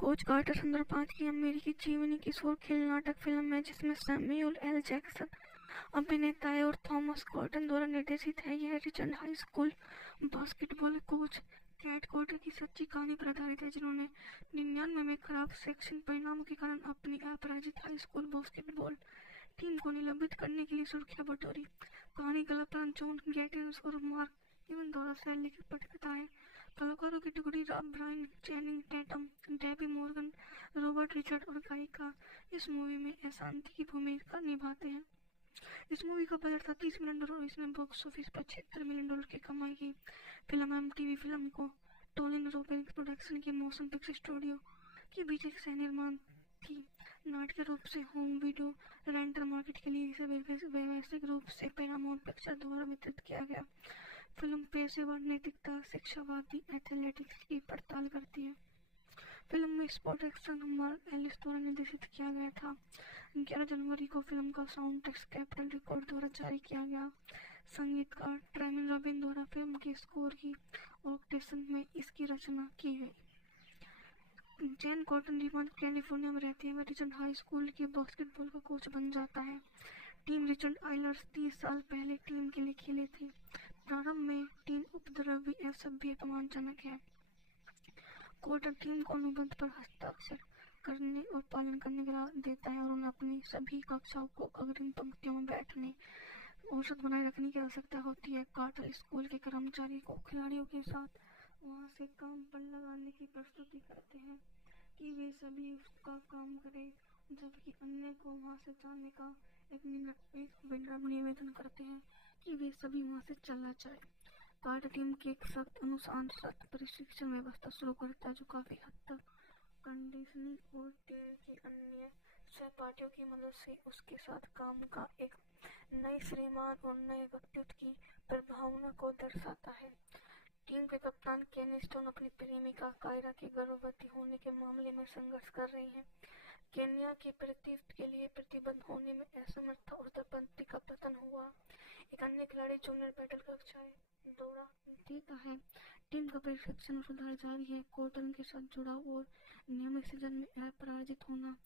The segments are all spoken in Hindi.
कोच कार्टर संदर्भ 5 की अमेरिकी जीवनी किशोर खेल नाटक फिल्म है जिसमें सैमुअल एल जैक्सन अभिनेता है और थॉमस कॉटन द्वारा निर्देशित है। यह Richard high school basketball coach cat Carter की सच्ची कहानी पर आधारित है, जिन्होंने 99 में खराब शैक्षणिक परिणामों के कारण अपनी अपराजित हाई स्कूल बास्केटबॉल टीम को निलंबित करने के लिए सुर्खियां बटोरी। कहानी कलाकार जॉन गैटिस और मार्क इवन द्वारा सहलिखित पटकथा है। कलाकारों की टुकड़ी Brian Channing Tatum, Debbie Morgan, Robert Richard और गायिका इस मूवी में अशांति की भूमिका निभाते हैं। इस मूवी का बजट था $30 मिलियन और इसने बॉक्स ऑफिस पर $76 मिलियन की कमाई की। फिल्म एमटीवी फिल्म को टोलिन रोपेनिक प्रोडक्शन के मोशन पिक्चर स्टूडियो के बीच एक सह निर्माण थी। नाटकीय रूप से होम वीडियो रेंटल मार्केट के लिए इसे व्यवसायिक रूप से पैरामाउंट पिक्चर द्वारा वितरित किया गया। फिल्म पेशेवर नैतिकता, शिक्षावादी एथलेटिक्स की पड़ताल करती है। फिल्म में स्पॉट एक्शन मार्क एलिस द्वारा निर्देशित किया गया था। 11 जनवरी को फिल्म का साउंड ट्रैक कैपिटल रिकॉर्ड द्वारा जारी किया गया। संगीतकार ट्रेमिन रॉबिन द्वारा फिल्म के स्कोर की ऑर्केस्ट्रेशन में इसकी रचना की गई। जैन कॉटन रिमोट कैलिफोर्निया में रहती है। वह रिचर्ड हाई स्कूल के बास्केटबॉल का कोच बन जाता है। टीम रिचर्ड आइलर्स 30 साल पहले टीम के लिए खेले थे। प्रारंभ में टीम उपद्रवी असभ्य अपमानजनक है। कॉर्टर टीम को अनुबंध पर हस्ताक्षर करने और पालन करने का देता है और उन्हें अपनी सभी कक्षाओं को अग्रिम पंक्तियों में बैठने औसत बनाए रखने की आवश्यकता होती है। कार्टर स्कूल के कर्मचारी को खिलाड़ियों के साथ वहां से काम पर लगाने की प्रस्तुति करते हैं कि वे सभी उसका काम करें, जबकि अन्य को वहां से जाने का एक विनम्र निवेदन करते हैं कि वे सभी वहां से चलना चाहें। कार्टर टीम की एक सख्त अनुशासन प्रशिक्षण व्यवस्था शुरू करता है, जो काफी हद तक कंडीशनिंग और टीम के अन्य सहपाठियों की मदद से उसके साथ काम का एक नए श्रीमान और नए व्यक्तित्व की प्रभावना को दर्शाता है। टीम के कप्तान केन स्टोन अपनी प्रेमिका कायरा के गर्भवती होने के मामले में संघर्ष कर रही हैं। केन्या के प्रतिष्ठ के लिए प्रतिबद्ध होने में असमर्थ और दंपति का पतन हुआ। एक अन्य खिलाड़ी जूनियर बैटल कक्षाएं दौड़ा देता है। टीम का प्रशिक्षण और सुधार जारी है। कॉटन के साथ जुड़ाव और नियमित सीजन में अपराजित होना।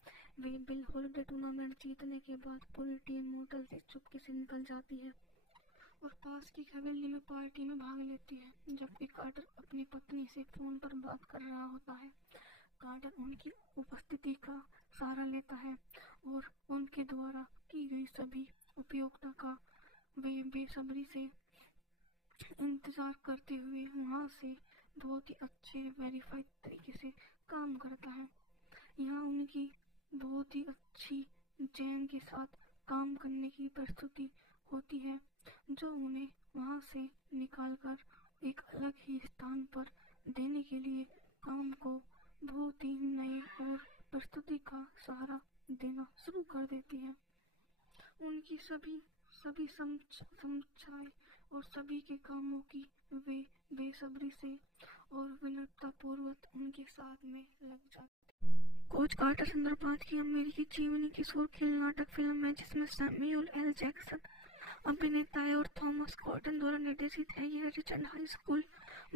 वे बिल हॉलिडे टूर्नामेंट जीतने के बाद पूरी टीम मोटल से चुपके से निकल जाती है और पास की हवेली में पार्टी में भाग लेती है, जबकि कार्टर अपनी पत्नी से फोन पर बात कर रहा होता है। कार्टर उनकी उपस्थिति का सहारा लेता है और उनके द्वारा की गई सभी उपयोगिता का वे बेसब्री से इंतजार करते हुए वहां से बहुत ही अच्छे वेरीफाइड तरीके से काम करता है। यहाँ उनकी बहुत ही अच्छी जैन के साथ काम करने की प्रस्तुति होती है, जो उन्हें वहां से निकालकर एक अलग ही स्थान पर देने के लिए काम को बहुत ही नए और प्रस्तुति का सहारा देना शुरू कर देती है। उनकी सभी समझाए और सभी के कामों की वे बेसब्री से और विनम्रतापूर्वक उनके साथ में लग जाते। कोच कार्टर संदर्भ 5 की अमेरिकी जीवनी किशोर खेल नाटक फिल्म है जिसमें सैमुअल एल जैक्सन अभिनेता है और थॉमस कॉटन द्वारा निर्देशित है। यह Richard high school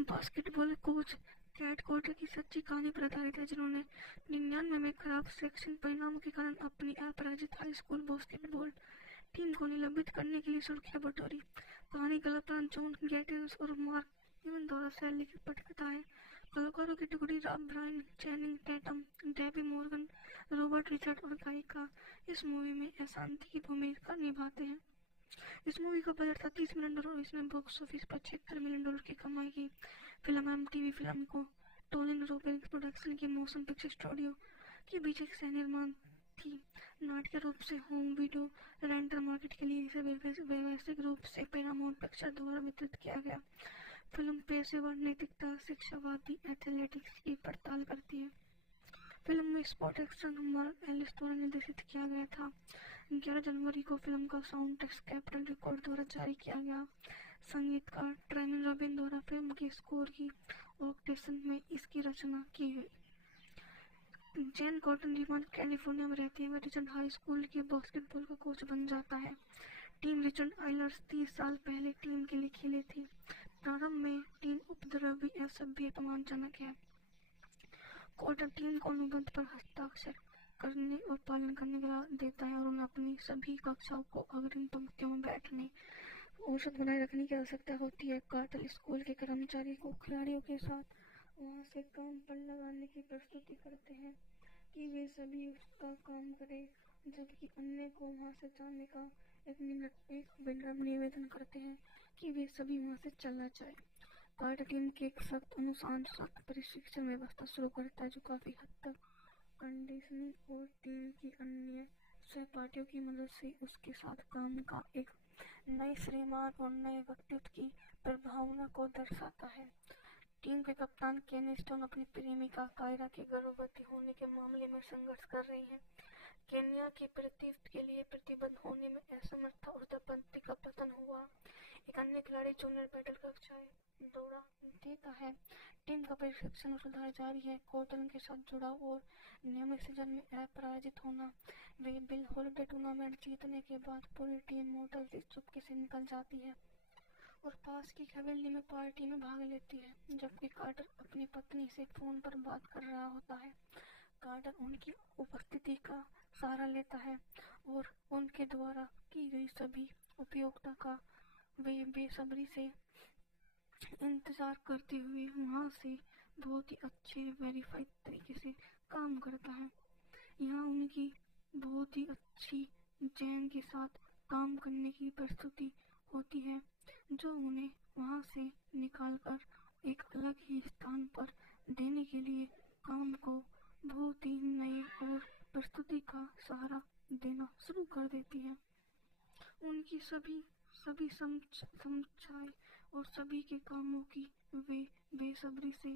basketball coach cat Carter की सच्ची कहानी पर आधारित है, जिन्होंने 99 में खराब शैक्षणिक परिणामों के कारण अपनी अपराजित हाई स्कूल बास्केटबॉल टीम को निलंबित करने के लिए सुर्खियां बटोरी। कहानी कलाकार जॉन गैटिस और मार्क इवन द्वारा सहलिखित पटकथा है। कलाकारों की टुकड़ी Brian Channing Tatum, Debbie Morgan, Robert Richard और गायिका इस मूवी में अशांति की भूमिका निभाते हैं। इस मूवी का बजट था $30 मिलियन और इसने बॉक्स ऑफिस पर $76 मिलियन की कमाई की। फिल्म एमटीवी फिल्म को टोलिन रोपेनिक प्रोडक्शन के मोशन पिक्चर स्टूडियो के बीच एक सह निर्माण थी। नाटकीय रूप से होम वीडियो रेंटल मार्केट के लिए इसे व्यवसायिक रूप से पैरामाउंट पिक्चर द्वारा वितरित किया गया। फिल्म पेशेवर नैतिकता, शिक्षावादी एथलेटिक्स की पड़ताल करती है। फिल्म में स्पॉट एक्शन मार्क एलिस द्वारा निर्देशित किया गया था। 11 जनवरी को फिल्म का साउंड ट्रैक कैपिटल रिकॉर्ड द्वारा जारी किया गया। संगीतकार ट्रेमिन रॉबिन द्वारा फिल्म के स्कोर की ऑर्केस्ट्रेशन में इसकी रचना की गई। जैन कॉटन रिमोट कैलिफोर्निया में रहती है। वह रिचर्ड हाई स्कूल के बास्केटबॉल का कोच बन जाता है। टीम रिचर्ड आइलर्स 30 साल पहले टीम के लिए खेले थे। प्रारंभ में टीम उपद्रवी असभ्य अपमानजनक है। कोर्ट टीम को अनुबंध पर हस्ताक्षर करने और पालन करने का देता है और उन्हें अपनी सभी कक्षाओं को अग्रिम पंक्तियों में बैठने औसत बनाए रखने की आवश्यकता होती है। कार्टर स्कूल के कर्मचारी को खिलाड़ियों के साथ वहां से काम पर लगाने की प्रस्तुति करते हैं कि वे सभी उसका काम करें, जबकि अन्य को वहां से जाने का एक विनम्र निवेदन करते हैं कि वे सभी वहां से चला जाए। कार्टर टीम की एक सख्त अनुशासन प्रशिक्षण व्यवस्था शुरू करता है जो काफी हद तक कंडीशनिंग और टीम की अन्य सहपाठियों की मदद से उसके साथ काम का एक नए श्रीमान और नए व्यक्तित्व की प्रभावना को दर्शाता है। टीम के कप्तान केनी स्टोन अपनी प्रेमिका कायरा के गर्भवती होने के मामले में संघर्ष कर रही है। केन्या की प्रतिष्ठा के लिए प्रतिबद्ध होने में असमर्थ और दंपति का पतन हुआ। एक अन्य खिलाड़ी जूनियर बैटल कक्षाएं दौड़ा देता है। टीम का प्रशिक्षण और सुधार जारी है। कोर्टन के साथ जुड़ाव और नियमित सीजन में अपराजित होना। वे बिल हॉलिडे टूर्नामेंट जीतने के बाद पूरी टीम मोटर से चुपके से निकल जाती है और पास की हवेली में पार्टी में भाग लेती है, जबकि कार्टर अपनी पत्नी से फोन पर बात कर रहा होता है। कार्टर उनकी उपस्थिति का सहारा लेता है और उनके द्वारा की गई सभी उपयोगिता का वे बेसब्री से इंतजार करते हुए वहां से बहुत ही अच्छे वेरीफाइड तरीके से काम करता है। यहाँ उनकी बहुत ही अच्छी जैन के साथ काम करने की प्रस्तुति होती है, जो उन्हें वहां से निकालकर एक अलग ही स्थान पर देने के लिए काम को बहुत ही नए और प्रस्तुति का सहारा देना शुरू कर देती है। उनकी सभी समझाए और सभी के कामों की वे बेसब्री से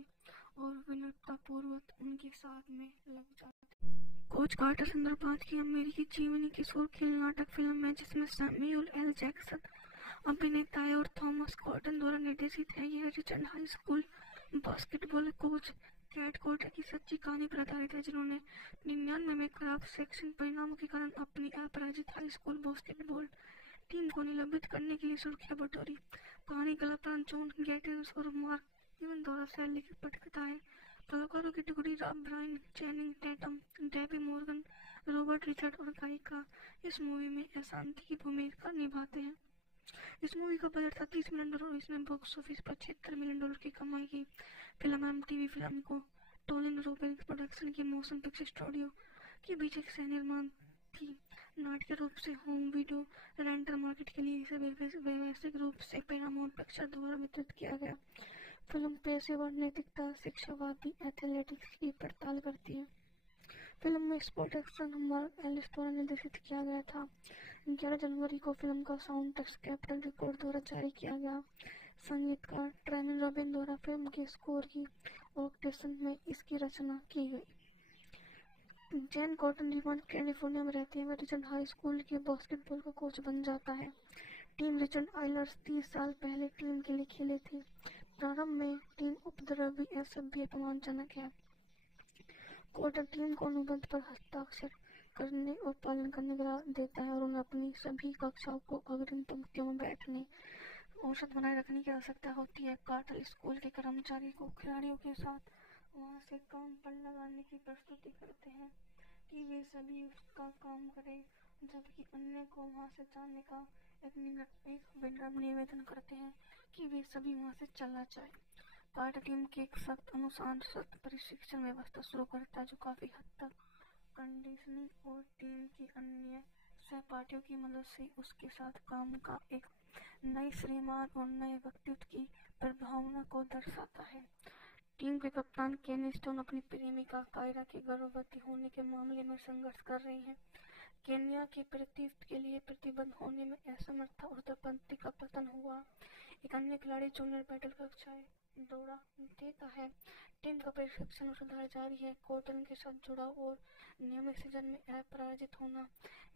और विनम्रता पूर्वक उनके साथ में लग जाते। कोच कार्टर संदर्भ 5 की अमेरिकी जीवनी किशोर खेल नाटक फिल्म है जिसमें सैमुअल एल जैक्सन अभिनेता है और थॉमस कॉटन द्वारा निर्देशित है। यह Richard high school basketball coach cat Carter की सच्ची कहानी पर आधारित है, जिन्होंने 99 में खराब शैक्षणिक परिणामों के कारण अपनी अपराजित हाई स्कूल बास्केटबॉल टीम को निलंबित करने के लिए सुर्खियां बटोरी। कहानी कलाकार जॉन गैटिस और मार्क इवन द्वारा सहलिखित पटकथा है। कलाकारों की टुकड़ी Brian Channing Tatum, Debbie Morgan, Robert Richard और गायिका इस मूवी में अशांति की भूमिका निभाते हैं। इस मूवी का बजट था $30 मिलियन और इसने बॉक्स ऑफिस पर $76 मिलियन की कमाई की। फिल्म MTV फिल्म को टोलिन रोबेरिक्स प्रोडक्शन की मोशन पिक्चर स्टूडियो के बीच एक सह निर्माण थी। नाटकीय रूप से होम वीडियो रेंटल मार्केट के लिए इसे व्यवसायिक रूप से पैरामाउंट पिक्चर द्वारा वितरित किया गया। फिल्म पेशेवर नैतिकता, शिक्षावादी एथलेटिक्स की पड़ताल करती है। फिल्म में स्पोर्ट एक्शन मार्क एलिस द्वारा निर्देशित किया गया था। 11 जनवरी को फिल्म का साउंड ट्रैक कैपिटल रिकॉर्ड द्वारा जारी किया गया। संगीतकार ट्रेविन रॉबिन द्वारा फिल्म के स्कोर की ऑर्केस्ट्रेशन में इसकी रचना की गई। जैन कॉटन रिवान कैलिफोर्निया में रहती है। वह रिचर्ड हाई स्कूल के बास्केटबॉल का कोच बन जाता है। टीम रिचर्ड आइलर्स 30 साल पहले टीम के लिए खेले थे। प्रारंभ में टीम उपद्रवी असभ्य अपमानजनक है। कोर्ट टीम को अनुबंध पर हस्ताक्षर करने और पालन करने का देता है और उन्हें अपनी सभी कक्षाओं को अग्रिम पंक्तियों में बैठने औसत बनाए रखने की आवश्यकता होती है। कार्टर स्कूल के कर्मचारी को खिलाड़ियों के साथ वहां से काम पर लगाने की प्रस्तुति करते हैं कि वे सभी उसका काम करें, जबकि अन्य को वहां से जाने का एक विनम्र निवेदन करते हैं कि वे सभी वहां से चला जाए। कार्टर टीम की एक सख्त अनुशासन प्रशिक्षण व्यवस्था शुरू करता है जो काफी हद तक कंडीशनिंग और टीम की अन्य सहपाठियों की मदद से उसके साथ काम का एक नए श्रीमान और नए व्यक्तित्व की प्रभावना को दर्शाता है। टीम के कप्तान केनी स्टोन अपनी प्रेमिका कायरा के गर्भवती होने के मामले में संघर्ष कर रही है। केन्या की प्रतिष्ठा के लिए प्रतिबद्ध होने में असमर्थ और दंपति का पतन हुआ। एक अन्य खिलाड़ी जूनियर बैटल कक्षाएं दौड़ा देता है। टीम का प्रशिक्षण और सुधार जारी है। कोर्टन के साथ जुड़ाव और नियमित सीजन में अपराजित होना।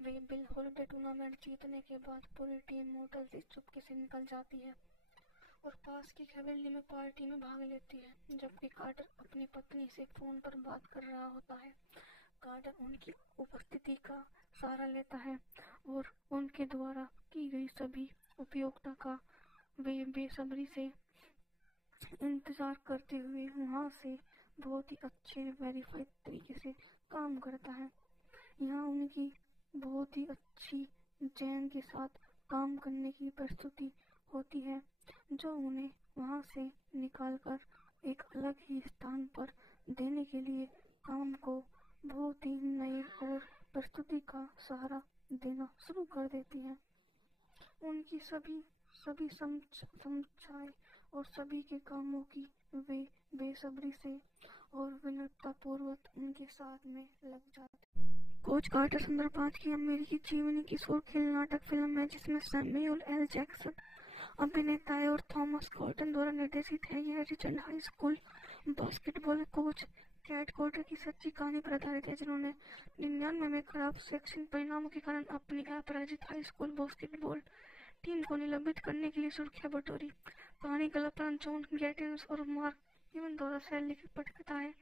वे बिल हॉलिडे टूर्नामेंट जीतने के बाद पूरी टीम मोटर से चुपके से निकल जाती है और पास की हवेली में पार्टी में भाग लेती है, जबकि कार्टर अपनी पत्नी से फोन पर बात कर रहा होता है। कार्टर उनकी उपस्थिति का सहारा लेता है और उनके द्वारा की गई सभी उपयोगिता का वे बेसब्री से इंतजार करते हुए वहां से बहुत ही अच्छे वेरीफाइड तरीके से काम करता है। यहाँ उनकी बहुत ही अच्छी चैन के साथ काम करने की प्रस्तुति होती है, जो उन्हें वहाँ से निकालकर एक अलग ही स्थान पर देने के लिए काम को बहुत ही नई और प्रस्तुति का सहारा देना शुरू कर देती है। उनकी सभी सभी समझाए और सभी के कामों की वे बेसब्री से और विनम्रतापूर्वक उनके साथ में लग जाते। कोच कार्टर सुंदरपाठ की अमेरिकी जीवनी की शोर खेल नाटक फिल्म है, जिसमें सैमुअल एल जैक्सन अभिनेता है और थॉमस कॉटन द्वारा निर्देशित है। यह Richard high school basketball coach cat Carter की सच्ची कहानी पर आधारित है, जिन्होंने 99 में खराब शैक्षणिक परिणामों के कारण अपनी अपराजित हाई स्कूल बास्केटबॉल टीम को निलंबित करने के लिए सुर्खियां बटोरी। कहानी कलाकार जॉन गैटिन्स और मार्क इवन द्वारा शैली पटकथा है।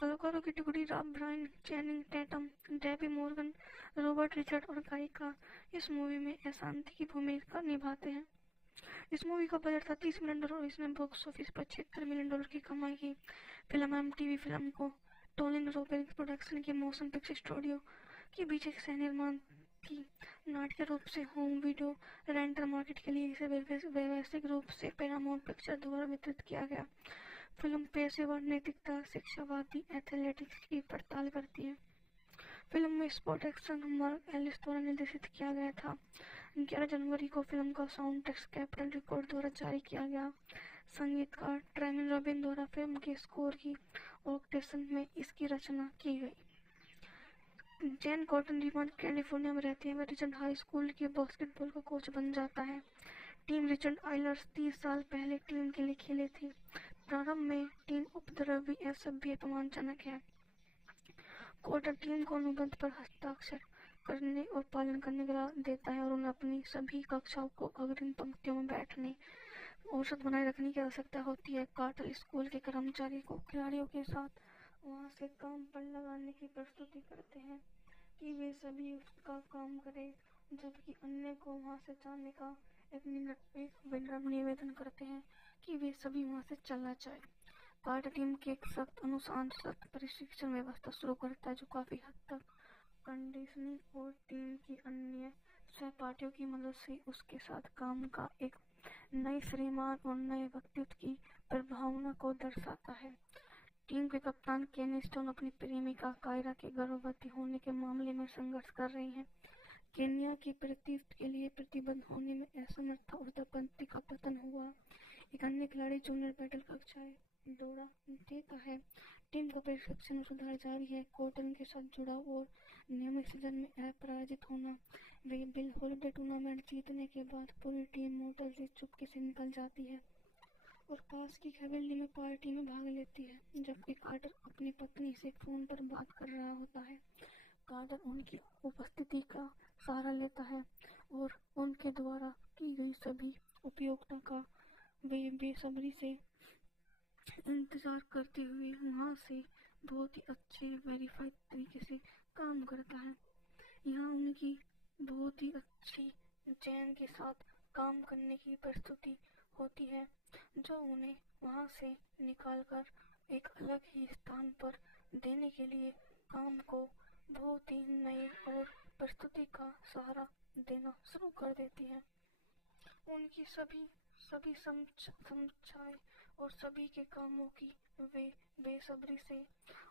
कलाकारों की टुकड़ी Rob Brian, Channing Tatum, Debbie Morgan, Robert Richard और गायिका इस मूवी में अशांति की भूमिका निभाते हैं। इस मूवी का बजट था $30 मिलियन और इसने बॉक्स ऑफिस पर $76 मिलियन की कमाई की। फिल्म MTV फिल्म को टोलिन रोबेरिंग प्रोडक्शन के मोशन पिक्चर स्टूडियो के बीच एक सह निर्माण थी। नाट्य रूप से होम वीडियो रेंटल मार्केट के लिए इसे व्यवसायिक रूप से पैरामाउंट पिक्चर द्वारा वितरित किया गया। फिल्म पेशेवर नैतिकता, शिक्षावादी एथलेटिक्स की पड़ताल करती है। फिल्म में स्पॉट एक्शन मार्क एलिस द्वारा निर्देशित किया गया था। 11 जनवरी को फिल्म का साउंड ट्रैक कैपिटल रिकॉर्ड द्वारा जारी किया गया। संगीतकार ट्रेविन रॉबिन द्वारा फिल्म के स्कोर की ऑर्केस्ट्रेशन में इसकी रचना की गई। जैन कॉटन रिमोट कैलिफोर्निया में रहती है। वह रिचर्ड हाई स्कूल के बास्केटबॉल का कोच बन जाता है। टीम रिचर्ड आइलर्स 30 साल पहले टीम के लिए खेले थे। प्रारंभ में टीम उपद्रवी असभ्य अपमानजनक है। कॉर्टर टीम को अनुबंध पर हस्ताक्षर करने और पालन करने का देता है और उन्हें अपनी सभी कक्षाओं को अग्रिम पंक्तियों में बैठने औसत बनाए रखने की आवश्यकता होती है। कार्टर स्कूल के कर्मचारी को खिलाड़ियों के साथ वहां से काम पर लगाने की प्रस्तुति करते हैं कि वे सभी उसका काम करें, जबकि अन्य को वहां से जाने का एक विनम्र निवेदन करते हैं कि वे सभी वहां से चला जाए। कार्टर टीम की एक सख्त अनुशासन प्रशिक्षण व्यवस्था शुरू करता है, जो काफी हद तक कंडीशनिंग और टीम की अन्य सहपाठियों की मदद से उसके साथ काम का एक नए श्रीमान और नए व्यक्तित्व की प्रभावना को दर्शाता है। टीम के कप्तान केनी स्टोन अपनी प्रेमिका कायरा के गर्भवती होने के मामले में संघर्ष कर रही हैं। केनिया की प्रतिष्ठा के लिए प्रतिबद्ध होने में असमर्थ था और दंपति का पतन हुआ। एक अन्य खिलाड़ी जूनियर बैटल कक्षाएं दौड़ा देता है। टीम का प्रशिक्षण और सुधार जारी है। कॉटन के साथ जुड़ाव और नियमित सीजन में अपराजित होना। वे बिल हॉलिडे टूर्नामेंट जीतने के बाद पूरी टीम मोटर से चुपके से निकल जाती है और पास की हवेली में पार्टी में भाग लेती है, जबकि कार्टर अपनी पत्नी से फोन पर बात कर रहा होता है। कार्टर उनकी उपस्थिति का सहारा लेता है और उनके द्वारा की गई सभी उपयोगिता का वे बेसब्री से इंतजार करते हुए वहां से बहुत ही अच्छे वेरीफाइड तरीके से काम करता है। यहाँ उनकी बहुत ही अच्छी चैन के साथ काम करने की प्रस्तुति होती है, जो उन्हें वहां से निकालकर एक अलग ही स्थान पर देने के लिए काम को बहुत ही नए और प्रस्तुति का सहारा देना शुरू कर देती है। उनकी सभी सभी समझाए और सभी के कामों की वे बेसब्री से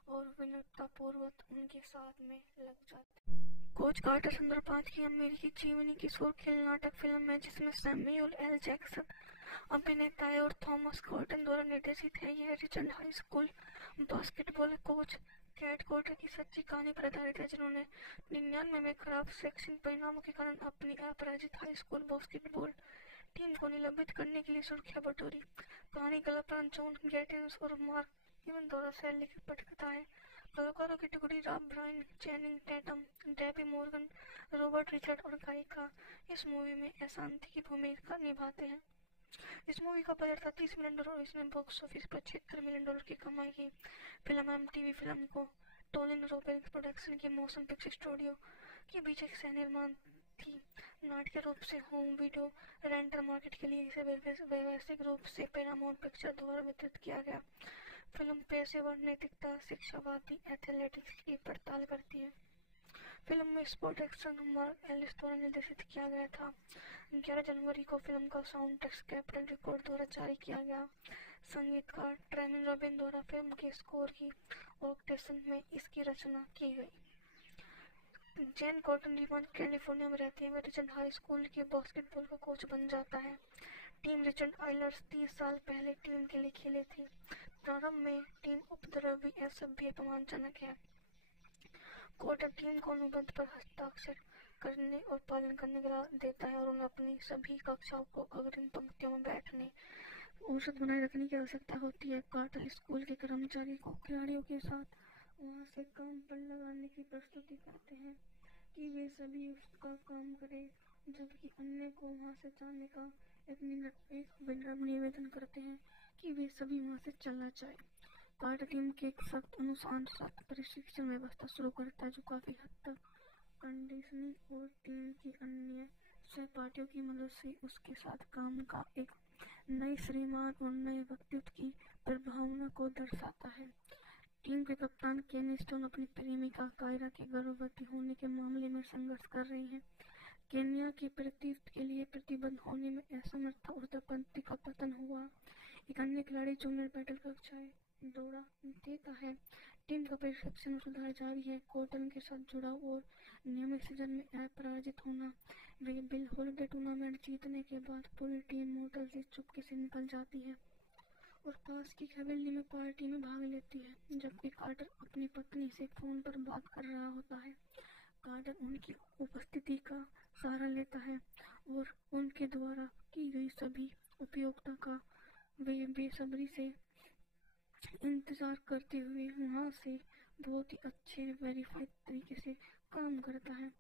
और विनम्रतापूर्वक उनके साथ में लग जाते। कोच कार्टर सुंदरपाठ की अमेरिकी जीवनी की शोर खेल नाटक फिल्म है, जिसमें सैमुअल एल जैक्सन अभिनेता है और थॉमस कॉटन द्वारा निर्देशित है। यह Richard high school basketball coach cat Carter की सच्ची कहानी पर आधारित है, जिन्होंने 99 में खराब शैक्षणिक परिणामों के कारण अपनी अपराजित हाई स्कूल बास्केटबॉल टीम को निलंबित करने के लिए सुर्खियां बटोरी। कहानी कलाकार जॉन गैटिन्स और मार्क इवन द्वारा शैली पटकथा है। कलाकारों की टुकड़ी Rob Brian, Channing Tatum, Debbie Morgan, Robert Richard और गायिका इस मूवी में अशांति की भूमिका निभाते हैं। इस मूवी का बजट था $30 मिलियन और इसने बॉक्स ऑफिस पर $76 मिलियन की कमाई की। फिल्म MTV फिल्म को टोलिन रोबेरिंग प्रोडक्शन के मोशन पिक्चर स्टूडियो के बीच एक सह निर्माण थी। नाट्य रूप से होम वीडियो रेंटल मार्केट के लिए इसे व्यवसायिक रूप से पैरामाउंट पिक्चर द्वारा वितरित किया गया। फिल्म पेशेवर नैतिकता, शिक्षावादी एथलेटिक्स की पड़ताल करती है। फिल्म में स्पोर्ट एक्शन मार्क एलिस द्वारा निर्देशित किया गया था। 11 जनवरी को फिल्म का साउंड ट्रैक कैपिटल रिकॉर्ड द्वारा जारी किया गया। संगीतकार ट्रेमिन रॉबिन द्वारा फिल्म के स्कोर की ऑर्केस्ट्रेशन में इसकी रचना की गई। जेन कॉटन रिचमंड कैलिफोर्निया में रहती है। वह रिचमंड हाई स्कूल के बास्केटबॉल का कोच बन जाता है। टीम रिचमंड आइलर्स 30 साल पहले टीम के लिए खेले थे। प्रारंभ में टीम उपद्रवी, असभ्य, अपमानजनक है। कोर्ट टीम को अनुबंध पर हस्ताक्षर करने और पालन करने की सलाह देता है और उन्हें अपनी सभी कक्षाओं को अग्रिम पंक्तियों में बैठने औसत बनाए रखने की आवश्यकता होती है। कार्टर स्कूल के कर्मचारी को खिलाड़ियों के साथ वहां से काम पर लगाने की प्रस्तुति करते हैं कि वे सभी उसका काम करें, जबकि अन्य को वहां से जाने का एक विनम्र निवेदन करते हैं कि वे सभी वहां से चला जाए। कार्टर टीम के एक सख्त अनुशासन प्रशिक्षण व्यवस्था शुरू करता है, जो काफी हद तक कंडीशनिंग और टीम की अन्य सहपाठियों की मदद से उसके साथ काम का एक नए श्रीमान और नए व्यक्तित्व की प्रभावना को दर्शाता है। टीम के कप्तान केनी स्टोन अपनी प्रेमिका कायरा के गर्भवती होने के मामले में संघर्ष कर रहे हैं। केनिया के प्रतिष्ठा के लिए प्रतिबद्ध होने में असमर्थता और दंपति का पतन हुआ। एक अन्य खिलाड़ी जूनियर बैटल कक्षाएं दौड़ा देता है। टीम का प्रशिक्षण सुधार जारी है। कॉटन के साथ जुड़ाव और नियमित सीजन में अपराजित होना। वे बिल हॉलिडे टूर्नामेंट जीतने के बाद पूरी टीम मोटर से चुपके से निकल जाती है और पास की हवेली में पार्टी में भाग लेती है, जबकि कार्टर अपनी पत्नी से फोन पर बात कर रहा होता है। कार्टर उनकी उपस्थिति का सहारा लेता है और उनके द्वारा की गई सभी उपयोगिता का वे बेसब्री से इंतजार करते हुए वहां से बहुत ही अच्छे वेरीफाइड तरीके से काम करता है।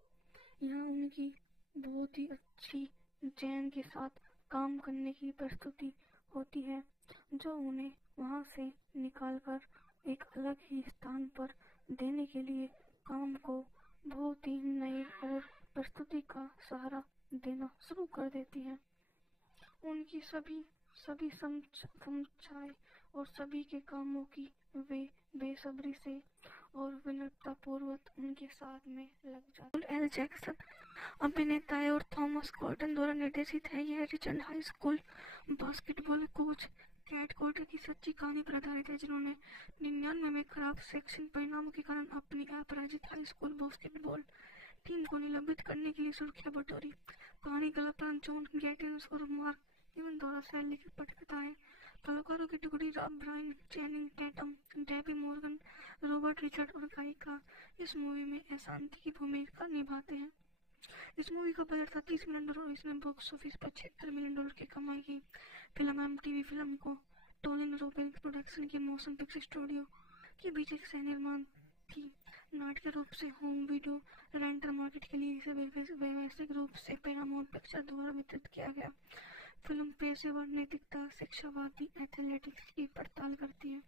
यहाँ उनकी बहुत ही अच्छी जैन के साथ काम करने की प्रस्तुति होती है, जो उन्हें वहां से निकालकर एक अलग ही स्थान पर देने के लिए काम को बहुत ही नए और प्रस्तुति का सहारा देना शुरू कर देती है। उनकी सभी समझाए और सभी के कामों की वे बेसब्री से और विनम्रता पूर्वक उनके साथ में लग जाते। एल जैक्सन अभिनेता है और थॉमस कॉटन द्वारा निर्देशित है। यह Richmond high school basketball coach cat Carter की सच्ची कहानी पर आधारित है, जिन्होंने 99 में खराब शैक्षणिक परिणामों के कारण अपनी अपराजित हाई स्कूल बास्केटबॉल टीम को निलंबित करने के लिए सुर्खियां बटोरी। कहानी कलाकार जॉन गैटिन्स और मार्क इवन द्वारा सह लिखित पटकथा है। कलाकारों की टुकड़ी Rob Brian, Channing Tatum, Debbie Morgan, Robert Richard और गायिका इस मूवी में अशांति की भूमिका निभाते हैं। इस मूवी का बजट था $30 मिलियन और इसने बॉक्स ऑफिस पर $76 मिलियन की कमाई की। फिल्म एमटीवी फिल्म को टोलिन रोबिन्स प्रोडक्शन के मोशन पिक्चर स्टूडियो के बीच एक सह निर्माण थी। नाटकीय रूप से होम वीडियो रेंटल मार्केट के लिए इसे वैश्विक रूप से पैरामाउंट पिक्चर द्वारा वितरित किया गया। फिल्म पेशेवर नैतिकता, शिक्षावादी एथलेटिक्स की पड़ताल करती है।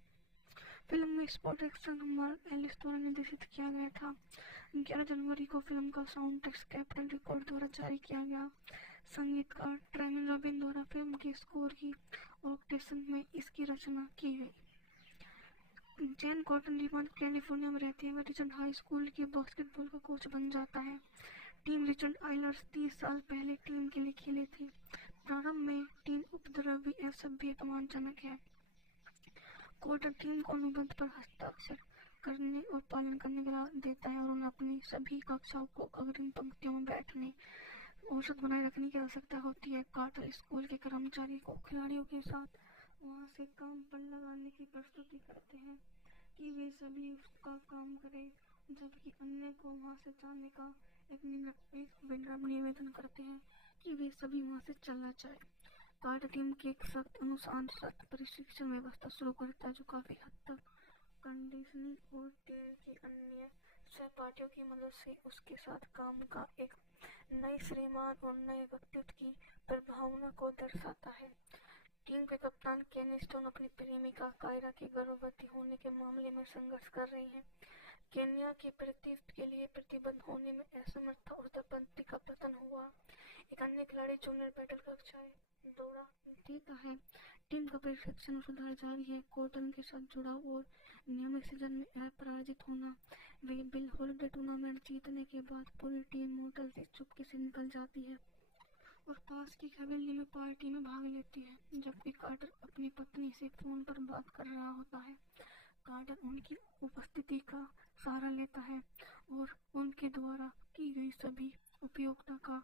फिल्म में स्पोर्ट एक्शन मार्क एलिस द्वारा निर्देशित किया गया था। 11 जनवरी को फिल्म का साउंड ट्रैक कैपिटल रिकॉर्ड द्वारा जारी किया गया। संगीतकार ट्रेमिन रॉबिन द्वारा फिल्म के स्कोर की ऑर्केस्ट्रेशन में इसकी रचना की गई। जेन कॉटन रिचमंड कैलिफोर्निया में रहती है। वह रिचमंड हाई स्कूल के बास्केटबॉल का कोच बन जाता है। टीम रिचमंड आइलर्स 30 साल पहले टीम के लिए खेले थे। प्रारंभ में टीम उपद्रवी, असभ्य, अपमानजनक है। कोर्ट टीम को अनुबंध पर हस्ताक्षर करने और पालन करने की सलाह देता है और उन्हें अपनी सभी कक्षाओं को अग्रिम पंक्तियों में बैठने औसत बनाए रखने की आवश्यकता होती है। कार्टर स्कूल के कर्मचारी को खिलाड़ियों के साथ वहां से काम पर लगाने की प्रस्तुति करते हैं कि वे सभी उसका काम करें, जबकि अन्य को वहां से जाने का एक विनम्र निवेदन करते हैं कि वे सभी वहां से चला जाए। कार्टर टीम के एक सख्त अनुशासन प्रशिक्षण व्यवस्था शुरू करता है, जो काफी हद तक कंडीशनिंग और टीम की अन्य सहपाठियों की मदद से उसके साथ काम का एक नए श्रीमान और नए व्यक्तित्व की प्रभावना को दर्शाता है। टीम के कप्तान केनी स्टोन अपनी प्रेमिका कायरा के गर्भवती होने के मामले में संघर्ष कर रहे हैं। केनिया के प्रतिष्ठा के लिए प्रतिबद्ध होने में असमर्थता और दंपति का पतन हुआ। एक अन्य खिलाड़ी जूनियर बैटल कक्षाएं दौड़ा देता है। टीम का प्रशिक्षण और सुधार जारी है। कॉटन के साथ जुड़ाव और नियमित सीजन में अपराजित होना। वे बिल हॉलिडे टूर्नामेंट जीतने के बाद पूरी टीम मोटल से चुपके से निकल जाती है और पास की हवेली में पार्टी में भाग लेती है। जबकि कार्टर अपनी पत्नी से फोन पर बात कर रहा होता है, कार्टर उनकी उपस्थिति का सहारा लेता है और उनके द्वारा की गई सभी उपयोगिता का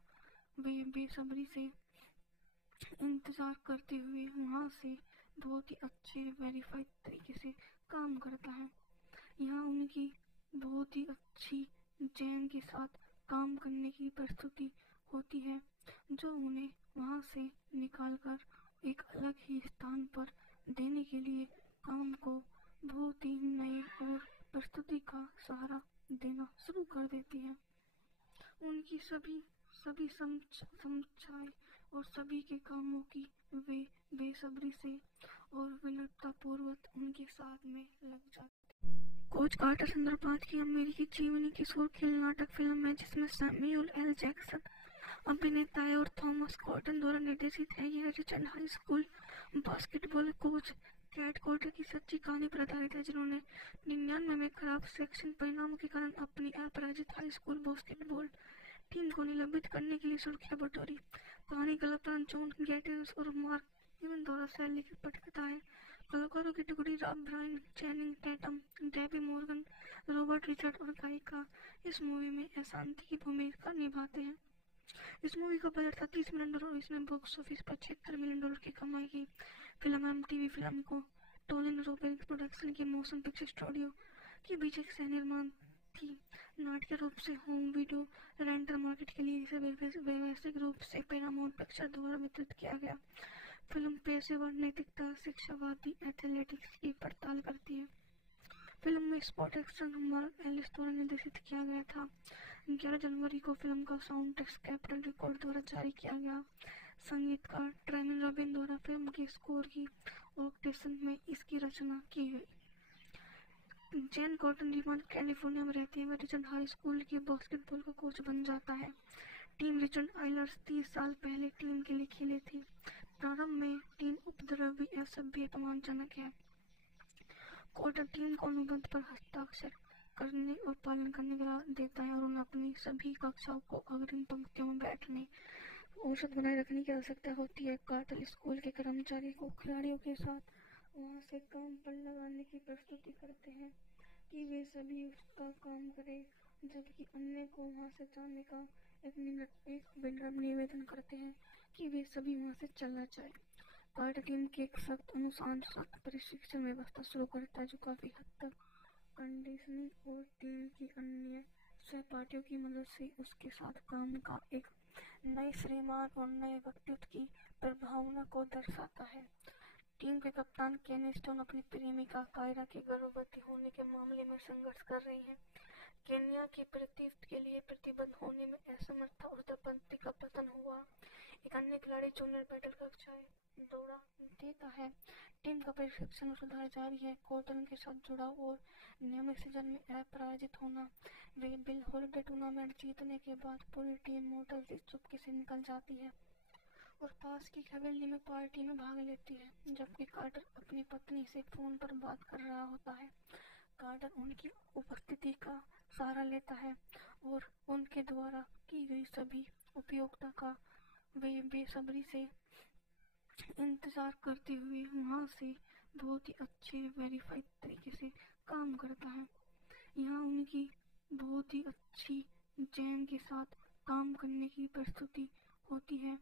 वे बेसब्री से इंतजार करते हुए वहां से बहुत ही अच्छे वेरीफाइड तरीके से काम करता है। यहाँ उनकी बहुत ही अच्छी जैन के साथ काम करने की प्रस्तुति होती है, जो उन्हें वहां से निकालकर एक अलग ही स्थान पर देने के लिए काम को बहुत ही नए और प्रस्तुति का सहारा देना शुरू कर देती है। उनकी सभी समीक्षाएं और सभी के कामों की वे बेसब्री से और विनम्रतापूर्वक उनके साथ में लग जाते। कोच कार्टर सुंदरपाठ की अमेरिकी जीवनी की शोर खेल नाटक फिल्म है, जिसमें सैमुअल एल जैक्सन अभिनेता है और थॉमस कॉटन द्वारा निर्देशित है। यह Richard high school basketball coach cat Carter की सच्ची कहानी पर आधारित है, जिन्होंने 99 में खराब सेक्शन परिणामों के कारण अपनी अपराजित हाई स्कूल बास्केटबॉल टीम को निलंबित करने के लिए सुर्खियां बटोरी। कहानी कलाकार जॉन गैटिस और मार्क इवन द्वारा शैली की पटकथा है। कलाकारों की टुकड़ी Rob Brian, Channing Tatum, Debbie Morgan, Robert Richard और गायिका इस मूवी में अशांति की भूमिका निभाते हैं। इस मूवी का बजट था $30 मिलियन और इसने बॉक्स ऑफिस पर $76 मिलियन की कमाई की। फिल्म MTV फिल्म को टोलिन रोबिन्स प्रोडक्शन के मोशन पिक्चर स्टूडियो के बीच एक सह निर्माण थी। नाट्य रूप से होम वीडियो रेंटल मार्केट के लिए इसे व्यवसायिक रूप से पैरामाउंट पिक्चर द्वारा वितरित किया गया। फिल्म पेशेवर नैतिकता, शिक्षावादी एथलेटिक्स की पड़ताल करती है। फिल्म में स्पॉट एक्शन मार्क एलिस द्वारा निर्देशित किया गया था। 11 जनवरी को फिल्म का साउंड ट्रैक कैपिटल रिकॉर्ड द्वारा जारी किया गया। संगीतकार ट्रेमिन रॉबिन द्वारा फिल्म के स्कोर की ऑर्केस्ट्रेशन में इसकी रचना की गई। जैन कॉटन रिमोट कैलिफोर्निया में रहती है। वह रिचर्ड हाई स्कूल के बास्केटबॉल का कोच बन जाता है। टीम रिचर्ड आइलर्स 30 साल पहले टीम के लिए खेले थे। प्रारंभ में टीम उपद्रवी, असभ्य, अपमानजनक है। कॉर्टर टीम को अनुबंध पर हस्ताक्षर करने और पालन करने का देता है और उन्हें अपनी सभी कक्षाओं को अग्रिम पंक्तियों में बैठने औसत बनाए रखने की आवश्यकता होती है। कार्टर स्कूल के कर्मचारी को खिलाड़ियों के साथ वहां से काम पर लगाने की प्रस्तुति करते हैं कि वे सभी उसका काम करें, जबकि अन्य को वहां से जाने का एक विनम्र निवेदन करते हैं कि वे सभी वहां से चला जाए। कार्टर टीम की एक सख्त अनुशासन प्रशिक्षण व्यवस्था शुरू करता है, जो काफी हद तक कंडीशनिंग और टीम की अन्य सहपाठियों की मदद से उसके साथ काम का एक नए श्रीमान और नए व्यक्तित्व की प्रभावना को दर्शाता है। टीम के कप्तान केनी स्टोन अपनी प्रेमिका कायरा के गर्भवती होने के मामले में संघर्ष कर रही हैं। केन्या की प्रतिष्ठा के लिए प्रतिबद्ध होने में असमर्थ और दंपति का पतन हुआ। एक अन्य खिलाड़ी जूनियर बैटल कक्षाएं दौड़ा देता है। टीम का प्रशिक्षण और सुधार जारी है। कॉटन के साथ जुड़ाव और नियमित सीजन में अपराजित होना। वे बिल हॉलिडे टूर्नामेंट जीतने के बाद पूरी टीम मोटल से चुपके से निकल जाती है और पास की हवेली में पार्टी में भाग लेती है। जबकि कार्टर अपनी पत्नी से फोन पर बात कर रहा होता है, कार्टर उनकी उपस्थिति का सहारा लेता है और उनके द्वारा की गई सभी उपयोगिता का वे बेसब्री से इंतजार करते हुए वहां से बहुत ही अच्छे वेरीफाइड तरीके से काम करता है। यहाँ उनकी बहुत ही अच्छी जैन के साथ काम करने की प्रस्तुति होती है,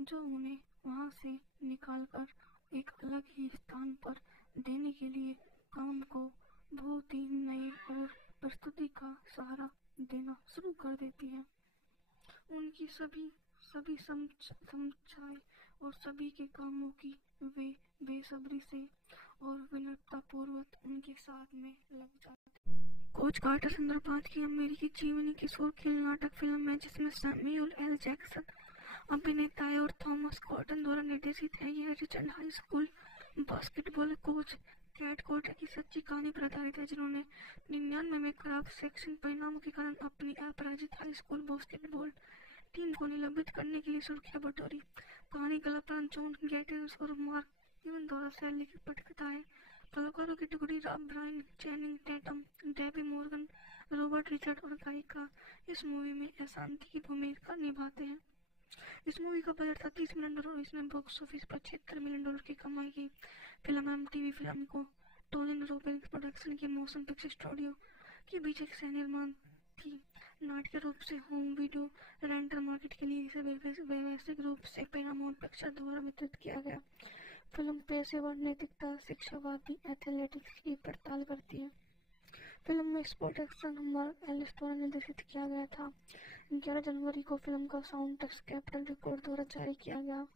जो उन्हें वहां से निकालकर एक अलग ही स्थान पर देने के लिए काम को बहुत ही नए और प्रस्तुति का सहारा देना शुरू कर देती है। उनकी सभी समीक्षाएं और सभी के कामों की वे बेसब्री से और विनम्रतापूर्वक उनके साथ में लग जाते। कोच कार्टर सुंदरपाठ की अमेरिकी जीवनी की शोर खेल नाटक फिल्म है, जिसमें सैमुअल एल जैक्सन अभिनेता है और थॉमस कॉटन द्वारा निर्देशित है। यह Richard high school basketball coach cat Carter की सच्ची कहानी पर आधारित है, जिन्होंने 99 में खराब सेक्शन परिणामों के कारण अपनी अपराजित हाई स्कूल बास्केटबॉल टीम को निलंबित करने के लिए सुर्खियां बटोरी। कहानी कलाकार जॉन गैटिस और मार्क इवन द्वारा शैली की पटकथा है। कलाकारों की टुकड़ी Rob Brian, Channing Tatum, Debbie Morgan, Robert Richard और गायिका इस मूवी में अशांति की भूमिका निभाते हैं। इस मूवी का बजट था $30 मिलियन और इसने बॉक्स ऑफिस पर $76 मिलियन की कमाई की। फिल्म एमटीवी फिल्म को टोलिन रोबेरिंग प्रोडक्शन के मोशन पिक्चर स्टूडियो के बीच एक सह निर्माण थी। नाटकीय रूप से होम वीडियो रेंटल मार्केट के लिए इसे वैश्विक रूप से पैरामाउंट पिक्चर द्वारा वितरित किया गया। फिल्म पेशेवर नैतिकता, शिक्षावादी एथलेटिक्स की पड़ताल करती है। फिल्म में स्पॉट एक्शन मार्क एलिस द्वारा निर्देशित किया गया था। 11 जनवरी को फिल्म का साउंड ट्रैक कैपिटल रिकॉर्ड द्वारा जारी किया गया।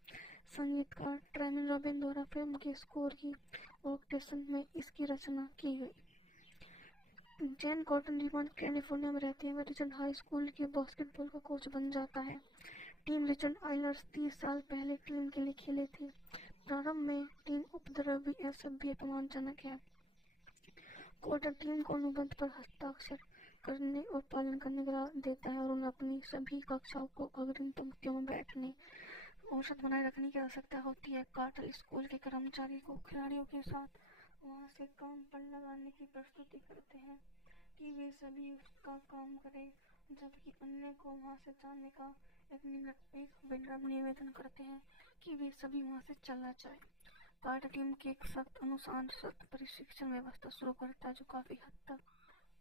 संगीतकार ट्रेमिन रॉबिन द्वारा फिल्म के स्कोर की ऑर्केस्ट्रेशन में इसकी रचना की गई। जैन कॉटन रिचमंड कैलिफोर्निया में रहती है। वह रिचमंड हाई स्कूल के बास्केटबॉल का कोच बन जाता है। टीम रिचमंड आइलर्स 30 साल पहले टीम के लिए खेले थे। प्रारंभ में टीम उपद्रवी असभ्य अपमानजनक है। कॉटर टीम को अनुबंध पर हस्ताक्षर करने और पालन करने का देता है और उन्हें अपनी सभी कक्षाओं को अग्रिम पंक्तियों में बैठने औसत बनाए रखने की आवश्यकता होती है। कार्टर स्कूल के कर्मचारी को खिलाड़ियों के साथ वहां से काम पर लगाने की प्रस्तुति करते हैं कि वे सभी उसका काम करें, जबकि अन्य को वहां से जाने का एक विनम्र निवेदन करते हैं कि वे सभी वहां से चला जाए। कार्टर टीम की एक सख्त अनुशासन प्रशिक्षण व्यवस्था शुरू करता है जो काफी हद तक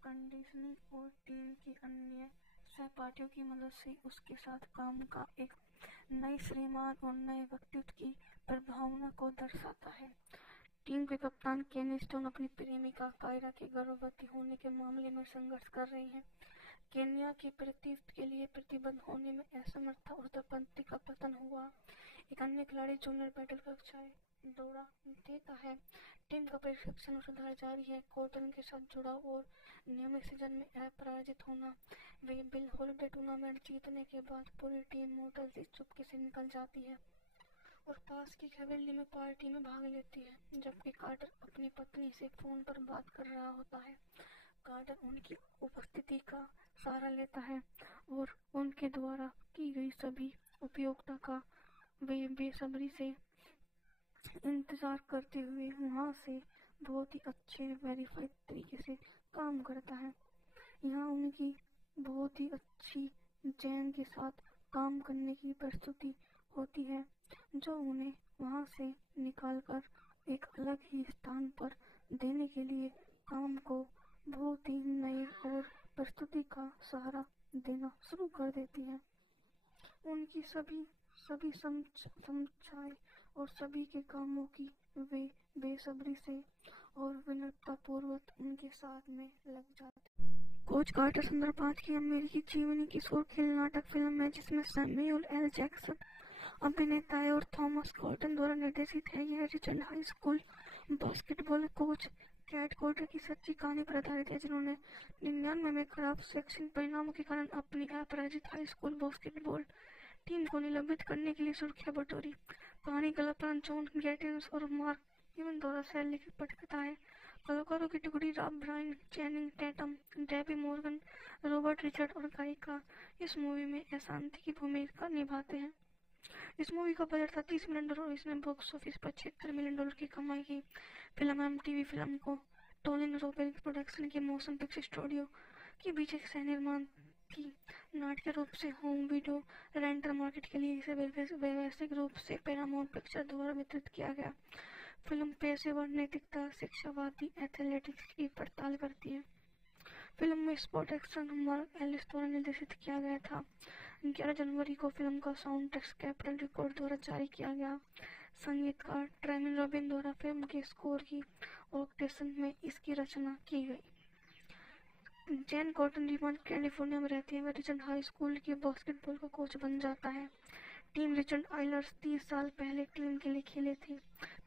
कंडीशनिंग और टीम की अन्य सहपाठियों की मदद से उसके साथ काम का एक नए श्रीमान और नए व्यक्तित्व की प्रभावना को दर्शाता है। टीम के कप्तान केनी स्टोन अपनी प्रेमिका कायरा के गर्भवती होने के मामले में संघर्ष कर रहे हैं। केन्या के प्रतिष्ठ के लिए प्रतिबद्ध होने में असमर्थता और उत्पत्ति का पतन हुआ। एक अन्य खिलाड़ी जूनियर बैटल कक्षाएं दौरा देता है। टीम का प्रशिक्षण और सुधार जारी है। कॉटन के साथ जुड़ाव और नियमित सीजन में अपराजित होना। वे बिल हॉलिडे टूर्नामेंट जीतने के बाद पूरी टीम मोटल से चुपके से निकल जाती है और पास की हवेली में पार्टी में भाग लेती है, जबकि कार्टर अपनी पत्नी से फोन पर बात कर रहा होता है। कार्टर उनकी उपस्थिति का सहारा लेता है और उनके द्वारा की गई सभी उपयोगिता का वे बेसब्री से इंतजार करते हुए वहां से बहुत ही अच्छे वेरीफाइड तरीके से काम करता है। यहाँ उनकी बहुत ही अच्छी जैन के साथ काम करने की प्रस्तुति होती है जो उन्हें वहां से निकालकर एक अलग ही स्थान पर देने के लिए काम को बहुत ही नए और प्रस्तुति का सहारा देना शुरू कर देती है। उनकी सभी समीक्षाएं और सभी के कामों की वे बेसब्री से और विनम्रतापूर्वक उनके साथ में लग जाते। कोच कार्टर 1505 की अमेरिकी जीवनी की किशोर खेल नाटक फिल्म है जिसमें सैमुअल एल जैक्सन अभिनेता है और थॉमस कॉटन द्वारा निर्देशित है। यह Richmond high school basketball coach cat Carter की सच्ची कहानी पर आधारित है, जिन्होंने 99 में खराब शैक्षणिक परिणामों के कारण अपनी अपराजित हाई स्कूल बास्केटबॉल टीम को निलंबित करने के लिए सुर्खियां बटोरी। कहानी कलाकार जॉन गैटिन्स और मार्क इवन द्वारा शैली की पटकथा है। कलाकारों की टुकड़ी Rob Brian, Channing Tatum, Debbie Morgan, Robert Richard और गायिका इस मूवी में अशांति की भूमिका निभाते हैं। इस मूवी का बजट था $30 मिलियन और इसने बॉक्स ऑफिस पर $76 मिलियन की कमाई की। फिल्म एमटीवी फिल्म को टोलिन रोबेरिंग प्रोडक्शन के मोशन पिक्चर स्टूडियो के बीच एक सह निर्माण थी। नाटकीय रूप से होम वीडियो रेंटल मार्केट के लिए इसे वैश्विक रूप से पैरामाउंट पिक्चर द्वारा वितरित किया गया। फिल्म पेशेवर नैतिकता, शिक्षावादी एथलेटिक्स की पड़ताल करती है। फिल्म में स्पॉट एक्शन मार्क एलिस द्वारा निर्देशित किया गया था। 11 जनवरी को फिल्म का साउंड ट्रैक कैपिटल रिकॉर्ड द्वारा जारी किया गया। संगीतकार ट्रेमिन रॉबिन द्वारा फिल्म के स्कोर की ऑर्केस्ट्रेशन में इसकी रचना की गई। जैन कॉटन रिचमंड कैलिफोर्निया में रहती है। वह रिचमंड हाई स्कूल के बास्केटबॉल का कोच बन जाता है। टीम रिचमंड आइलर्स 30 साल पहले टीम के लिए खेले थे।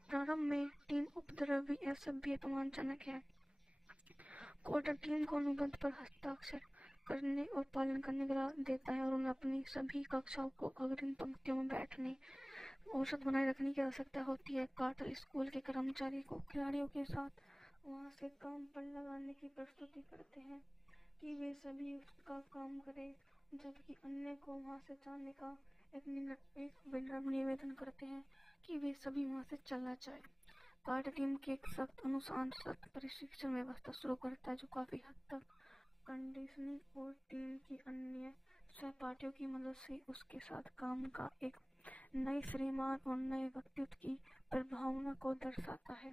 प्रारंभ में टीम उपद्रवी असभ्य अपमानजनक है। कॉटर टीम को अनुबंध पर हस्ताक्षर करने और पालन करने का देता है और उन्हें अपनी सभी कक्षाओं को अग्रिम पंक्तियों में बैठने औसत बनाए रखने की आवश्यकता होती है। कार्टर स्कूल के कर्मचारी को खिलाड़ियों के साथ वहां से काम पर लगाने की प्रस्तुति करते हैं कि वे सभी उसका काम करें, जबकि अन्य को वहां से जाने का एक विनम्र निवेदन करते हैं कि वे सभी वहां से चला जाए। कार्टर टीम की एक सख्त अनुशासन प्रशिक्षण व्यवस्था शुरू करता है, जो काफी हद तक कंडीशनिंग और टीम की अन्य सहपाठियों की मदद से उसके साथ काम का एक नए श्रीमान और नए व्यक्तित्व की प्रभावना को दर्शाता है।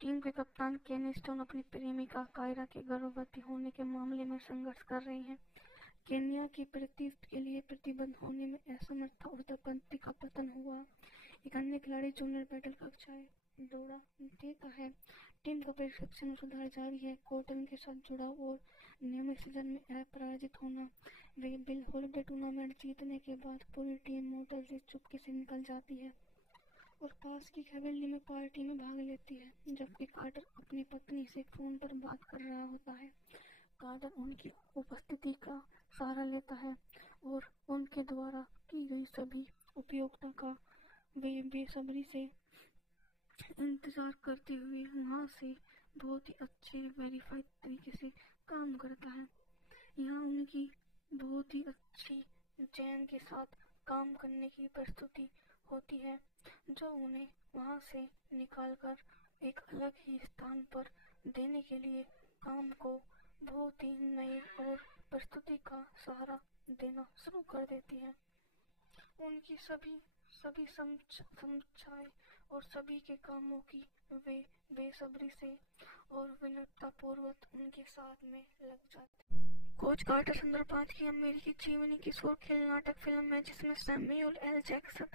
टीम के कप्तान केनी स्टोन अपनी प्रेमिका कायरा के गर्भवती होने के मामले में संघर्ष कर रहे हैं। केन्या की प्रतिष्ठा के लिए प्रतिबद्ध होने में असमर्थता और दंपति का पतन हुआ। एक अन्य खिलाड़ी जूनियर बैटल कक्षाएं दौड़ा देता है। टीम का प्रशिक्षण और सुधार जारी है। कॉटन के साथ जुड़ाव और नियमित सीजन में अपराजित होना। वे बिल हॉलिडे टूर्नामेंट जीतने के बाद पूरी टीम मोटर से चुपके से निकल जाती है और पास की हवेली में पार्टी में भाग लेती है, जबकि कार्टर अपनी पत्नी से फोन पर बात कर रहा होता है। कार्टर उनकी उपस्थिति का सहारा लेता है और उनके द्वारा की गई सभी उपयोगिता का वे बेसब्री से इंतजार करते हुए वहां से बहुत ही अच्छे वेरीफाइड तरीके से काम करता है। यहाँ उनकी बहुत ही अच्छी जैन के साथ काम करने की प्रस्तुति होती है, जो उन्हें वहां से निकालकर एक अलग ही स्थान पर देने के लिए काम को बहुत ही नए और प्रस्तुति का सहारा देना शुरू कर देती है। उनकी सभी समीक्षाएं और सभी के कामों की वे बेसब्री से और विनम्रतापूर्वक उनके साथ में लग जाते। कोच कार्टर संदर्भ 5 की अमेरिकी जीवनी की शोर खेल नाटक फिल्म है, जिसमें सैमुअल एल जैक्सन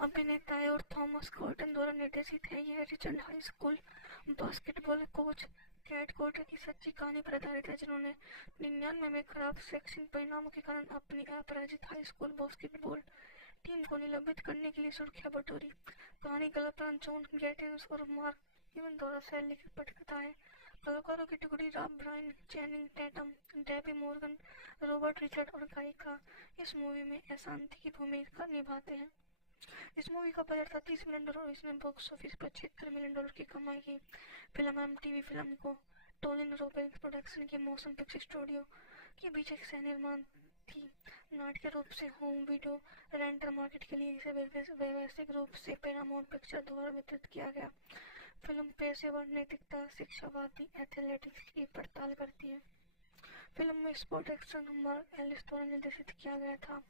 अभिनेता है और थॉमस कॉटन द्वारा निर्देशित है। यह Richard high school basketball coach cat Carter की सच्ची कहानी पर आधारित है, जिन्होंने 99 में खराब शैक्षणिक परिणामों के कारण अपनी अपराजित हाई स्कूल बास्केटबॉल टीम को निलंबित करने के लिए सुर्खियां बटोरी। कहानी कलाकार जॉन गैटिन्स और मार्क इवन द्वारा सह लिखित पटकथा है। कलाकारों की टुकड़ी Rob Brian, Channing Tatum, Debbie Morgan, Robert Richard और गायिका इस मूवी में अशांति की भूमिका निभाते हैं। इस मूवी का बजट था $30 मिलियन और इसने बॉक्स ऑफिस पर $76 मिलियन की कमाई की। फिल्म एमटीवी फिल्म को टोलिन रोबेल्स प्रोडक्शन के मोशन पिक्चर स्टूडियो के बीच एक सह निर्माण थी। नाटकीय रूप से होम वीडियो रेंटल मार्केट के लिए इसे व्यवसायिक रूप से पैरामाउंट पिक्चर द्वारा वितरित किया गया। फिल्म पेशेवर नैतिकता, शिक्षावादी एथलेटिक्स की पड़ताल करती है। फिल्म में स्पोर्ट एक्शन मार्क एलिस द्वारा निर्देशित किया गया था।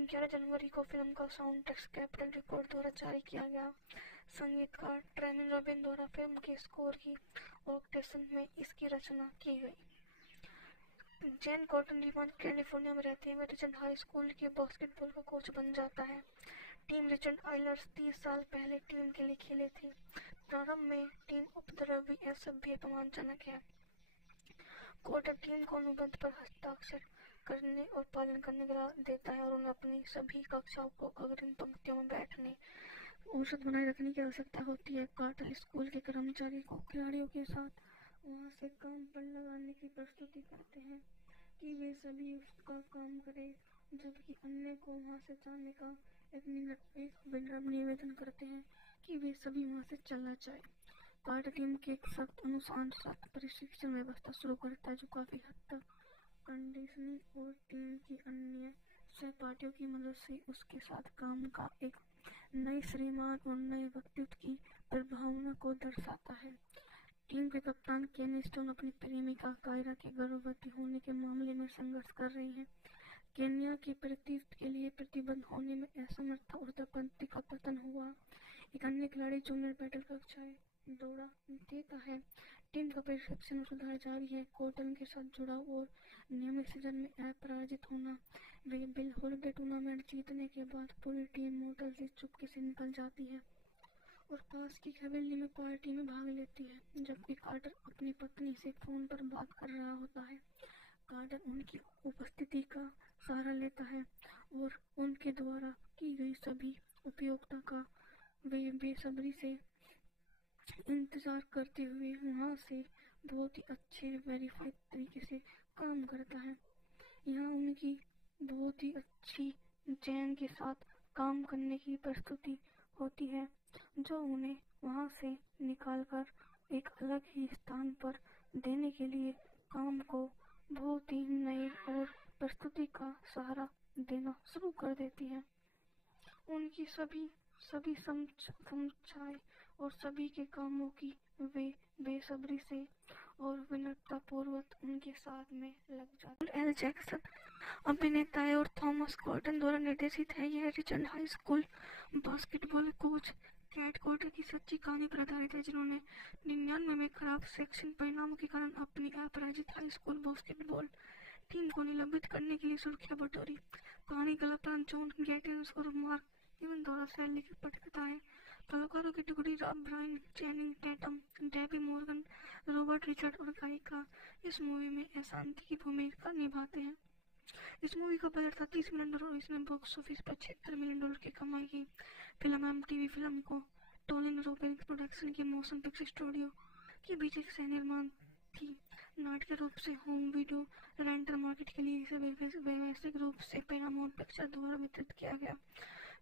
11 जनवरी को फिल्म का साउंड ट्रैक कैपिटल रिकॉर्ड द्वारा जारी किया गया। संगीतकार ट्रेमिन रॉबिन द्वारा फिल्म के स्कोर की ऑर्केस्ट्रेशन में इसकी रचना की गई। जैन कॉटन रिवान कैलिफोर्निया में रहते हुए रिचर्ड हाई स्कूल के बास्केटबॉल का कोच बन जाता है। टीम रिचर्ड आइलर्स 30 साल पहले टीम के लिए खेले थे। प्रारंभ में टीम उपद्रवी असभ्य अपमानजनक है। कॉटर टीम को अनुबंध पर हस्ताक्षर करने और पालन करने का देता है और उन्हें अपनी सभी कक्षाओं को अग्रिम पंक्तियों में बैठने औसत बनाए रखने की आवश्यकता होती है। कार्टर स्कूल के कर्मचारी को खिलाड़ियों के साथ वहां से काम पर लगाने की प्रस्तुति करते हैं कि वे सभी उसका काम करें, जबकि अन्य को वहां से जाने का एक विनम्र निवेदन करते हैं कि वे सभी वहां से चला जाए। कार्टर टीम की एक सख्त अनुशासन प्रशिक्षण व्यवस्था शुरू करता है, जो काफी हद तक कंडीशनिंग और टीम की अन्य सहपाठियों की मदद से उसके साथ काम का एक नए श्रीमान और नए व्यक्तित्व की प्रभावना को दर्शाता है। टीम के कप्तान केनी स्टोन अपनी प्रेमिका कायरा के गर्भवती होने के मामले में संघर्ष कर रहे हैं। केन्या की प्रतिष्ठा के लिए प्रतिबद्ध होने में असमर्थता और दंपति का पतन हुआ। एक अन्य खिलाड़ी जूनियर बैटल कक्षाएं दौड़ा देता है। टीम का प्रशिक्षण और सुधार जारी है। कॉटन के साथ जुड़ाव और नियमित सीजन में अपराजित होना। वे बिल हॉलिडे टूर्नामेंट जीतने के बाद पूरी टीम मोटर से चुपके से निकल जाती है और पास की हवेली में पार्टी में भाग लेती है, जबकि कार्टर अपनी पत्नी से फोन पर बात कर रहा होता है। कार्टर उनकी उपस्थिति का सहारा लेता है और उनके द्वारा की गई सभी उपयोगिता का वे बेसब्री से इंतजार करते हुए वहां से बहुत ही अच्छे वेरीफाइड तरीके से काम करता है। यहाँ उनकी बहुत ही अच्छी जैन के साथ काम करने की प्रस्तुति होती है, जो उन्हें वहां से निकालकर एक अलग ही स्थान पर देने के लिए काम को बहुत ही नए और प्रस्तुति का सहारा देना शुरू कर देती है। उनकी सभी सभी समझाए और सभी के कामों की वे बेसब्री से और विनम्रतापूर्वक उनके साथ में लग जाते। एल जैक्सन अभिनेता है और थॉमस गॉर्डन द्वारा निर्देशित है। यह Richard high school basketball coach cat Carter की सच्ची कहानी पर आधारित है, जिन्होंने 99 में खराब शैक्षणिक परिणामों के कारण अपनी अपराजित हाई स्कूल बास्केटबॉल टीम को निलंबित करने के लिए सुर्खियां बटोरी। कहानी कलाकार जॉन गैटिन्स और मार्क इवन द्वारा शैली की पटकथा है। कलाकारों की टुकड़ी Rob Brian, Channing Tatum, Debbie Morgan, Robert Richard और गायिका इस मूवी में अशांति की भूमिका निभाते हैं। इस मूवी का बजट था $30 मिलियन और इसने बॉक्स ऑफिस पर $76 मिलियन की कमाई की। फिल्म एमटीवी फिल्म को टोलिन रोपेनिक प्रोडक्शन के मोशन पिक्चर स्टूडियो के बीच एक सह निर्माण थी। नाटकीय रूप से होम वीडियो रेंटल मार्केट के लिए इसे वैश्विक रूप से पैरामाउंट पिक्चर द्वारा वितरित किया गया।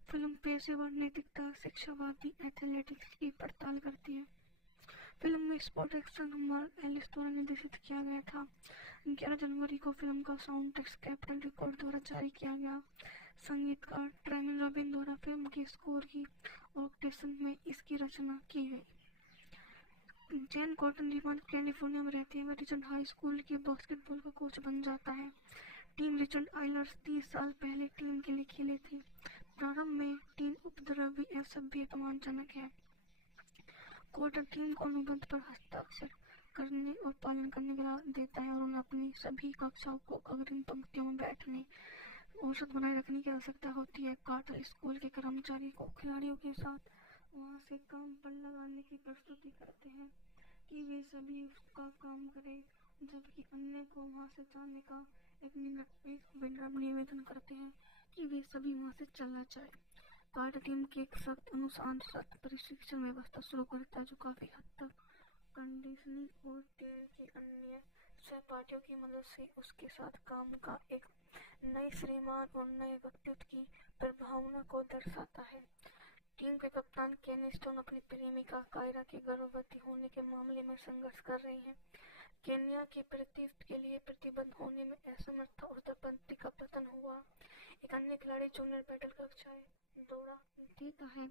फिल्म पेशेवर नैतिकता, शिक्षावादी एथलेटिक्स की पड़ताल करती है। फिल्म में स्पॉट एक्शन मार्क एलिस द्वारा निर्देशित किया गया था। 11 जनवरी को फिल्म का साउंड ट्रैक कैपिटल रिकॉर्ड द्वारा जारी किया गया। संगीतकार ट्रेमिन रॉबिन द्वारा फिल्म के स्कोर की ऑर्केस्ट्रेशन में इसकी रचना की गई। जैन कॉटन रिमोट कैलिफोर्निया में रहते हैं। वह रिचर्ड हाई स्कूल के बास्केटबॉल का कोच बन जाता है। टीम रिचर्ड आइलर्स 30 साल पहले टीम के लिए खेले थे। प्रारंभ में टीम उपद्रवी असभ्य अपमानजनक है। कॉर्टर टीम को अनुबंध पर हस्ताक्षर करने और पालन करने का देता है और उन्हें अपनी सभी कक्षाओं को अग्रिम पंक्तियों में बैठने औसत बनाए रखने की आवश्यकता होती है। कार्टर स्कूल के कर्मचारी को खिलाड़ियों के साथ वहां से काम पर लगाने की प्रस्तुति करते हैं कि वे सभी उसका काम करें, जबकि अन्य को वहां से जाने का एक विनम्र निवेदन करते हैं कि वे सभी वहां से चलना चाहे। कार्टर टीम की एक सख्त अनुशासन प्रशिक्षण व्यवस्था शुरू करता है, जो काफी हद तक कंडीशनिंग और टीम के अन्य सहपाठियों की मदद से उसके साथ काम का एक नए श्रीमान और नए व्यक्तित्व की प्रभावना को दर्शाता है। टीम के कप्तान केनी स्टोन अपनी प्रेमिका कायरा के गर्भवती होने के मामले में संघर्ष कर रहे हैं। केन्या के प्रतिष्ठ के लिए प्रतिबद्ध होने में असमर्थ और दंपति का पतन हुआ। एक अन्य खिलाड़ी जूनियर बैटल कक्षाएं दौड़ा देता है।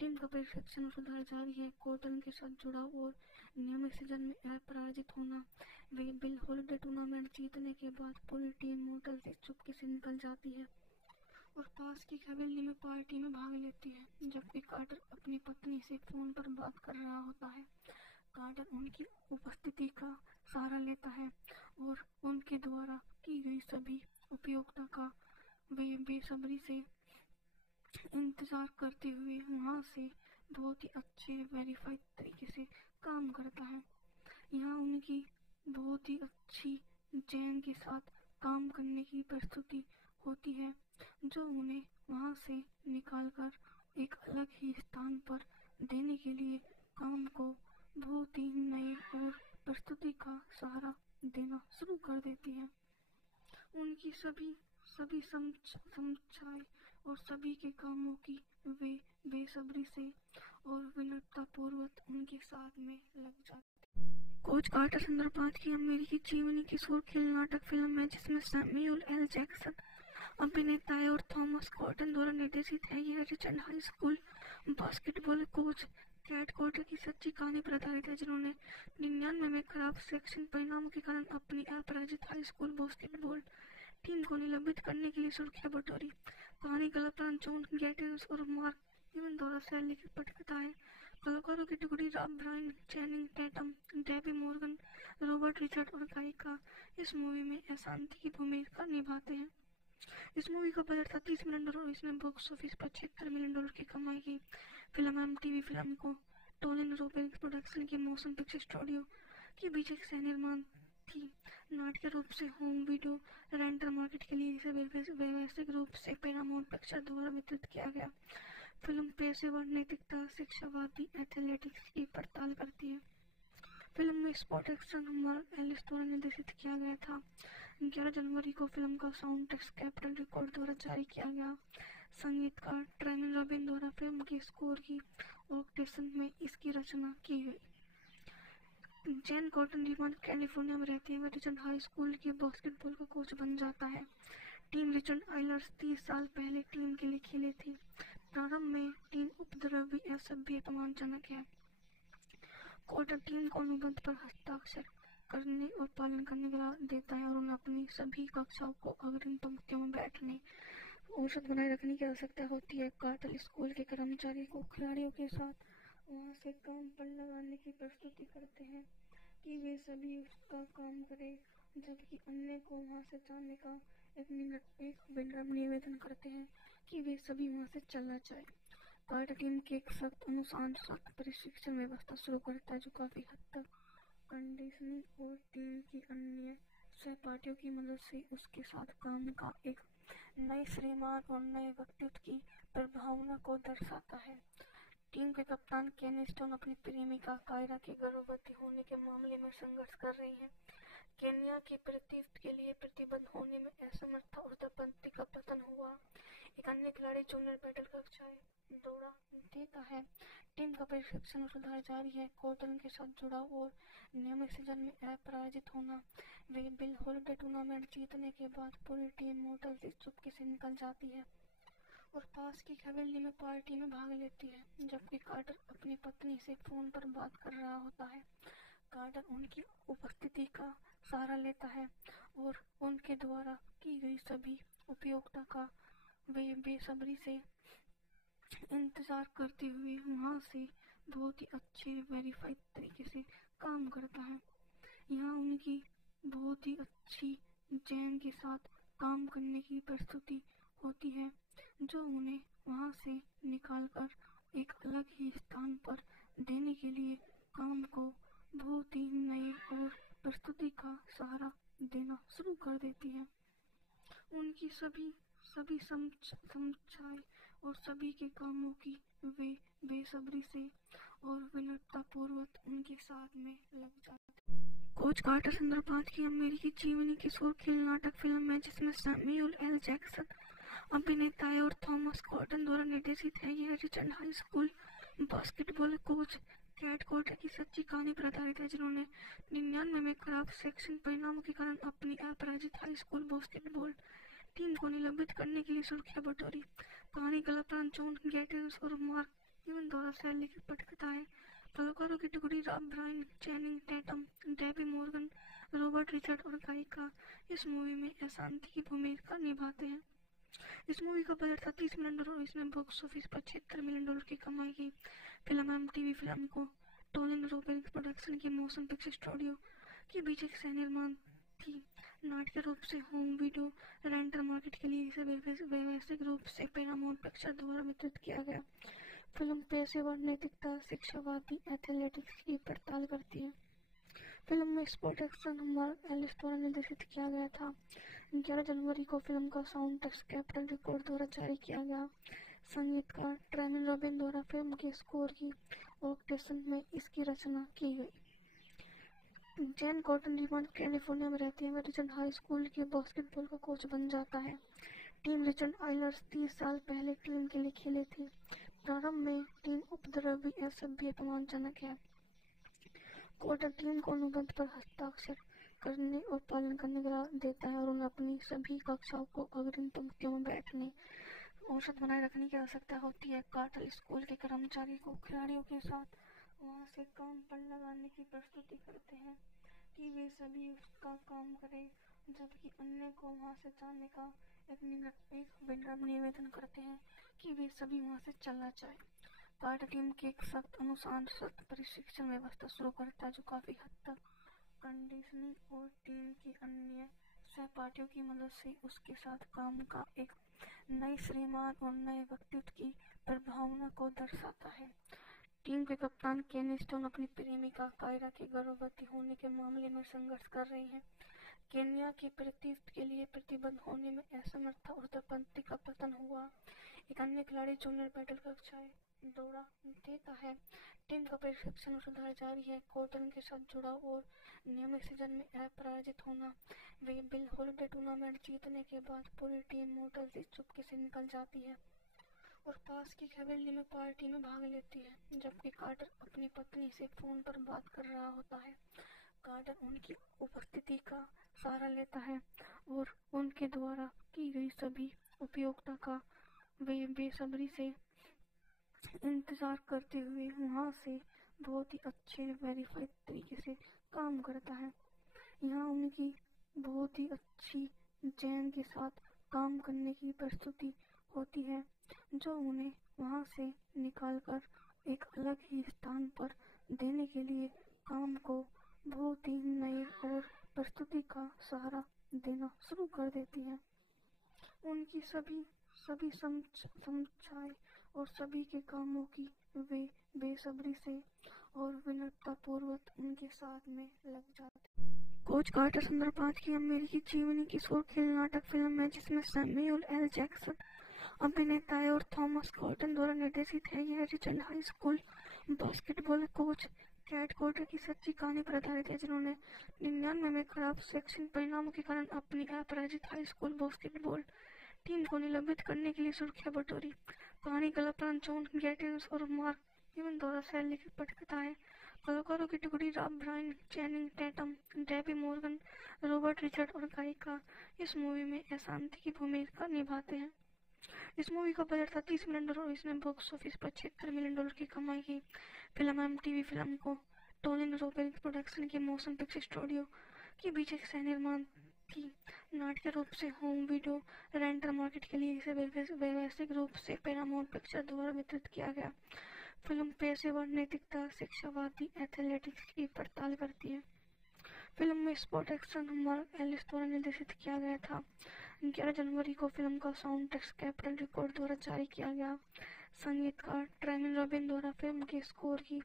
टीम का प्रशिक्षण और सुधार जारी है। कॉर्टन के साथ जुड़ाव और नियमित सीजन में अपराजित होना। वे बिल हॉलिडे टूर्नामेंट जीतने के बाद पूरी टीम मोटल से चुपके से निकल जाती है और पास की हवेली में पार्टी में भाग लेती है, जबकि कार्टर अपनी पत्नी से फोन पर बात कर रहा होता है। कार्टर उनकी उपस्थिति का सहारा लेता है और उनके द्वारा की गई सभी उपयोगिता का वे बेसब्री से इंतजार करते हुए वहां से बहुत ही अच्छे वेरीफाइड तरीके से काम करता है। यहाँ उनकी बहुत ही अच्छी जैन के साथ काम करने की प्रस्तुति होती है, जो उन्हें वहां से निकालकर एक अलग ही स्थान पर देने के लिए काम को बहुत ही नए और प्रस्तुति का सहारा देना शुरू कर देती है। उनकी सभी समझाए और सभी के कामों की वे बेसब्री से और विनम्रतापूर्वक उनके साथ में लग जाते। कोच कार्टर संदर्भ 5 की अमेरिकी जीवनी की शोर खेल नाटक फिल्म है, जिसमें सैमुअल एल जैक्सन अभिनेता है और थॉमस गॉर्डन द्वारा निर्देशित है। यह Richard high school basketball coach cat Carter की सच्ची कहानी पर आधारित है, जिन्होंने 99 में खराब शैक्षणिक परिणामों के कारण अपनी अपराजित हाई स्कूल बास्केटबॉल टीम को निलंबित करने के लिए सुर्खियां बटोरी। कहानी कलाकार जॉन गैटिन्स और मार्क इवन द्वारा शैली की पटकथा है। कलाकारों की टुकड़ी Rob Brian, Channing Tatum, Debbie Morgan, Robert Richard और गायिका इस मूवी में अशांति की भूमिका निभाते हैं। इस मूवी का बजट था $30 मिलियन और इसने बॉक्स ऑफिस पर $76 मिलियन की कमाई की। फिल्म एमटीवी फिल्म को टोलिन रोपेनिक प्रोडक्शन के मोशन पिक्चर स्टूडियो के बीच एक सह निर्माण थी। नाटकीय रूप से होम वीडियो रेंटल मार्केट के लिए इसे वैश्विक रूप से पैरामाउंट पिक्चर द्वारा वितरित किया गया। फिल्म पेशेवर नैतिकता, शिक्षावादी एथलेटिक्स की पड़ताल करती है। फिल्म में स्पॉट एक्शन मार्क एलिस द्वारा निर्देशित किया गया था। 11 जनवरी को फिल्म का साउंड ट्रैक कैपिटल रिकॉर्ड द्वारा जारी किया गया। संगीतकार ट्रेमिन रॉबिन द्वारा फिल्म के स्कोर की ऑर्केस्ट्रेशन में इसकी रचना की गई। जैन कॉटन रिमोट कैलिफोर्निया में रहते हैं। वह रिचर्ड हाई स्कूल के बास्केटबॉल का कोच बन जाता है। टीम रिचर्ड आइलर्स 30 साल पहले टीम के लिए खेले थे। प्रारंभ में टीम उपद्रवी असभ्य अपमानजनक है। कार्टर टीम को अनुबंध पर हस्ताक्षर करने और पालन करने का देता है और उन्हें अपनी सभी कक्षाओं को अग्रिम पंक्तियों में बैठने औसत बनाए रखने की आवश्यकता होती है। कार्टर स्कूल के कर्मचारी को खिलाड़ियों के साथ वहां से काम पर लगाने की प्रस्तुति करते हैं कि वे सभी उसका काम करें, जबकि अन्य को वहां से जाने का एक विनम्र निवेदन करते हैं कि वे सभी वहां से चला जाए। कार्टर टीम की एक सख्त अनुशासन प्रशिक्षण व्यवस्था शुरू करता है जो काफी हद तक कंडीशनिंग और टीम की अन्य सहपाठियों की मदद से उसके साथ काम का एक नए श्रीमान और नए व्यक्तित्व की प्रभावना को दर्शाता है। टीम के कप्तान केन स्टोन अपनी प्रेमिका कायरा के गर्भवती होने के मामले में संघर्ष कर रही हैं। केन्या की प्रतिष्ठा के लिए प्रतिबद्ध होने में असमर्थता और दंपति का पतन हुआ। एक अन्य खिलाड़ी जूनियर बैटल कक्षाएं दौड़ा देता है। टीम का प्रशिक्षण और सुधार जारी है। कोर्टन के साथ जुड़ाव और नियमित सीजन में अपराजित होना। वे बिल हॉलिडे टूर्नामेंट जीतने के बाद पूरी टीम मोटर से चुपके से निकल जाती है और पास की हवेली में पार्टी में भाग लेती है, जबकि कार्टर अपनी पत्नी से फोन पर बात कर रहा होता है। कार्टर उनकी उपस्थिति का सहारा लेता है और उनके द्वारा की गई सभी उपयोगिता का वे बेसब्री से इंतजार करते हुए वहां से बहुत ही अच्छे वेरीफाइड तरीके से काम करता है। यहाँ उनकी बहुत ही अच्छी जैन के साथ काम करने की प्रस्तुति होती है जो उन्हें वहां से निकालकर एक अलग ही स्थान पर देने के लिए काम को बहुत ही नए और प्रस्तुति का सहारा देना शुरू कर देती है। उनकी सभी समझाए और सभी के कामों की वे बेसब्री से और विनम्रतापूर्वक उनके साथ में लग जाते। कोच कार्टर संदर्भ 5 की अमेरिकी जीवनी किशोर खेल नाटक फिल्म है जिसमें सैमुअल एल जैक्सन अभिनेता है और थॉमस कॉटन द्वारा निर्देशित है। यह Richard high school basketball coach Kat Carter की सच्ची कहानी पर आधारित है जिन्होंने 99 में खराब शैक्षणिक परिणामों के कारण अपनी अपराजित हाई स्कूल बास्केटबॉल टीम को निलंबित करने के लिए सुर्खियां बटोरी। कहानी कलाकार जॉन गैटिस और मार्क इवन द्वारा शैली की पटकथा है। कलाकारों की टुकड़ी Brian Channing Tatum, Debbie Morgan, Robert Richard और गायिका इस मूवी में अशांति की भूमिका निभाते हैं। इस मूवी का बजट था $30 मिलियन और इसने बॉक्स ऑफिस पर $76 मिलियन की कमाई की। फिल्म एमटीवी फिल्म को टोलिन रोबेरिंग प्रोडक्शन की मोशन पिक्चर स्टूडियो के बीच एक सह निर्माण थी। नाटकीय रूप से होम वीडियो रेंटल मार्केट के लिए इसे व्यवसायिक रूप से पैरामाउंट पिक्चर द्वारा वितरित किया गया। फिल्म पेशेवर नैतिकता, शिक्षावादी एथलेटिक्स की पड़ताल करती है। फिल्म में स्पोर्ट एक्शन मार्क एलिस द्वारा निर्देशित किया गया था। 11 जनवरी को फिल्म का साउंड ट्रैक कैपिटल रिकॉर्ड द्वारा जारी किया गया। संगीतकार ट्रेविन रॉबिन द्वारा फिल्म के स्कोर की ऑर्केस्ट्रेशन में इसकी रचना की गई। जैन कॉटन रिमोट कैलिफोर्निया में रहती है। वह रिचर्ड हाई स्कूल के बास्केटबॉल का कोच बन जाता है। टीम रिचर्ड आइलर्स 30 साल पहले टीम के लिए खेले थे। प्रारंभ में टीम उपद्रवी असभ्य अपमानजनक है। कार्टर टीम को अनुबंध पर हस्ताक्षर करने और पालन करने का देता है और उन्हें अपनी सभी कक्षाओं को अग्रिम पंक्तियों में बैठने औसत बनाए रखने की आवश्यकता होती है। कार्टर स्कूल के कर्मचारी को खिलाड़ियों के साथ वहां से काम पर लगाने की प्रस्तुति करते हैं कि वे सभी उसका काम करें, जबकि अन्य को वहां से जाने का एक विनम्र निवेदन करते हैं कि वे सभी वहां से चला जाए। कार्टर टीम की एक सख्त अनुशासन प्रशिक्षण व्यवस्था शुरू करता है जो काफी हद तक कंडीशनिंग और टीम की अन्य सहपाठियों की मदद से उसके साथ काम का एक नए श्रीमान और नए व्यक्तित्व की प्रभावना को दर्शाता है। टीम के कप्तान केन स्टोन अपनी प्रेमिका कायरा के गर्भवती होने के मामले में संघर्ष कर रहे हैं। केन्या की प्रतिष्ठा के लिए प्रतिबद्ध होने में असमर्थता और दंपति का पतन हुआ। एक अन्य खिलाड़ी जूनियर बैटल कक्षाएं दौड़ा देता है। टीम का प्रशिक्षण और सुधार जारी है। कोर्टन के साथ जुड़ाव और नियमित सीजन में अपराजित होना। वे बिल हॉलिडे टूर्नामेंट जीतने के बाद पूरी टीम मोटर से चुपके से निकल जाती है और पास की हवेली में पार्टी में भाग लेती है, जबकि कार्टर अपनी पत्नी से फोन पर बात कर रहा होता है। कार्टर उनकी उपस्थिति का सहारा लेता है और उनके द्वारा की गई सभी उपयोगिता का वे बेसब्री से इंतज़ार करते हुए वहाँ से बहुत ही अच्छे वेरीफाइड तरीके से काम करता है। यहाँ उनकी बहुत ही अच्छी चैन के साथ काम करने की प्रस्तुति होती है, जो उन्हें वहाँ से निकालकर एक अलग ही स्थान पर देने के लिए काम को बहुत ही नए और प्रस्तुति का सहारा देना शुरू कर देती है। उनकी सभी सभी समझाए और सभी के कामों की वे बेसब्री से और विनम्रतापूर्वक उनके साथ में लग जाते। कोच कार्टर सुंदरपाठ की अमेरिकी जीवनी की शोर खेल नाटक फिल्म है, जिसमें सैमुअल एल जैक्सन अभिनेता है और थॉमस कॉटन द्वारा निर्देशित है। यह Richard high school basketball coach cat Carter की सच्ची कहानी पर आधारित है, जिन्होंने 99 में खराब शैक्षणिक परिणामों के कारण अपनी अपराजित हाई स्कूल बास्केटबॉल टीम को निलंबित करने के लिए सुर्खियां बटोरी। कहानी कलाकार जॉन गैटिन्स और मार्क इवन द्वारा सहलिखित पटकथा है। कलाकारों की टुकड़ी Rob Brian, Channing Tatum, Debbie Morgan, Robert Richard और गायिका इस मूवी में अशांति की भूमिका निभाते हैं। इस मूवी का बजट था $30 मिलियन और इसने बॉक्स ऑफिस पर $76 मिलियन की कमाई की। फिल्म एमटीवी फिल्म को टोलिन रोबेल प्रोडक्शन के मोशन पिक्चर स्टूडियो के बीच एक सह निर्माण थी। नाट्य रूप से होम वीडियो रेंटल मार्केट के लिए इसे व्यवसायिक रूप से पैरामाउंट पिक्चर द्वारा वितरित किया गया। फिल्म पेशेवर नैतिकता, शिक्षावादी एथलेटिक्स की पड़ताल करती है। फिल्म में स्पॉट एक्शन मार्क एलिस द्वारा निर्देशित किया गया था। 11 जनवरी को फिल्म का साउंड ट्रैक कैपिटल रिकॉर्ड द्वारा जारी किया गया। संगीतकार ट्रेविन रॉबिन द्वारा फिल्म के स्कोर की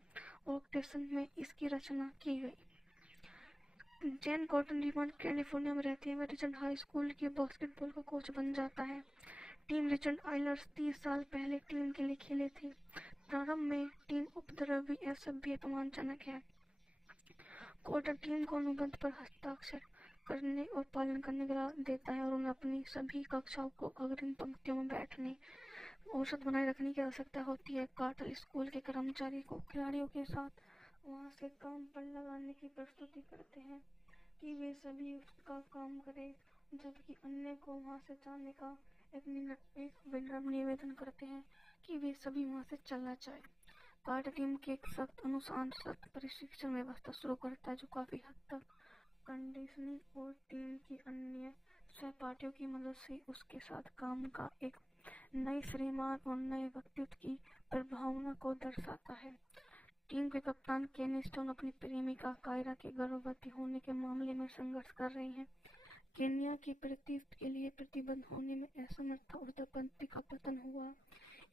ऑर्केस्ट्रेशन में इसकी रचना की गई। जैन कॉटन रिमोट कैलिफोर्निया में रहती है। वह रिचर्ड हाई स्कूल के बास्केटबॉल का कोच बन जाता है। टीम रिचर्ड आइलर्स 30 साल पहले टीम के लिए खेले थे। प्रारंभ में टीम उपद्रवी असभ्य अपमानजनक है। कॉर्टर टीम को अनुबंध पर हस्ताक्षर करने और पालन करने का देता है और उन्हें अपनी सभी कक्षाओं को अग्रिम पंक्तियों में बैठने औसत बनाए रखने की आवश्यकता होती है। कार्टर स्कूल के कर्मचारी को खिलाड़ियों के साथ वहां से काम पर लगाने की प्रस्तुति करते हैं कि वे सभी उसका काम करें, जबकि अन्य को वहां से जाने का एक विनम्र निवेदन करते हैं कि वे सभी वहां से चला जाए। कार्टर टीम की एक सख्त अनुशासन प्रशिक्षण व्यवस्था शुरू करता है, जो काफी हद तक कंडीशनिंग और टीम की अन्य सहपाठियों की मदद से उसके साथ काम का एक नए श्रीमान और नए व्यक्तित्व की प्रभावना को दर्शाता है। टीम के कप्तान केनी स्टोन अपनी प्रेमिका कायरा के गर्भवती होने के मामले में संघर्ष कर रहे हैं। केन्या के प्रतिष्ठ के लिए प्रतिबद्ध होने में असमर्थ और दंपति का पतन हुआ।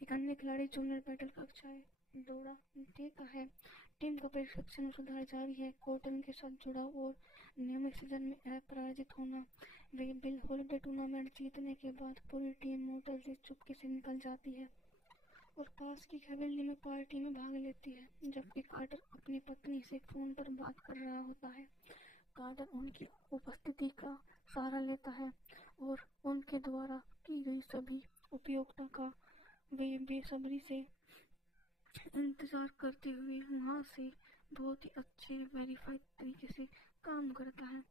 एक अन्य खिलाड़ी जूनियर बैटल कक्षाएं दौड़ा देखा है। टीम का प्रशिक्षण और सुधार जारी है। कॉटन के साथ जुड़ाव और नियमित सीजन में अपराजित होना। वे बिल हॉलिडे टूर्नामेंट जीतने के बाद पूरी टीम मोटर से चुपके से निकल जाती है और पास की हवेली में पार्टी में भाग लेती है, जबकि कार्टर अपनी पत्नी से फोन पर बात कर रहा होता है। कार्टर उनकी उपस्थिति का सहारा लेता है और उनके द्वारा की गई सभी उपयोगिता का वे बेसब्री से इंतजार करते हुए वहाँ से बहुत ही अच्छे वेरीफाइड तरीके से काम करता है।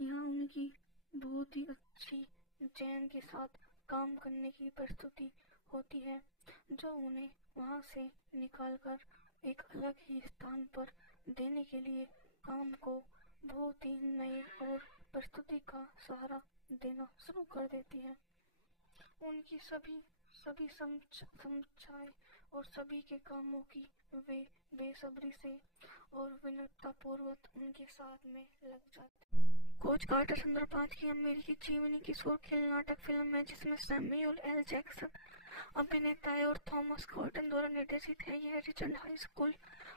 यहाँ उनकी बहुत ही अच्छी चैन के साथ काम करने की प्रस्तुति होती है, जो उन्हें वहाँ से निकालकर एक अलग ही स्थान पर देने के लिए काम को बहुत ही नए और प्रस्तुति का सहारा देना शुरू कर देती है। उनकी सभी सभी समझाए और सभी के कामों की वे बेसब्री से और विनम्रतापूर्वक उनके साथ में लग जाते। कोच कार्टर सुंदरपाठ की अमेरिकी जीवनी की शोर खेल नाटक फिल्म है, जिसमें सैमुअल एल जैक्सन अभिनेता है और थॉमस कॉटन द्वारा निर्देशित है। यह Richard high school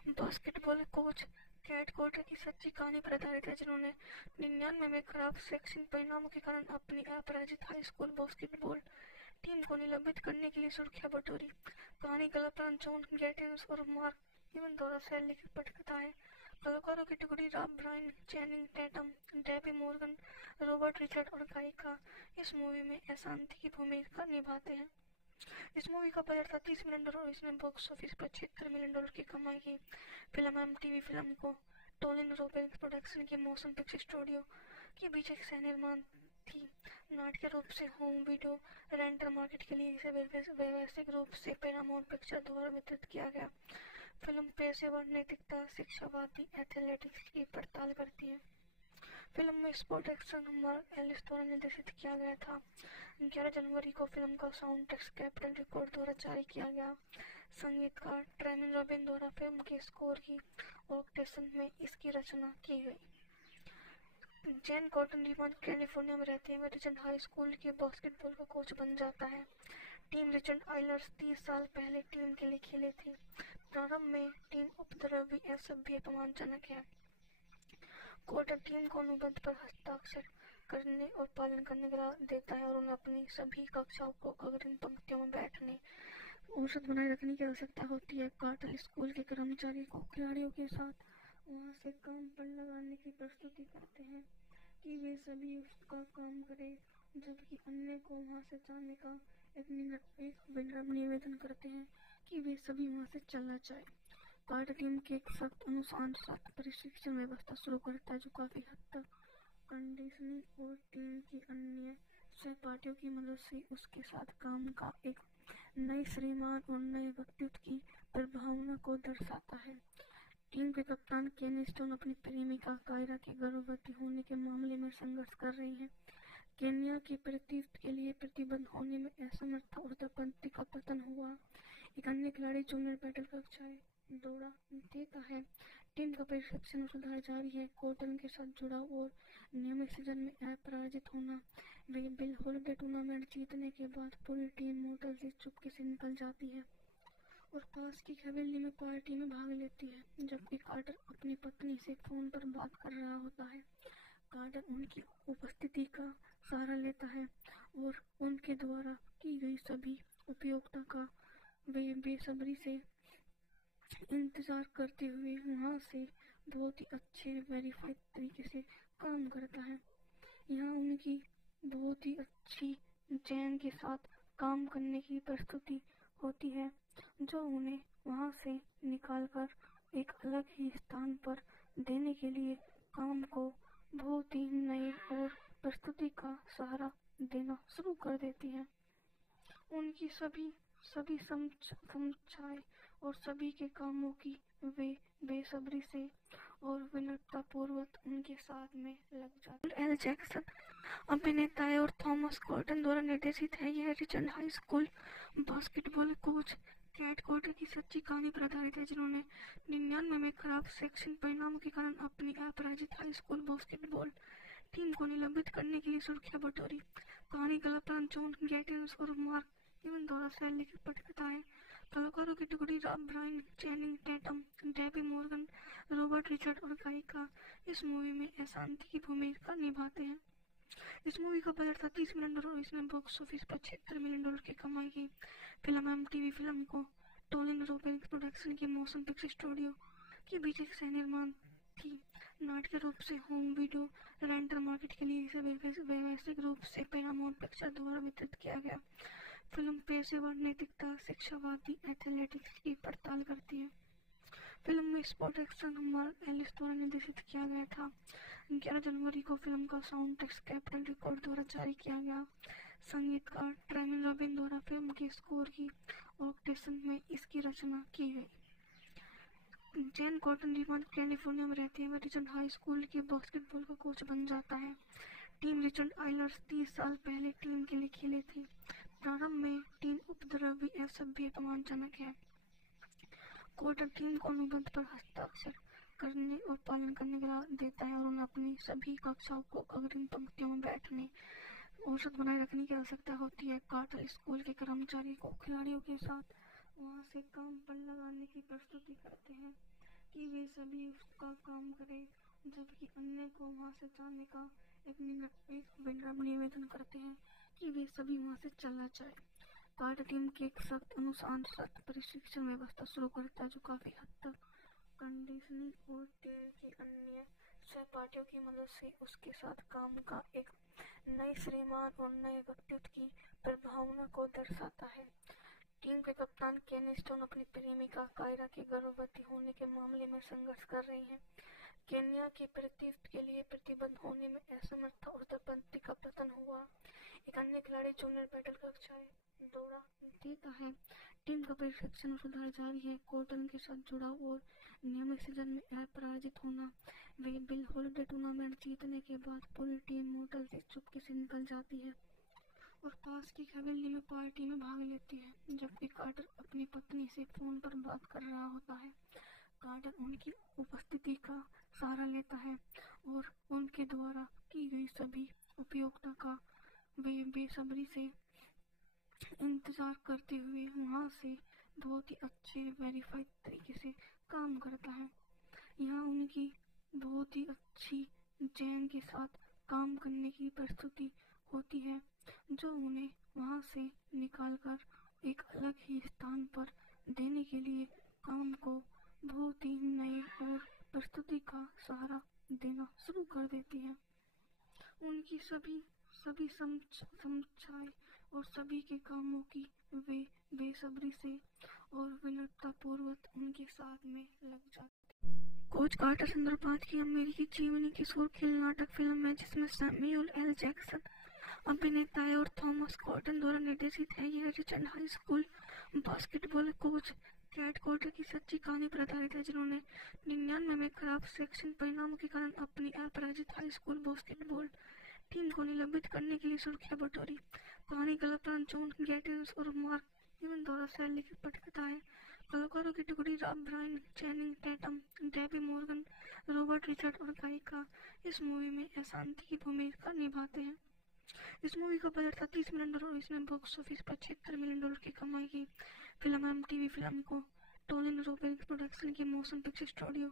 basketball coach cat Carter की सच्ची कहानी पर आधारित है, जिन्होंने 99 में खराब शैक्षणिक परिणामों के कारण अपनी अपराजित हाई स्कूल बास्केटबॉल टीम को निलंबित करने के लिए सुर्खियां बटोरी। कहानी कलाकार जॉन गैटिन्स और मार्क इवन द्वारा सहलिखित पटकथा है। कलाकारों की टुकड़ी Rob Brian, Channing Tatum, Debbie Morgan, Robert Richard और गायिका इस मूवी में अशांति की भूमिका निभाते हैं। इस मूवी का बजट था $30 मिलियन और इसने बॉक्स ऑफिस पर $76 मिलियन की कमाई की। फिल्म एमटीवी फिल्म को टोलिन रोबेल प्रोडक्शन के मोशन पिक्चर स्टूडियो के बीच एक सह निर्माण थी। नाटकीय रूप से होम वीडियो रेंटल मार्केट के लिए इसे व्यवसायिक रूप से पैरामाउंट पिक्चर द्वारा वितरित किया गया। फिल्म पेशेवर नैतिकता, शिक्षावादी एथलेटिक्स की पड़ताल करती है। फिल्म में स्पॉट एक्शन मार्क एलिस द्वारा निर्देशित किया गया था। 11 जनवरी को फिल्म का साउंड ट्रैक कैपिटल रिकॉर्ड द्वारा जारी किया गया। संगीतकार ट्रेमिन रॉबिन द्वारा फिल्म के स्कोर की ऑर्केस्ट्रेशन में इसकी रचना की गई। जैन कॉटन रिचमंड कैलिफोर्निया में रहते हुए रिचमंड हाई स्कूल के बास्केटबॉल का कोच बन जाता है। टीम रिचमंड आइलर्स 30 साल पहले टीम के लिए खेले थे। प्रारंभ में टीम उपद्रवी असभ्य अपमानजनक है। कॉटन टीम को अनुबंध पर हस्ताक्षर करने और पालन करने का देता है और उन्हें अपनी सभी कक्षाओं को अग्रिम पंक्तियों में बैठने औसत बनाए रखने की आवश्यकता होती है। कार्टर स्कूल के कर्मचारी को खिलाड़ियों के साथ वहां से काम पर लगाने की प्रस्तुति करते हैं कि वे सभी उसका काम करें, जबकि अन्य को वहां से जाने का एक विनम्र निवेदन करते हैं कि वे सभी वहां से चलना चाहें। कार्टर टीम की एक सख्त अनुशासन प्रशिक्षण व्यवस्था शुरू करता है, जो काफी हद तक कंडीशनिंग और टीम की अन्य सहपाठियों की मदद से उसके साथ काम का एक नए श्रीमान और नए व्यक्तित्व की प्रभावना को दर्शाता है। टीम के कप्तान केनी स्टोन अपनी प्रेमिका कायरा के गर्भवती होने के मामले में संघर्ष कर रही हैं। केन्या के प्रतिष्ठ के लिए प्रतिबद्ध होने में असमर्थता और दंपति का पतन हुआ। एक अन्य खिलाड़ी जूनियर बैटल कक्षाएं दौड़ा देता है। टीम का प्रशिक्षण और सुधार जारी है। कॉटन के साथ जुड़ाव और नियमित सीजन में अपराजित होना। वे बिल हॉलिडे टूर्नामेंट जीतने के बाद पूरी टीम मोटर से चुपके से निकल जाती है और पास की हवेली में पार्टी में भाग लेती है, जबकि कार्टर अपनी पत्नी से फोन पर बात कर रहा होता है। कार्टर उनकी उपस्थिति का सहारा लेता है और उनके द्वारा की गई सभी उपयोगिता का वे बेसब्री से इंतजार करते हुए वहां से बहुत ही अच्छे वेरीफाइड तरीके से काम करता है। यहाँ उनकी बहुत ही अच्छी जैन के साथ काम करने की प्रस्तुति होती है, जो उन्हें वहां से निकालकर एक अलग ही स्थान पर देने के लिए काम को बहुत ही नए और प्रस्तुति का सहारा देना शुरू कर देती है। उनकी सभी समझाएं और सभी के कामों की वे बेसब्री से और विनम्रता पूर्वक उनके साथ में लग जाते हैं। एल जैक्सन अभिनेता है और थॉमस कॉटन द्वारा निर्देशित है। यह Richmond high school basketball coach cat Carter की सच्ची कहानी पर आधारित है, जिन्होंने 99 में खराब शैक्षणिक परिणामों के कारण अपनी अपराजित हाई स्कूल बास्केटबॉल टीम को निलंबित करने के लिए सुर्खियां बटोरी। कहानी कलाकार जॉन गैटिन्स और मार्क इवन द्वारा लिखित पटकथा है। कलाकारों की टुकड़ी Brian Channing Tatum, Debbie Morgan, Robert Richard और गायिका इस मूवी में अशांति की भूमिका निभाते हैं। इस मूवी का बजट था $30 मिलियन और इसने बॉक्स ऑफिस पर $76 मिलियन की कमाई की। फिल्म MTV फिल्म को टोलिन रोबिन प्रोडक्शन के मोशन पिक्चर स्टूडियो के बीच एक सह निर्माण थी। नाटकीय रूप से होम वीडियो रेंटल मार्केट के लिए इसे व्यवसायिक रूप से पैरामाउंट पिक्चर द्वारा वितरित किया गया। फिल्म पेशेवर नैतिकता, शिक्षावादी एथलेटिक्स की पड़ताल करती है। फिल्म में स्पॉट एक्शन मार्क एलिस द्वारा निर्देशित किया गया था। 11 जनवरी को फिल्म का साउंड ट्रैक कैपिटल रिकॉर्ड द्वारा जारी किया गया। संगीतकार ट्रेमिन रॉबिन द्वारा फिल्म के स्कोर की ऑर्केस्ट्रेशन में इसकी रचना की गई। जैन कॉटन रिचमंड कैलिफोर्निया में रहते हुए रिचमंड हाई स्कूल के बास्केटबॉल का कोच बन जाता है। टीम रिचमंड आइलर्स 30 साल पहले टीम के लिए खेले थे। प्रारंभ में टीम उपद्रवी असभ्य अपमानजनक है। कॉटन टीम को अनुबंध पर हस्ताक्षर करने और पालन करने का देता है और उन्हें अपनी सभी कक्षाओं को अग्रिम पंक्तियों में बैठने औसत बनाए रखने की आवश्यकता होती है। कार्टर स्कूल के कर्मचारी को खिलाड़ियों के साथ वहां से काम पर लगाने की प्रस्तुति करते हैं कि वे सभी उसका काम करें, जबकि अन्य को वहां से जाने का एक विनम्र निवेदन करते हैं कि वे सभी वहां से चलना चाहें। कार्टर टीम की एक सख्त अनुशासन प्रशिक्षण व्यवस्था शुरू करता है, जो काफी हद तक कंडीशनिंग और टीम की अन्य सहपाठियों की मदद से उसके साथ काम का एक नए श्रीमान और नए व्यक्तित्व की प्रभावना को दर्शाता है। टीम के कप्तान केनी स्टोन अपनी प्रेमिका कायरा के गर्भवती होने के मामले में संघर्ष कर रही हैं। केन्या की प्रतिष्ठ के लिए प्रतिबद्ध होने में असमर्थता और दंपति का पतन हुआ। एक अन्य खिलाड़ी जूनियर बैटल कक्षाएं दौड़ा देता है। टीम का प्रशिक्षण और सुधार जारी है। कोर्टन के साथ जुड़ाव और नियमित सीजन में अपराजित होना। वे बिल हॉलिडे टूर्नामेंट जीतने के बाद पूरी टीम मोटल से चुपके से निकल जाती है और पास की हवेली में पार्टी में भाग लेती है, जबकि कार्टर अपनी पत्नी से फोन पर बात कर रहा होता है। कार्टर उनकी उपस्थिति का सहारा लेता है और उनके द्वारा की गई सभी उपयोगिता का वे बेसब्री से इंतजार करते हुए वहां से बहुत ही अच्छे वेरीफाइड तरीके से काम करता है। यहाँ उनकी बहुत ही अच्छी जैन के साथ काम करने की प्रस्तुति होती है, जो उन्हें वहां से निकालकर एक अलग ही स्थान पर देने के लिए काम को बहुत ही नए और प्रस्तुति का सहारा देना शुरू कर देती है। उनकी सभी समझाए और सभी के कामों की वे बेसब्री से और विनम्रता पूर्वक उनके साथ में लग जाते। कोच कार्टर सुंदरपाठ की अमेरिकी जीवनी किशोर खेल नाटक फिल्म है, जिसमें सैमुअल एल जैक्सन अभिनेता है और थॉमस कॉटन द्वारा निर्देशित है। यह Richard high school basketball coach cat Carter की सच्ची कहानी पर आधारित है, जिन्होंने 99 में खराब सेक्शन परिणामों के कारण अपनी अपराजित हाई स्कूल बास्केटबॉल टीम को निलंबित करने के लिए सुर्खियां बटोरी। कहानी कलाकार जॉन गैटिस और मार्क इवन द्वारा लिखित पटकथा है। कलाकारों की टुकड़ी Rob Brian, Channing Tatum, Debbie Morgan, Robert Richard और गायिका इस मूवी में अशांति की भूमिका निभाते हैं। इस मूवी का बजट था $30 मिलियन और इसने बॉक्स ऑफिस पर $76 मिलियन की कमाई की। फिल्म MTV फिल्म को टोलिन रोबेल्स प्रोडक्शन के मोशन पिक्चर स्टूडियो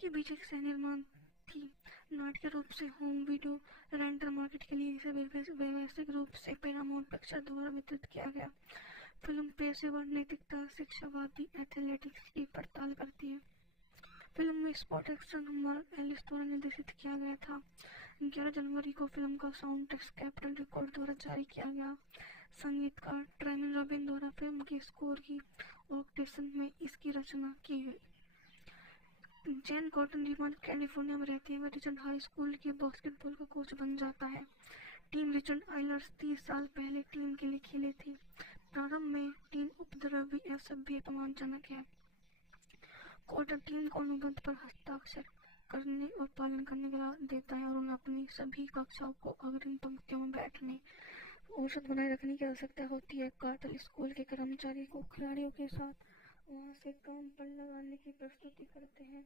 के बीच एक सह निर्माण थी। नाटकीय रूप से होम वीडियो रेंटल मार्केट के लिए इसे व्यवसायिक रूप से पैरामाउंट पिक्चर द्वारा वितरित किया गया। फिल्म पेशेवर नैतिकता, शिक्षावादी एथलेटिक्स की पड़ताल करती है। फिल्म में स्पॉट एक्शन मार्क एलिस द्वारा निर्देशित किया गया था। 11 जनवरी को फिल्म का साउंड ट्रैक कैपिटल रिकॉर्ड द्वारा जारी किया गया। संगीतकार ट्रेमिन रॉबिन द्वारा फिल्म के स्कोर की ऑर्केस्ट्रेशन में इसकी रचना की गई। जैन कॉटन रिमान कैलिफोर्निया में रहती है। वह रिचर्ड हाई स्कूल के बास्केटबॉल का कोच बन जाता है। टीम रिचर्ड आइलर्स 30 साल पहले टीम के लिए खेले थे। प्रारंभ में टीम उपद्रवी, असभ्य, अपमानजनक है। कॉटन टीम को अनुबंध पर हस्ताक्षर करने और पालन करने का देता है और उन्हें अपनी सभी कक्षाओं को अग्रिम पंक्तियों में बैठने औसत बनाए रखने की आवश्यकता होती है। कार्टर स्कूल के कर्मचारी को खिलाड़ियों के साथ वहां से काम पर लगाने की प्रस्तुति करते हैं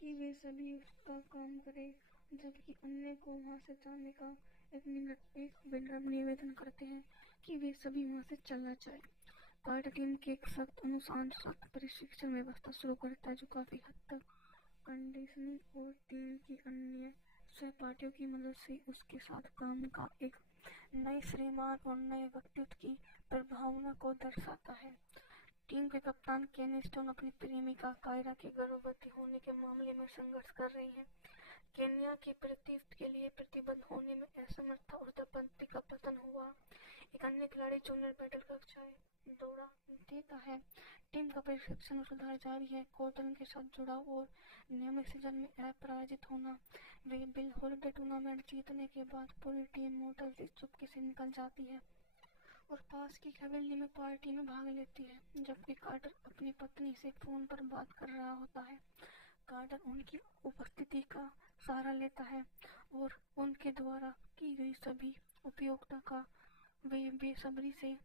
कि वे सभी उसका काम करें, जबकि अन्य को वहां से जाने का एक विनम्र निवेदन करते हैं कि वे सभी वहां से चलना चाहे। कार्टर टीम के एक सख्त अनुशासन प्रशिक्षण व्यवस्था शुरू करता है, जो काफी हद तक कंडीशनिंग और टीम की अन्य सहपाठियों की मदद से उसके साथ काम का एक नए श्रीमान और नए व्यक्तित्व की प्रभावना को दर्शाता है। टीम के कप्तान केनी स्टोन अपनी प्रेमिका कायरा के गर्भवती होने के मामले में संघर्ष कर रही है। केन्या के प्रतिष्ठा के लिए प्रतिबद्ध होने में असमर्थता और दंपति का पतन हुआ। एक अन्य खिलाड़ी जूनियर बैटल कक्षाएं दौड़ा देता है। टीम का प्रशिक्षण और सुधार जारी है। कोर्टन के साथ जुड़ाव और नियमित सीजन में अपराजित होना। वे बिल हॉलिडे टूर्नामेंट जीतने के बाद पूरी टीम मोटल से चुपके से निकल जाती है और पास की हवेली में पार्टी में भाग लेती है, जबकि कार्टर अपनी पत्नी से फोन पर बात कर रहा होता है। कार्टर उनकी उपस्थिति का सहारा लेता है और उनके द्वारा की गई सभी उपयोगिता का वे बेसब्री से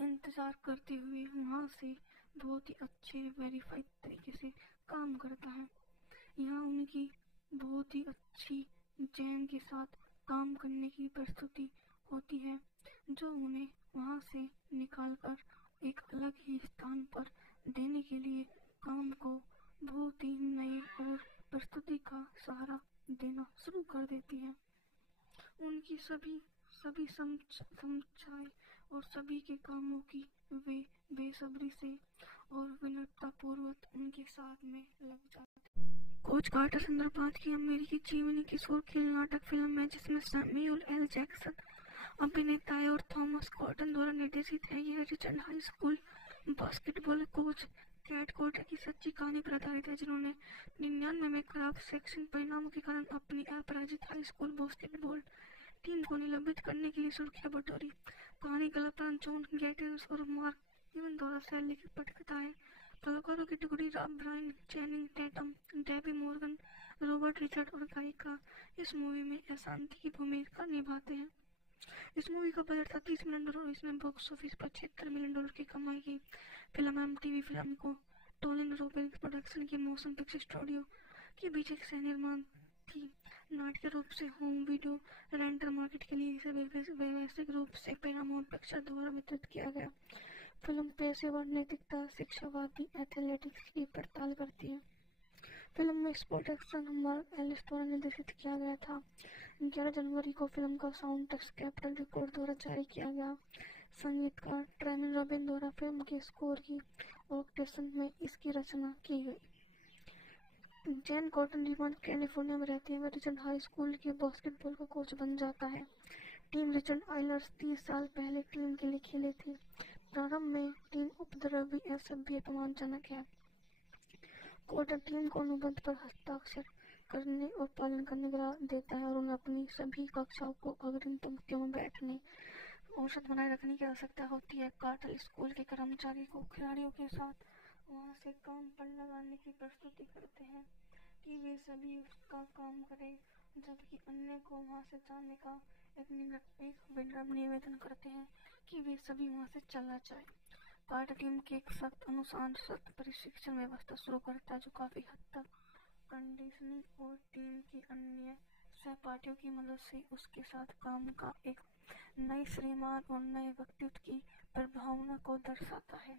इंतजार करते हुए वहां से बहुत ही अच्छे वेरीफाइड तरीके से काम करता है। यहाँ उनकी बहुत ही अच्छी जैन के साथ काम करने की प्रस्तुति होती है, जो उन्हें वहां से निकालकर एक अलग ही स्थान पर देने के लिए काम को बहुत ही नए और प्रस्तुति का सहारा देना शुरू कर देती है। उनकी सभी समझाए और सभी के कामों की वे बेसब्री से और विनम्रता पूर्वक उनके साथ में लग जाते। कोच कार्टर सुंदरपाठ की अमेरिकी जीवनी किशोर खेल नाटक फिल्म है, जिसमें सैमुअल एल जैक्सन अभिनेता है और थॉमस कॉटन द्वारा निर्देशित है। यह Richard high school basketball coach cat Carter की सच्ची कहानी पर आधारित है, जिन्होंने 99 में खराब सेक्शन परिणामों के कारण अपनी अपराजित हाई स्कूल बास्केटबॉल टीम को निलंबित करने के लिए सुर्खियां बटोरी। कहानी कलाकार जॉन गैटिन्स और मार्क इवन द्वारा शैली लिखित पटकथाएं। कलाकारों की टुकड़ी Rob Brian, Channing Tatum, Debbie Morgan, Robert Richard और गायिका इस मूवी में अशांति की भूमिका निभाते हैं। इस मूवी का बजट था $30 मिलियन और इसने बॉक्स ऑफिस पर $76 मिलियन की कमाई की। फिल्म MTV फिल्म को टोलिन रोबिन्स प्रोडक्शन की मोशन पिक्चर स्टूडियो के बीच एक सह निर्माण थी। नाट्य रूप से होम वीडियो रेंटल मार्केट के लिए इसे व्यवसायिक रूप से पैरामाउंट पिक्चर द्वारा वितरित किया गया। फिल्म पेशेवर नैतिकता, शिक्षावादी एथलेटिक्स की पड़ताल करती है। फिल्म में स्पोर्ट एक्शन मार्क एलिस द्वारा निर्देशित किया गया था। 11 जनवरी को फिल्म का साउंड ट्रैक कैपिटल रिकॉर्ड द्वारा जारी किया गया। संगीतकार ट्रेमिन रॉबिन द्वारा फिल्म के स्कोर की ऑर्केस्ट्रेशन में इसकी रचना की गई। जैन कॉटन रिचमंड कैलिफोर्निया में रहती है। वह रिचमंड हाई स्कूल के बास्केटबॉल का कोच बन जाता है। टीम रिचमंड आइलर्स 30 साल पहले टीम के लिए खेले थे। प्रारंभ में टीम उपद्रवी असभ्य अपमानजनक है। कॉटन टीम को अनुबंध पर हस्ताक्षर करने और पालन करने का देता है और उन्हें अपनी सभी कक्षाओं को अग्रिम पंक्तियों में बैठने औसत बनाए रखने की आवश्यकता होती है। कार्टर स्कूल के कर्मचारी को खिलाड़ियों के साथ वहां से काम पर लगाने की प्रस्तुति करते हैं कि वे सभी उसका काम करें, जबकि अन्य को वहां से जाने का एक विनम्र निवेदन करते हैं कि वे सभी वहां से चला जाए। कार्टर टीम की एक सख्त अनुशासित प्रशिक्षण व्यवस्था शुरू करता है जो काफी हद तक कंडीशनिंग और टीम की अन्य सहपाठियों की मदद से उसके साथ काम का एक नए श्रीमान और नए व्यक्तित्व की प्रभावना को दर्शाता है।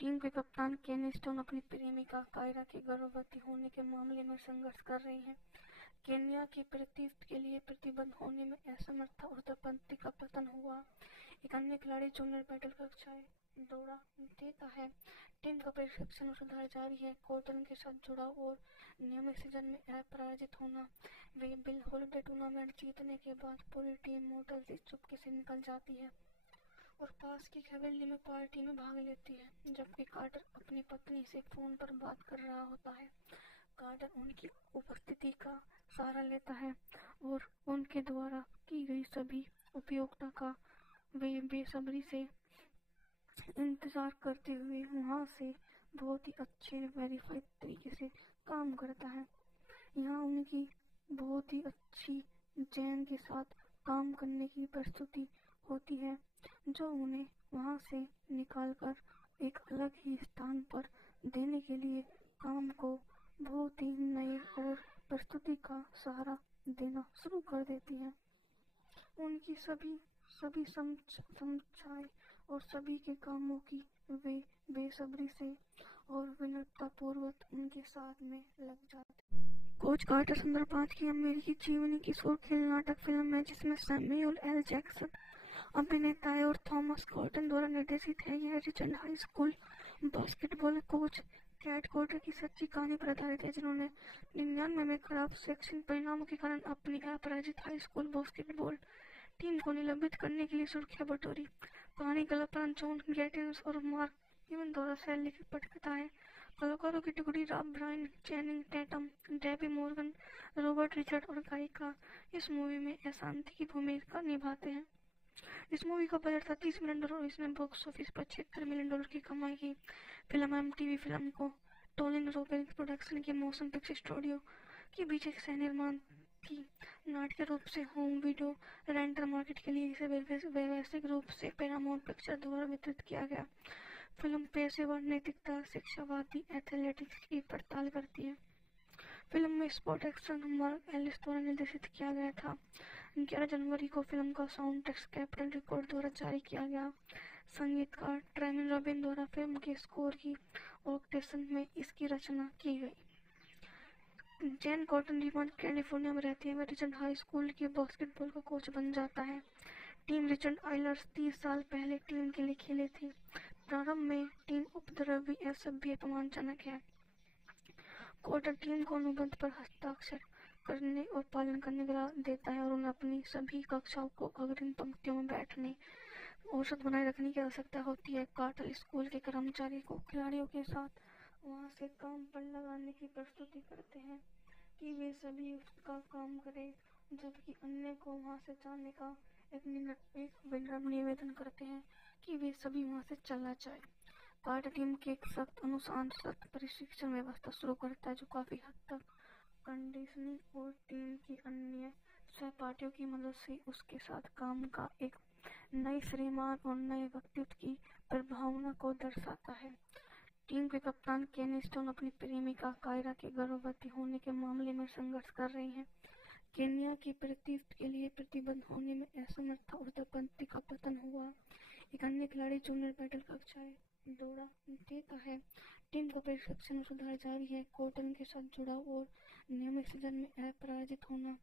टीम के कप्तान केनी स्टोन अपनी प्रेमिका कायरा के गर्भवती होने के मामले में संघर्ष कर रहे हैं। केन्या के प्रतिष्ठ के लिए प्रतिबद्ध होने में असमर्थ और उत्तरपंथी का पतन हुआ। एक अन्य खिलाड़ी जूनियर बैटल कक्षाएं दौड़ा देता है। टीम का प्रशिक्षण और सुधार जारी है। कॉटन के साथ जुड़ाव और नियमित सीजन में अपराजित होना। वे बिल हॉलिडे टूर्नामेंट जीतने के बाद पूरी टीम मोटल से चुपके से निकल जाती है और पास की हवेली में पार्टी में भाग लेती है, जबकि कार्टर अपनी पत्नी से फोन पर बात कर रहा होता है। कार्टर उनकी उपस्थिति का सहारा लेता है और उनके द्वारा की गई सभी उपयोगिता का वे बेसब्री से इंतजार करते हुए वहां से बहुत ही अच्छे वेरीफाइड तरीके से काम करता है। यहाँ उनकी बहुत ही अच्छी जैन के साथ काम करने की प्रस्तुति होती है जो उन्हें वहां से निकालकर एक अलग ही स्थान पर देने के लिए काम को बहुत ही नए और प्रस्तुति का सहारा देना शुरू कर देती है। उनकी सभी समझाएं और सभी के कामों की वे बेसब्री से और विनम्रता पूर्वक उनके साथ में लग जाते। कोच कार्टर संदर्भ 5 की अमेरिकी जीवनी की शोर खेल नाटक फिल्म है जिसमें सैमुअल एल जैक्सन अभिनेता है और थॉमस कॉटन द्वारा निर्देशित है। यह Richmond high school basketball coach cat Carter की सच्ची कहानी पर आधारित है जिन्होंने 99 में खराब शैक्षणिक परिणामों के कारण अपनी अपराजित हाई स्कूल बास्केटबॉल टीम को निलंबित करने के लिए सुर्खियां बटोरी। कहानी कलाकार जॉन गैटिन्स और मार्क इवन द्वारा शैली लिखित पटकथाएं। कलाकारों की टुकड़ी Rob Brian, Channing Tatum, Debbie Morgan, Robert Richard और गायिका इस मूवी में अशांति की भूमिका निभाते हैं। इस मूवी का बजट था $30 मिलियन और इसने बॉक्स ऑफिस पर $76 मिलियन की कमाई की। फिल्म MTV फिल्म को टोलिन रोबिन्स प्रोडक्शन की मोशन पिक्चर स्टूडियो के बीच एक सह निर्माण थी। नाट्य रूप से होम वीडियो रेंटल मार्केट के लिए इसे व्यवसायिक रूप से पैरामाउंट पिक्चर द्वारा वितरित किया गया। फिल्म पेशेवर नैतिकता, शिक्षावादी एथलेटिक्स की पड़ताल करती है। फिल्म में स्पोर्ट एक्शन मार्क एलिस द्वारा निर्देशित किया गया था। 11 जनवरी को फिल्म का साउंड ट्रैक कैपिटल रिकॉर्ड द्वारा जारी किया गया। संगीतकार ट्रेमिन रॉबिन द्वारा फिल्म के स्कोर की ऑर्केस्ट्रेशन में इसकी रचना की गई। जैन कॉटन रिचमंड कैलिफोर्निया में रहती है। वह रिचमंड हाई स्कूल के बास्केटबॉल का कोच बन जाता है। टीम रिचमंड आइलर्स 30 साल पहले टीम के लिए खेले थे। प्रारंभ में टीम उपद्रवी असभ्य अपमानजनक है। कॉटन टीम को अनुबंध पर हस्ताक्षर करने और पालन करने का देता है और उन्हें अपनी सभी कक्षाओं को अग्रिम पंक्तियों में बैठने औसत बनाए रखने की आवश्यकता होती है। कार्टर स्कूल के कर्मचारी को खिलाड़ियों के साथ वहां से काम पर लगाने की प्रस्तुति करते हैं कि वे सभी उसका काम करें, जबकि अन्य को वहां से जाने का एक विनम्र निवेदन करते हैं कि वे सभी वहां से चला जाए। कार्टर टीम की एक सख्त अनुशासन सख्त प्रशिक्षण व्यवस्था शुरू करता है, जो काफी हद तक कंडीशनिंग और टीम की अन्य सहपाठियों की मदद से उसके साथ काम का एक नए श्रीमान और नए व्यक्तित्व की प्रभावना को दर्शाता है। टीम के कप्तान केनी स्टोन अपनी प्रेमिका कायरा के गर्भवती होने के मामले में संघर्ष कर रहे हैं। केन्या की प्रतिष्ठा के लिए प्रतिबद्ध होने में असमर्थता और दंपति का पतन हुआ। एक अन्य खिलाड़ी जूनियर बैटल कक्षाएं दौड़ा देता है। टीम का प्रशिक्षण और सुधार जारी है। कॉटन के साथ जुड़ाव और नियमित सीजन में अपराजित होना।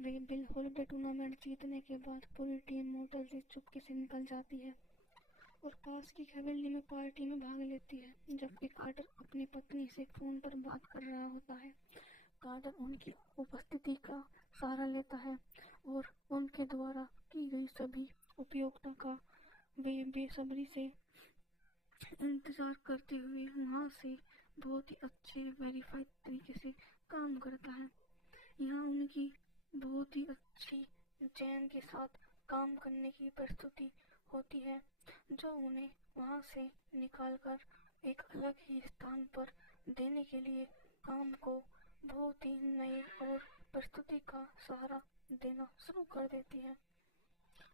वे बिल हॉलिडे टूर्नामेंट जीतने के बाद पूरी टीम मोटर से चुपके से निकल जाती है और पास की हवेली में पार्टी में भाग लेती है, जबकि कार्टर अपनी पत्नी से फोन पर बात कर रहा होता है। कार्टर उनकी उपस्थिति का सहारा लेता है और उनके द्वारा की गई सभी उपयोगिता का वे बेसब्री से इंतजार करते हुए वहां से बहुत ही अच्छे वेरीफाइड तरीके से काम करता है। यहाँ उनकी बहुत ही अच्छी जैन के साथ काम करने की प्रस्तुति होती है, जो उन्हें वहां से निकालकर एक अलग ही स्थान पर देने के लिए काम को बहुत ही नए और प्रस्तुति का सहारा देना शुरू कर देती है।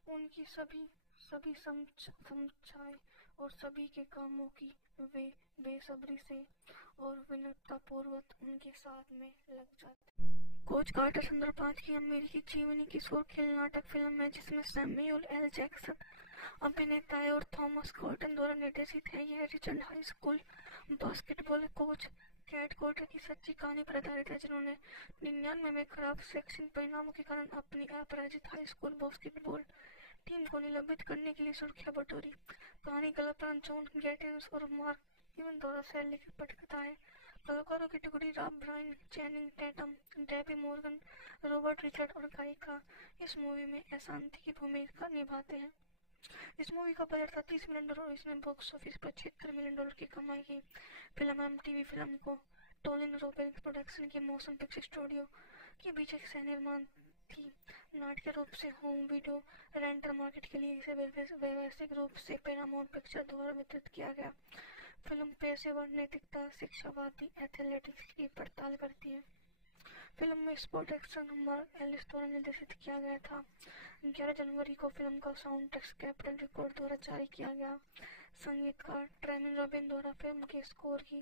उनकी सभी समीक्षाएं और सभी के कामों की वे बेसब्री से और विनम्रतापूर्वक उनके साथ में लग जाते। कोच कार्टर संदर्भ 5 की अमेरिकी जीवनी की शोर खेल नाटक फिल्म है, जिसमें सैमुअल एल जैक्सन अभिनेता है और थॉमस कॉटन द्वारा निर्देशित है। यह Richard high school basketball coach cat Carter की सच्ची कहानी पर आधारित है, जिन्होंने 99 में खराब शैक्षणिक परिणामों के कारण अपनी अपराजित हाई स्कूल बास्केटबॉल टीम को निलंबित करने के लिए सुर्खियां बटोरी। कहानी कलाकार जॉन गैटिन्स और मार्क इवन द्वारा शैली की पटकथा है। कलाकारों की टुकड़ी Rob Brian, Channing Tatum, Debbie Morgan, Robert Richard और गायिका इस मूवी में अशांति की भूमिका निभाते हैं। इस मूवी का बजट था $30 मिलियन और इसने बॉक्स ऑफिस पर $76 मिलियन की कमाई की। फिल्म एमटीवी फिल्म को टोलिन रोबेल्स प्रोडक्शन के मोशन पिक्चर स्टूडियो के बीच एक सह निर्माण थी। नाटकीय रूप से होम वीडियो रेंटल मार्केट के लिए इसे व्यावसायिक रूप से पैरामाउंट पिक्चर द्वारा वितरित किया गया। फिल्म पेशेवर नैतिकता, शिक्षावादी एथलेटिक्स की पड़ताल करती है। फिल्म में स्पोर्ट एक्शन मार्क एलिस द्वारा निर्देशित किया गया था। 11 जनवरी को फिल्म का साउंड ट्रैक कैपिटल रिकॉर्ड द्वारा जारी किया गया। संगीतकार ट्रेमिन रॉबिन द्वारा फिल्म के स्कोर की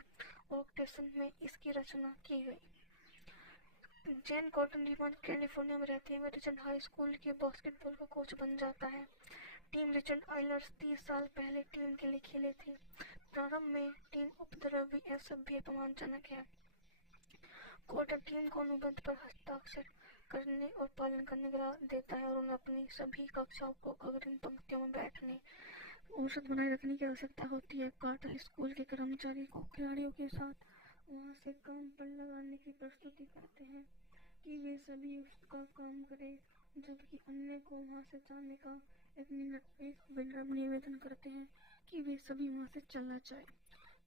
ऑर्केस्ट्रेशन में इसकी रचना की गई। जैन कॉटन रिमोट कैलिफोर्निया में रहते हैं। वह रिचर्ड हाई स्कूल के बास्केटबॉल का कोच बन जाता है। टीम रिचर्ड आइलर्स 30 साल पहले टीम के लिए खेले थे। प्रारंभ में टीम उपद्रवी असभ्य अपमानजनक है। कॉटर टीम को अनुबंध पर हस्ताक्षर करने और पालन करने का देता है और उन्हें अपनी सभी कक्षाओं को अग्रिम पंक्तियों में बैठने औसत बनाए रखने की आवश्यकता होती है। कार्टर स्कूल के कर्मचारी को खिलाड़ियों के साथ वहां से काम पर लगाने की प्रस्तुति करते हैं कि वे सभी उसका काम करें, जबकि अन्य को वहां से जाने का एक विनम्र निवेदन करते हैं कि वे सभी वहां से चला जाए।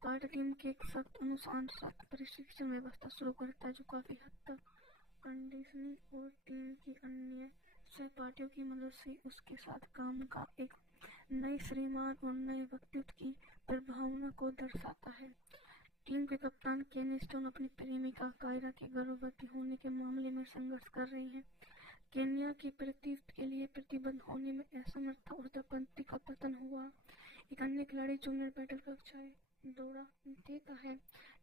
कार्टर टीम की एक सख्त अनुशासन सख्त प्रशिक्षण व्यवस्था शुरू करता है, जो काफी हद तक कंडीशनिंग और टीम की अन्य सहपाठियों की मदद से उसके साथ काम का एक नए श्रीमान और नए व्यक्तित्व की प्रभावना को दर्शाता है। टीम के कप्तान केनी स्टोन अपनी प्रेमिका कायरा के गर्भवती होने के मामले में संघर्ष कर रहे हैं। केन्या की प्रतिष्ठा के लिए प्रतिबद्ध होने में असमर्थता और दंपति का पतन हुआ। एक अन्य खिलाड़ी जूनियर बैटल कक्षाएं दौड़ा देता है।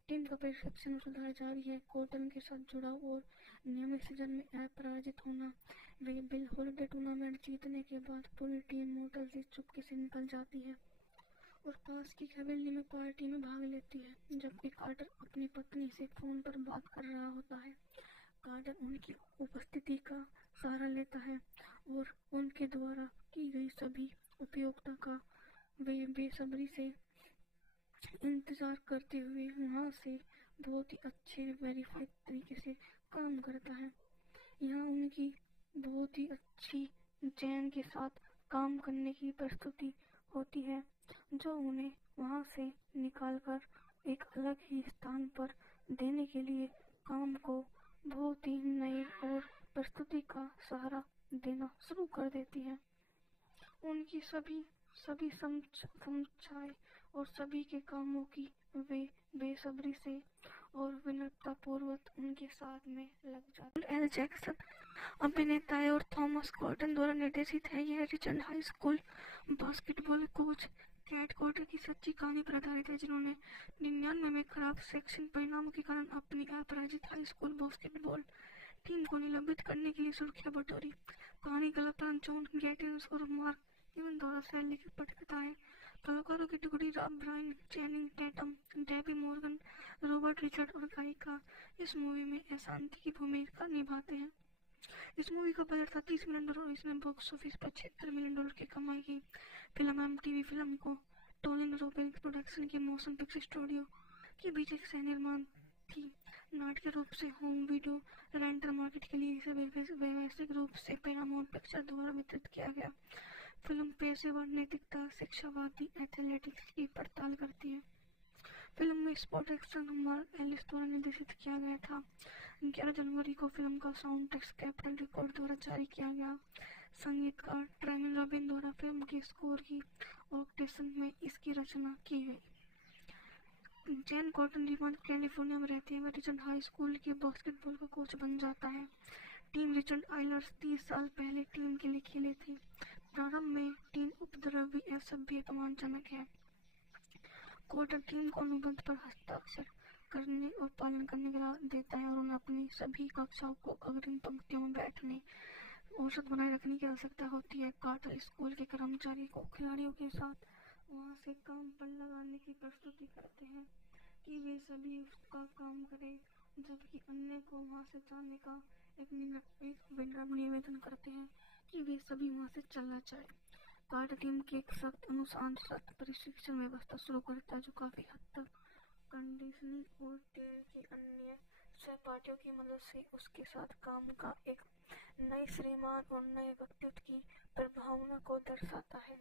टीम का प्रशिक्षण और सुधार जारी है। कॉटन के साथ जुड़ाव और नियमित सीजन में अपराजित होना। वे बिल हॉलिडे टूर्नामेंट जीतने के बाद पूरी टीम मोटर से चुपके से निकल जाती है और पास की हवेली में पार्टी में भाग लेती है, जबकि कार्टर अपनी पत्नी से फोन पर बात कर रहा होता है। कार्टर उनकी उपस्थिति का सहारा लेता है और उनके द्वारा की गई सभी उपयोगिता का वे बेसब्री से इंतजार करते हुए वहां से बहुत ही अच्छे वेरीफाइड तरीके से काम करता है। यहाँ उनकी बहुत ही अच्छी जैन के साथ काम करने की प्रस्तुति होती है, जो उन्हें वहां से निकालकर एक अलग ही स्थान पर देने के लिए काम को बहुत ही नए और प्रस्तुति का सहारा देना शुरू कर देती है। उनकी सभी समझाए और सभी के कामों की वे बेसब्री से और विनम्रतापूर्वक उनके साथ में लग जाते। एल जैक्सन अभिनेता है और थॉमस कॉटन द्वारा निर्देशित है। यह Richard high school basketball coach cat Carter की सच्ची कहानी पर आधारित है, जिन्होंने 99 में खराब शैक्षणिक परिणामों के कारण अपनी अपराजित हाई स्कूल बास्केटबॉल टीम को निलंबित करने के लिए सुर्खियां बटोरी। कहानी कलाकार जॉन गैटिन्स और मार्क इवन द्वारा सहलिखित पटकथा है। कलाकारों की टुकड़ी Rob Brian, Channing Tatum, Debbie Morgan, Robert Richard और गायिका इस मूवी में अशांति की भूमिका निभाते हैं। इस मूवी का बजट था $30 मिलियन और इसने बॉक्स ऑफिस पर $76 मिलियन की कमाई की। फिल्म MTV फिल्म को टोलिन रोबिन्स प्रोडक्शन के मोशन पिक्चर स्टूडियो के बीच एक सह निर्माण थी। नाटकीय रूप से होम वीडियो रेंटल मार्केट के लिए इसे व्यवसायिक रूप से पैरामाउंट पिक्चर द्वारा वितरित किया गया। फिल्म पेशेवर नैतिकता, शिक्षावादी एथलेटिक्स की पड़ताल करती है। फिल्म में स्पॉट एक्शन मार्क एलिस द्वारा निर्देशित किया गया था। 11 जनवरी को फिल्म का साउंड ट्रैक कैपिटल रिकॉर्ड द्वारा जारी किया गया। संगीतकार ट्रेमिन रॉबिन द्वारा फिल्म के स्कोर की ऑर्केस्ट्रेशन में इसकी रचना की गई। जैन कॉटन रिमोट कैलिफोर्निया में रहते हैं। वह रिचर्ड हाई स्कूल के बास्केटबॉल का कोच बन जाता है। टीम रिचर्ड आइलर्स 30 साल पहले टीम के लिए खेले थे। प्रारंभ में टीम उपद्रवी असभ्य अपमानजनक है। कॉटर टीम को अनुबंध पर हस्ताक्षर करने और पालन करने का देता है और उन्हें अपनी सभी कक्षाओं को अग्रिम पंक्तियों में बैठने औसत बनाए रखने की आवश्यकता होती है। कार्टर स्कूल के कर्मचारी को खिलाड़ियों के साथ वहां से काम पर लगाने की प्रस्तुति करते हैं कि वे सभी उसका काम करें, जबकि अन्य को वहां से जाने का एक विनम्र निवेदन करते हैं कि वे सभी वहां से चला जाए। कार्टर टीम की एक सख्त अनुशासन प्रशिक्षण व्यवस्था शुरू करता है, जो काफी हद तक कंडीशनिंग और टीम के अन्य सहपाठियों की मदद से उसके साथ काम का एक नए श्रीमान और नए व्यक्तित्व की प्रभावना को दर्शाता है।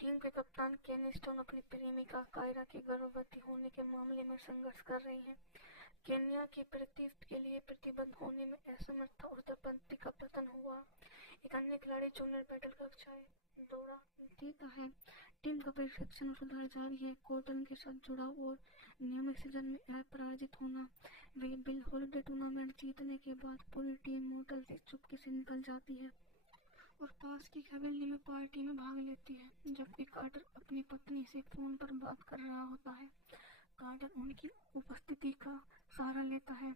टीम के कप्तान केनी स्टोन अपनी प्रेमिका कायरा के गर्भवती होने के मामले में संघर्ष कर रहे हैं। केन्या की प्रतिष्ठा के लिए प्रतिबद्ध होने में असमर्थता और दंपति का पतन हुआ। एक अन्य खिलाड़ी जूनियर बैटल कक्षाएं दौरा देता है। टीम का प्रशिक्षण और सुधार जारी है। कॉटन के साथ जुड़ाव और नियमित सीजन में अपराजित होना। वे बिल हॉलिडे टूर्नामेंट जीतने के बाद पूरी टीम मोटल से चुपके से निकल जाती है और पास की हवेली में पार्टी में भाग लेती है, जबकि कार्टर अपनी पत्नी से फोन पर बात कर रहा होता है। कार्टर उनकी उपस्थिति का सहारा लेता है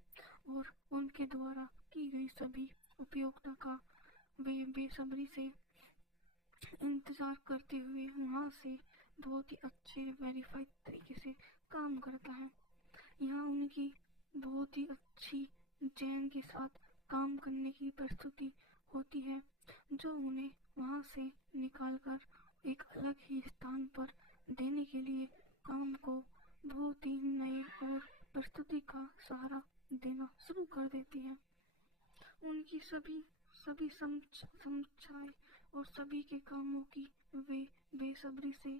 और उनके द्वारा की गई सभी उपयोगिता का वे बेसब्री से इंतजार करते हुए वहां से बहुत ही अच्छे वेरीफाइड तरीके से काम करता है। यहाँ उनकी बहुत ही अच्छी जैन के साथ काम करने की प्रस्तुति होती है, जो उन्हें वहां से निकालकर एक अलग ही स्थान पर देने के लिए काम को बहुत ही नए और प्रस्तुति का सहारा देना शुरू कर देती है। उनकी सभी समझाए और सभी के कामों की वे बेसब्री से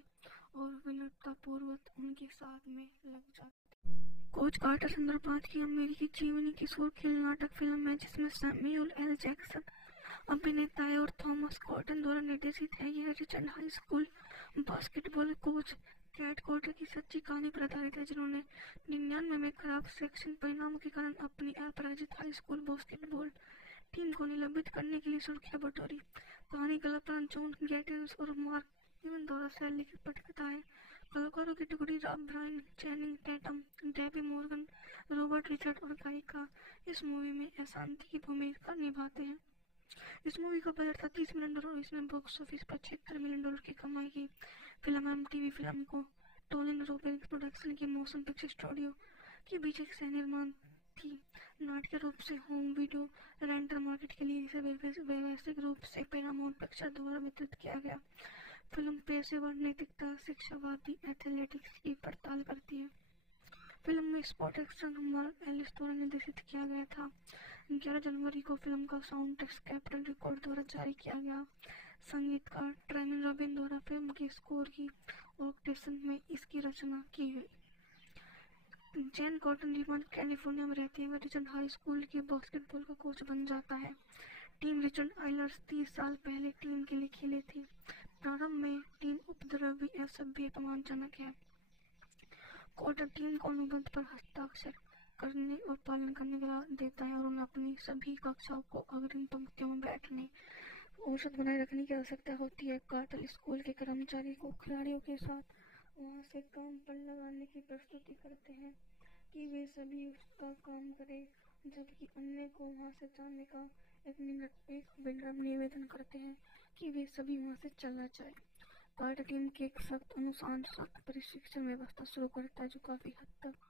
और विनम्रतापूर्वक उनके साथ में लग जाते। कोच कार्टर 2005 की अमेरिकी जीवनी की शोर खेल नाटक फिल्म है, जिसमें सैमुअल एल जैक्सन अभिनेता है और थॉमस कॉटन द्वारा निर्देशित है। यह Richard high school basketball coach cat Carter की सच्ची कहानी पर आधारित है, जिन्होंने 99 में खराब शैक्षणिक परिणामों के कारण अपनी अपराजित हाई स्कूल बास्केटबॉल टीम को निलंबित करने के लिए सुर्खियां बटोरी। कहानी कलाकार जॉन गैटिन्स और मार्क इवन द्वारा सहलिखित पटकथा है। कलाकारों की टुकड़ी Rob Brian, Channing Tatum, Debbie Morgan, Robert Richard और गायिका इस मूवी में अशांति की भूमिका निभाते हैं। इस मूवी का बजट था $30 मिलियन और इसने बॉक्स ऑफिस पर $76 मिलियन की कमाई की। फिल्म MTV फिल्म को टोलिन रोबिन्स प्रोडक्शन के मोशन पिक्चर स्टूडियो के बीच एक सह निर्माण थी। नाटकीय रूप से होम वीडियो रेंटल मार्केट के लिए इसे व्यवसायिक रूप से पैरामाउंट पिक्चर द्वारा वितरित किया गया। फिल्म पेशेवर नैतिकता, शिक्षावादी एथलेटिक्स की पड़ताल करती है। फिल्म में स्पॉट एक्शन मार्क एलिस द्वारा निर्देशित किया गया था। 11 जनवरी को फिल्म का साउंड ट्रैक कैपिटल रिकॉर्ड द्वारा जारी किया गया। संगीतकार ट्रेमिन रॉबिन द्वारा फिल्म के स्कोर की ऑर्केस्ट्रेशन में इसकी रचना की गई। जैन कॉटन रिचमंड कैलिफोर्निया में रहती है। वह रिचमंड हाई स्कूल के बास्केटबॉल का कोच बन जाता है। टीम रिचमंड आइलर्स 30 साल पहले टीम के लिए खेली थी। प्रारंभ में टीम उपद्रवी असभ्य अपमानजनक है। कॉटन टीम को अनुबंध पर हस्ताक्षर करने और पालन करने का देता है और उन्हें अपनी सभी कक्षाओं को अग्रिम पंक्तियों में बैठने औसत बनाए रखने की आवश्यकता होती है। कार्टर स्कूल के कर्मचारी को खिलाड़ियों के साथ वहां से काम पर लगाने की प्रस्तुति करते हैं कि वे सभी उसका काम करें, जबकि अन्य को वहां से जाने का एक विनम्र निवेदन करते हैं कि वे सभी वहां से चला जाए। कार्टर टीम की एक सख्त अनुशासन प्रशिक्षण व्यवस्था शुरू करता है जो काफी हद तक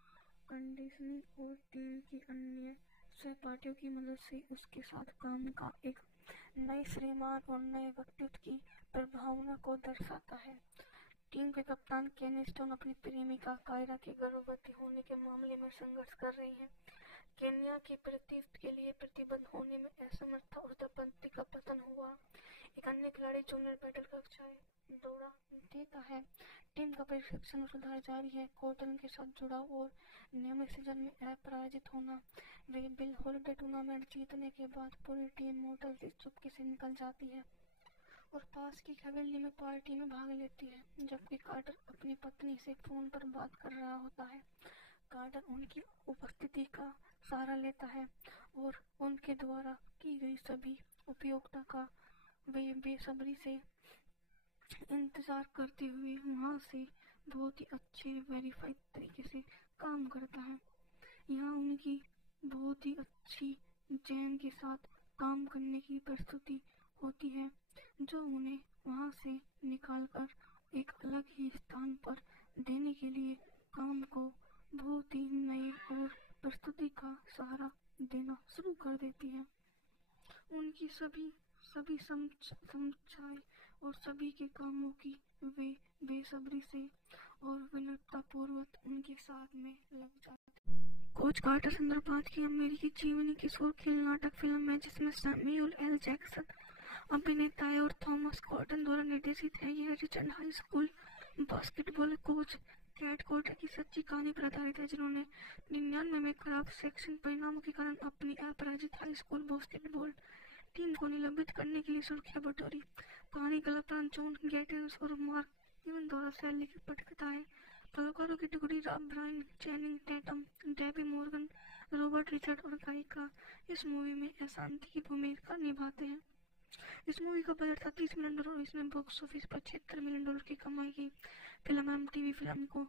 कंडीशनिंग और टीम की अन्य सहपाठियों की मदद से उसके साथ काम का एक नए श्रीमान और नए व्यक्तित्व की प्रभावना को दर्शाता है। टीम के कप्तान केन स्टोन अपनी प्रेमिका कायरा के गर्भवती होने के मामले में संघर्ष कर रही हैं। केन्या की प्रतिष्ठा के लिए प्रतिबद्ध होने में असमर्थ और दंपति का पतन हुआ। एक अन्य खिलाड़ी जूनियर बैटल कक्षाएं दौड़ा देता है। टीम का प्रशिक्षण और सुधार जारी है। कॉटन के साथ जुड़ाव और नियमित सीजन में अपराजित होना। वे बिल हॉलिडे टूर्नामेंट जीतने के बाद पूरी टीम मोटर से चुपके से निकल जाती है और पास की हवेली में पार्टी में भाग लेती है, जबकि कार्टर अपनी पत्नी से फोन पर बात कर रहा होता है। कार्टर उनकी उपस्थिति का सहारा लेता है और उनके द्वारा की गई सभी उपयोगिता का वे बेसब्री से इंतजार करते हुए वहां से बहुत ही अच्छे वेरीफाइड तरीके से काम करता है। यहाँ उनकी बहुत ही अच्छी जैन के साथ काम करने की प्रस्तुति होती है जो उन्हें वहां से निकालकर एक अलग ही स्थान पर देने के लिए काम को बहुत ही नए और प्रस्तुति का सहारा देना शुरू कर देती है। उनकी सभी समझाए और सभी के कामों की वे बेसब्री से और विनम्रतापूर्वक उनके साथ में लग जाते। कोच कार्टर संदर्भ 5 की अमेरिकी जीवनी किशोर खेल नाटक फिल्म है जिसमें सैमुअल एल जैक्सन अभिनेता है और थॉमस कॉटन द्वारा निर्देशित है। यह Richmond high school basketball coach cat Carter की सच्ची कहानी पर आधारित है, जिन्होंने 99 में खराब शैक्षणिक परिणामों के कारण अपनी अपराजित हाई स्कूल बास्केटबॉल टीम को निलंबित करने के लिए सुर्खियां बटोरी। कहानी कलाकार जॉन गैटिस और मार्क इवन द्वारा शैली की पटकथा है। कलाकारों की टुकड़ी Rob Brian, Channing Tatum, Debbie Morgan, Robert Richard और गायिका इस मूवी में अशांति की भूमिका निभाते हैं। इस मूवी का बजट था $30 मिलियन और इसने बॉक्स ऑफिस पर $76 मिलियन की कमाई की। फिल्म एमटीवी फिल्म को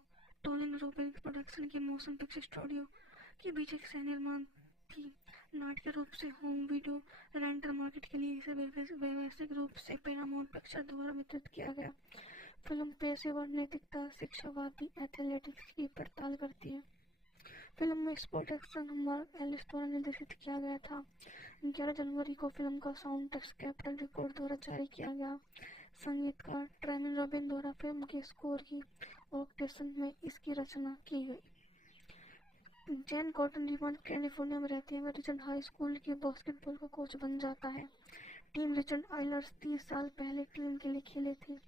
टोलिंग रोबिन्स प्रोडक्शन के मोशन पिक्चर स्टूडियो के बीच एक सह निर्माण थी। नाट्य रूप से होम वीडियो रेंटल मार्केट के लिए इसे व्यवसायिक रूप से पैरामाउंट पिक्चर द्वारा वितरित किया गया। फिल्म पेशेवर नैतिकता, शिक्षावादी एथलेटिक्स की पड़ताल करती है। फिल्म में स्पॉट एक्शन मार्क एलिस द्वारा निर्देशित किया गया था। 11 जनवरी को फिल्म का साउंड ट्रैक कैपिटल रिकॉर्ड द्वारा जारी किया गया। संगीतकार ट्रेमिन रॉबिन द्वारा फिल्म के स्कोर की ऑर्केस्ट्रेशन में इसकी रचना की गई। जैन कॉटन रिचमंड कैलिफोर्निया में रहती है। वह रिचमंड हाई स्कूल के बास्केटबॉल का कोच बन जाता है। टीम रिचमंड आइलर्स 30 साल पहले टीम के लिए खेली थी।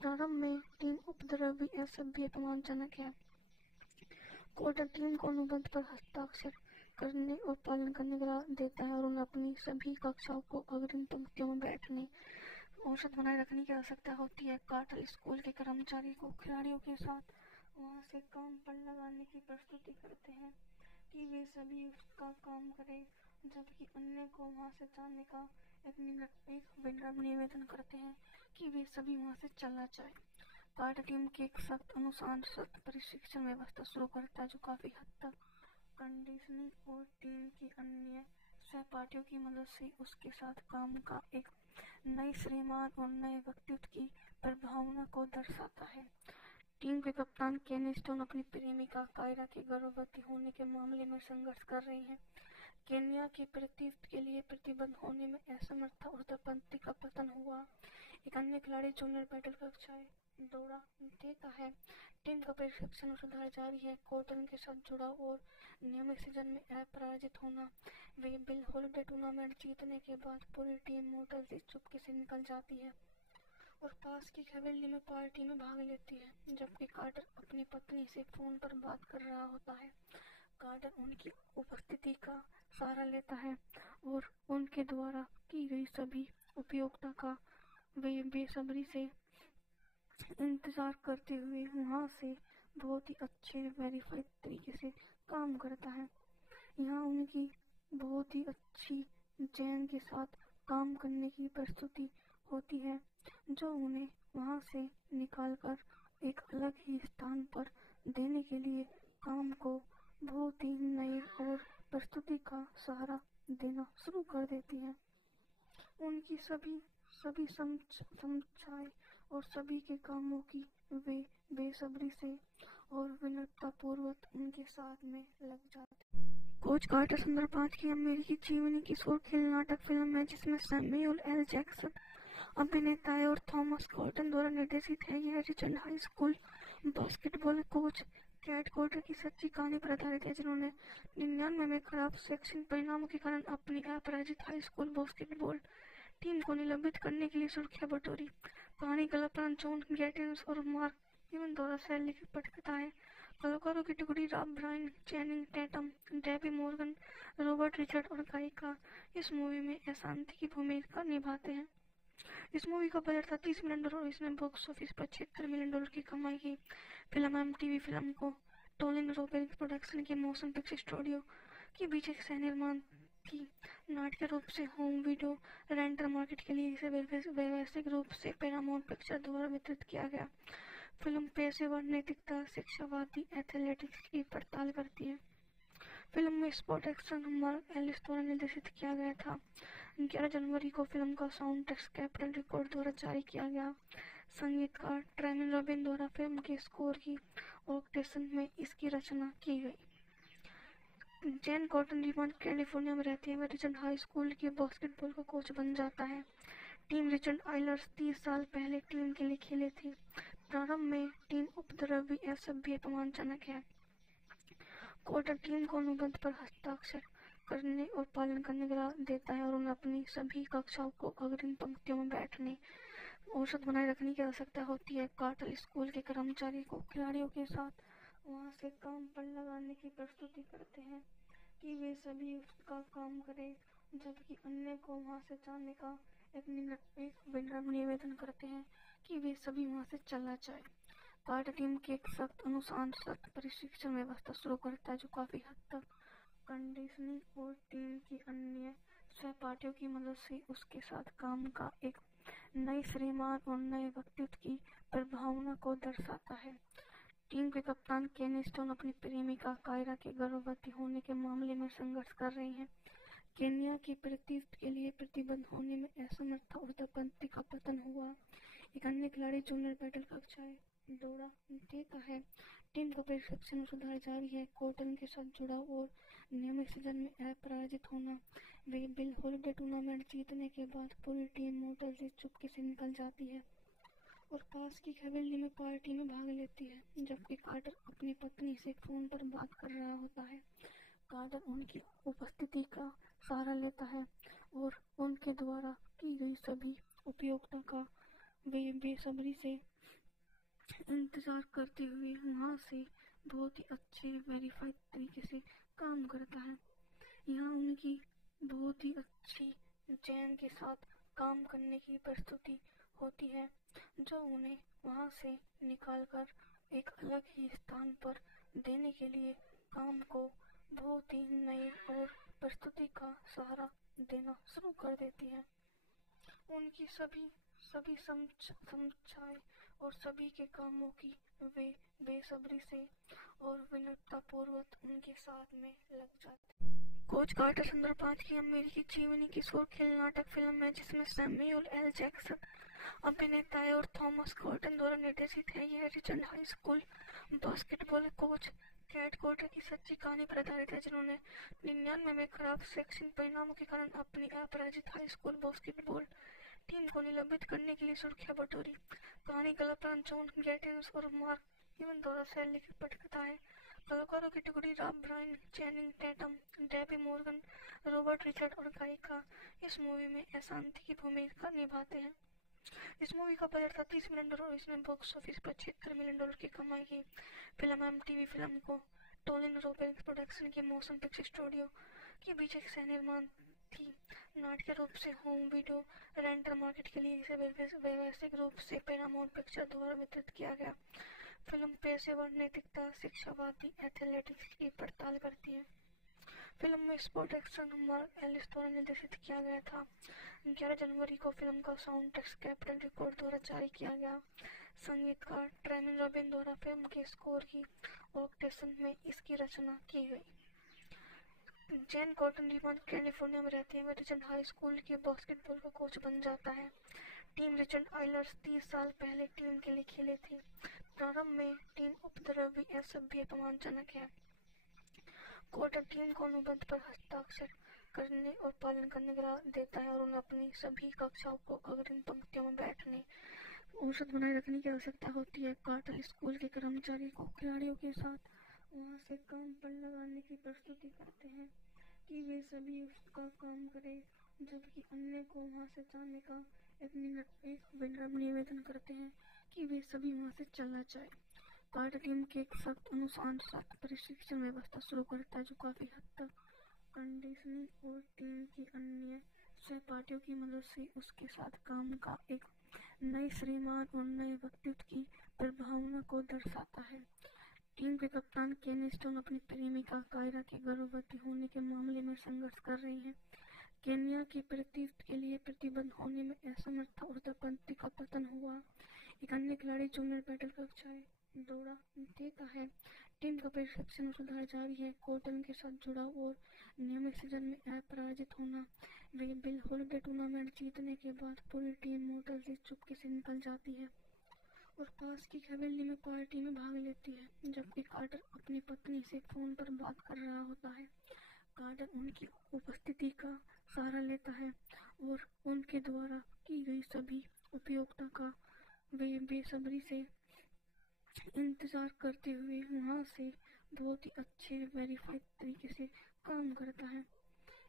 प्रारंभ में टीम उपद्रवी असभ्य अपमानजनक है। कॉटर टीम को अनुबंध पर हस्ताक्षर करने और पालन करने का देता है और उन्हें अपनी सभी कक्षाओं को अग्रिम पंक्तियों में बैठने औसत बनाए रखने की आवश्यकता होती है। कार्टर स्कूल के कर्मचारी को खिलाड़ियों के साथ वहां से काम पर लगाने की प्रस्तुति करते हैं कि वे सभी उसका काम करें, जबकि अन्य को वहां से जाने का एक विनम्र निवेदन करते हैं कि वे सभी वहां से चला जाए। कार्टर टीम की एक सख्त अनुशासन प्रशिक्षण व्यवस्था शुरू करता है जो काफी हद तक कंडीशनिंग और टीम की अन्य सहपाठियों की मदद से उसके साथ काम का एक नए श्रीमान और नए व्यक्तित्व की प्रभावना को दर्शाता है। टीम के कप्तान केन स्टोन अपनी प्रेमिका कायरा के गर्भवती होने के मामले में संघर्ष कर रही हैं। केन्या की प्रतिष्ठा के लिए प्रतिबद्ध होने में असमर्थ और दंपति का पतन हुआ। एक अन्य खिलाड़ी जूनियर बैटल कक्षाएं दौड़ा देता है। टीम का प्रशिक्षण और सुधार जारी है। कॉटन के साथ जुड़ाव और नियमित सीजन में अपराजित होना। वे बिल हॉलिडे टूर्नामेंट जीतने के बाद पूरी टीम मोटर से चुपके से निकल जाती है और पास की हवेली में पार्टी में भाग लेती है, जबकि कार्टर अपनी पत्नी से फोन पर बात कर रहा होता है। कार्टर उनकी उपस्थिति का सहारा लेता है और उनके द्वारा की गई सभी उपयोगिता का वे बेसब्री से इंतजार करते हुए वहाँ से बहुत ही अच्छे वेरीफाइड तरीके से काम करता है। यहाँ उनकी बहुत ही अच्छी चैन के साथ काम करने की प्रस्तुति होती है, जो उन्हें वहाँ से निकालकर एक अलग ही स्थान पर देने के लिए काम को बहुत ही नए और प्रस्तुति का सहारा देना शुरू कर देती है। उनकी सभी समझाए और सभी के कामों की वे बेसब्री से और विनम्रतापूर्वक उनके साथ में लग जाते। कोच कार्टर सुंदर 5 की अमेरिकी जीवनी की शोर खेल नाटक फिल्म है, जिसमें सैमुअल एल जैक्सन अभिनेता है और थॉमस कॉटन द्वारा निर्देशित है। यह Richard high school basketball coach Kat Carter की सच्ची कहानी पर आधारित है, जिन्होंने 99 में खराब शैक्षणिक परिणामों के कारण अपनी अपराजित हाई स्कूल बास्केटबॉल टीम को निलंबित करने के लिए सुर्खियां बटोरी। कहानी कलाकार जॉन गैटिन्स और मार्क इवन द्वारा शैली की पटकथा है। कलाकारों की टुकड़ी Rob Brian, Channing Tatum, Debbie Morgan, Robert Richard और गायिका इस मूवी में अशांति की भूमिका निभाते हैं। इस मूवी का बजट था $30 मिलियन और इसने बॉक्स ऑफिस पर $76 मिलियन की कमाई की। फिल्म एमटीवी फिल्म को टोलिंग रोबेरिक प्रोडक्शन के मोशन पिक्चर स्टूडियो के बीच एक सह निर्माण थी। नाट्य रूप से होम वीडियो रेंटल मार्केट के लिए इसे व्यवसायिक रूप से पैरामाउंट पिक्चर द्वारा वितरित किया गया। फिल्म पेशेवर नैतिकता, शिक्षावादी एथलेटिक्स की पड़ताल करती है। फिल्म में स्पॉट एक्शन मार्क एलिस द्वारा निर्देशित किया गया था। 11 जनवरी को फिल्म का साउंड ट्रैक कैपिटल रिकॉर्ड द्वारा जारी किया गया। संगीतकार ट्रेमिन रॉबिन द्वारा फिल्म के स्कोर की ऑर्केस्ट्रेशन में इसकी रचना की गई। जैन कॉटन रिमोट कैलिफोर्निया में रहती है। वह रिचर्ड हाई स्कूल के बास्केटबॉल का कोच बन जाता है। टीम रिचर्ड आइलर्स 30 साल पहले टीम के लिए खेले थे। प्रारंभ में टीम उपद्रवी, असभ्य, अपमानजनक है। कॉर्टर टीम को अनुबंध पर हस्ताक्षर करने और पालन करने का देता है और उन्हें अपनी सभी कक्षाओं को अग्रिम पंक्तियों में बैठने औसत बनाए रखने की आवश्यकता होती है। कार्टर स्कूल के कर्मचारी को खिलाड़ियों के साथ वहां से काम पर लगाने की प्रस्तुति करते हैं कि वे सभी उसका काम करें, जबकि अन्य को वहां से जाने का एक विनम्र निवेदन करते हैं कि वे सभी वहां से चला जाए। कार्टर टीम की एक सख्त अनुशासित प्रशिक्षण व्यवस्था शुरू करता है, जो काफी हद तक कंडीशनिंग और टीम की अन्य सहपाठियों की मदद से उसके साथ काम का एक नए श्रीमान और नए व्यक्तित्व की प्रभावना को दर्शाता है। टीम के कप्तान केनी स्टोन अपनी प्रेमिका कायरा के गर्भवती होने के मामले में संघर्ष कर रहे हैं। केनिया की प्रतिष्ठा के लिए प्रतिबद्ध होने में असमर्थ और दंपति का पतन हुआ। एक अन्य खिलाड़ी जूनियर बैटल कक्षाएं दौड़ा देता है। टीम का प्रशिक्षण सुधार जारी है। कॉटन के साथ जुड़ाव और नियमित सीजन में अपराजित होना। वे बिल हॉलिडे टूर्नामेंट जीतने के बाद पूरी टीम मोटर से चुपके से निकल जाती है और पास की हवेली में पार्टी में भाग लेती है, जबकि कार्टर अपनी पत्नी से फोन पर बात कर रहा होता है। कार्टर उनकी उपस्थिति का सहारा लेता है और उनके द्वारा की गई सभी उपयोगिता का वे बेसब्री से इंतजार करते हुए वहाँ से बहुत ही अच्छे वेरीफाइड तरीके से काम करता है। यहाँ उनकी बहुत ही अच्छी चैन के साथ काम करने की प्रस्तुति होती है, जो उन्हें वहाँ से निकालकर एक अलग ही स्थान पर देने के लिए काम को बहुत ही नए और प्रस्तुति का सहारा देना शुरू कर देती है। उनकी सभी समझाए और सभी के कामों की वे बेसब्री से और विनम्रतापूर्वक उनके साथ में लग जाते। कोच कार्टर सुंदर 5 की अमेरिकी जीवनी की शोर खेल नाटक फिल्म है, जिसमें सैमुअल एल जैक्सन अभिनेता है और थॉमस कॉटन द्वारा निर्देशित है। यह Richard high school basketball coach Kat Carter की सच्ची कहानी पर आधारित है, जिन्होंने 99 में खराब शैक्षणिक परिणामों के कारण अपनी अपराजित हाई स्कूल बास्केटबॉल टीम को निलंबित करने के लिए सुर्खियां बटोरी। कहानी कलाकार जॉन गैटिन्स और मार्क इवन द्वारा शैली की पटकथा है। कलाकारों की टुकड़ी Rob Brian, Channing Tatum, Debbie Morgan, Robert Richard और गायिका इस मूवी में अशांति की भूमिका निभाते हैं। इस मूवी का बजट था 30 मिलियन डॉलर और इसने बॉक्स ऑफिस पर 76 मिलियन डॉलर की कमाई की। फिल्म एमटीवी फिल्म को टोलिन रोबेरिक्स प्रोडक्शन के मोशन पिक्चर स्टूडियो के बीच एक सह निर्माण थी। नाटकीय रूप से होम वीडियो रेंटल मार्केट के लिए इसे व्यवसायिक रूप से पैरामाउंट पिक्चर द्वारा वितरित किया गया। फिल्म पेशेवर नैतिकता, शिक्षावादी एथलेटिक्स की पड़ताल करती है। फिल्म में स्पोर्ट एक्शन मार्क एलिस द्वारा निर्देशित किया गया था। 11 जनवरी को फिल्म का साउंड ट्रैक कैपिटल रिकॉर्ड द्वारा जारी किया गया। संगीतकार ट्रेमिन रॉबिन द्वारा फिल्म के स्कोर की ऑर्केस्ट्रेशन में इसकी रचना की गई। जैन कॉटन रिमान कैलिफोर्निया में रहते हुए रिचर्ड हाई स्कूल के बास्केटबॉल का कोच बन जाता है। टीम रिचर्ड आइलर्स 30 साल पहले टीम के लिए खेले थे। प्रारंभ में टीम उपद्रवी असभ्य अपमानजनक है। कोर्ट टीम को अनुबंध पर हस्ताक्षर करने और पालन करने का देता है और उन्हें अपनी सभी कक्षाओं को अग्रिम पंक्तियों में बैठने औसत बनाए रखने की आवश्यकता होती है। कार्टर स्कूल के कर्मचारी को खिलाड़ियों के साथ वहां से काम पर लगाने की प्रस्तुति करते हैं कि वे सभी उसका काम करें, जबकि अन्य को वहां से जाने का एक विनम्र निवेदन करते हैं कि वे सभी वहां से चलना चाहे। कार्टर टीम के एक सख्त अनुशासन प्रशिक्षण व्यवस्था शुरू करता है जो काफी हद तक कंडीशनिंग और टीम की अन्य सहपाठियों की मदद से उसके साथ काम का एक नए श्रीमान और नए व्यक्तित्व की प्रभावना को दर्शाता है। टीम के कप्तान केन स्टोन अपनी प्रेमिका कायरा के गर्भवती होने के मामले में संघर्ष कर रहे हैं। केन्या के प्रतिष्ठ के लिए प्रतिबद्ध होने में असमर्थ और दंपति का पतन हुआ। एक अन्य खिलाड़ी जूनियर बैटल कक्षाएं दौड़ा देता है। टीम का प्रशिक्षण और सुधार जारी है। कोर्टन के साथ जुड़ाव और नियमित सीजन में अपराजित होना। वे बिल हॉलिडे टूर्नामेंट जीतने के बाद पूरी टीम मोटर से चुपके से निकल जाती है और पास की हवेली में पार्टी में भाग लेती है, जबकि कार्टर अपनी पत्नी से फोन पर बात कर रहा होता है। कार्टर उनकी उपस्थिति का सहारा लेता है और उनके द्वारा की गई सभी उपयोगिता का वे बेसब्री से इंतजार करते हुए वहां से बहुत ही अच्छे वेरीफाइड तरीके से काम करता है।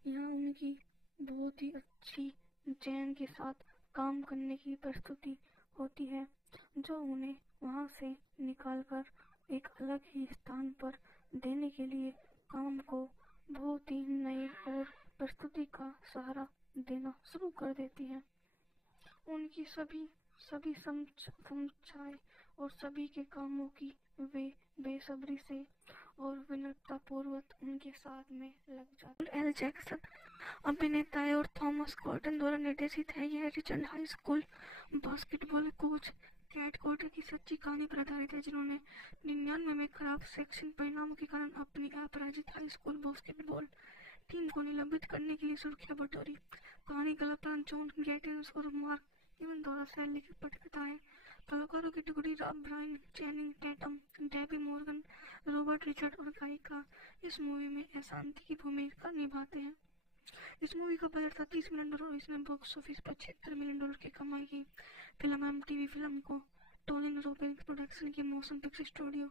यहाँ उनकी बहुत ही अच्छी जैन के साथ काम करने की प्रस्तुति होती है, जो उन्हें वहां से निकालकर एक अलग ही स्थान पर देने के लिए काम को बहुत ही नए और प्रस्तुति का सहारा देना शुरू कर देती है। उनकी सभी समझाएं और सभी के कामों की वे बेसब्री से और विनम्रता पूर्वक उनके साथ में लग जाते हैं। एल जैक्सन अभिनेता है और थॉमस कॉटन द्वारा निर्देशित है। यह Richard high school basketball coach cat Carter की सच्ची कहानी पर आधारित है, जिन्होंने 99 में खराब शैक्षणिक परिणामों के कारण अपनी अपराजित हाई स्कूल बास्केटबॉल टीम को निलंबित करने के लिए सुर्खियां बटोरी। कहानी कलाकार जॉन गैटिन्स और मार्क इवन द्वारा लिखित पटकथा है। कलाकारों की टुकड़ी Brian Channing Tatum, Debbie Morgan, Robert Richard और गायिका इस मूवी में अशांति की भूमिका निभाते हैं। इस मूवी का बजट था 30 मिलियन डॉलर और इसने बॉक्स ऑफिस पर 76 मिलियन डॉलर की कमाई की। फिल्म एमटीवी फिल्म को टोलिन रोबेरिक्स प्रोडक्शन के मोशन पिक्चर स्टूडियो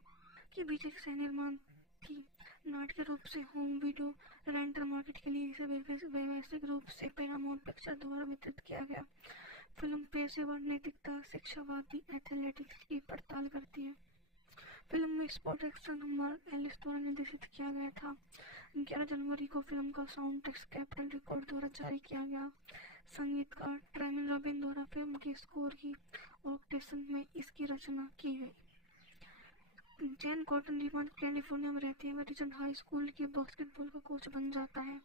के बीच एक सह निर्माण थी। नाटकीय रूप से होम वीडियो रेंटल मार्केट के लिए इसे व्यवसायिक रूप से पैरामाउंट पिक्चर द्वारा वितरित किया गया। फिल्म पेशेवर नैतिकता, शिक्षावादी एथलेटिक्स की पड़ताल करती है। फिल्म में स्पोर्ट एक्शन मार्क एलिस द्वारा निर्देशित किया गया था। 11 जनवरी को फिल्म का साउंड ट्रैक कैपिटल रिकॉर्ड द्वारा जारी किया गया। संगीतकार ट्रेमिन रॉबिन द्वारा फिल्म के स्कोर की ऑर्केस्ट्रेशन में इसकी रचना की गई। जैन कॉटन रिमान कैलिफोर्निया में रहते हुए रिचर्ड हाई स्कूल के बास्केटबॉल का कोच बन जाता है।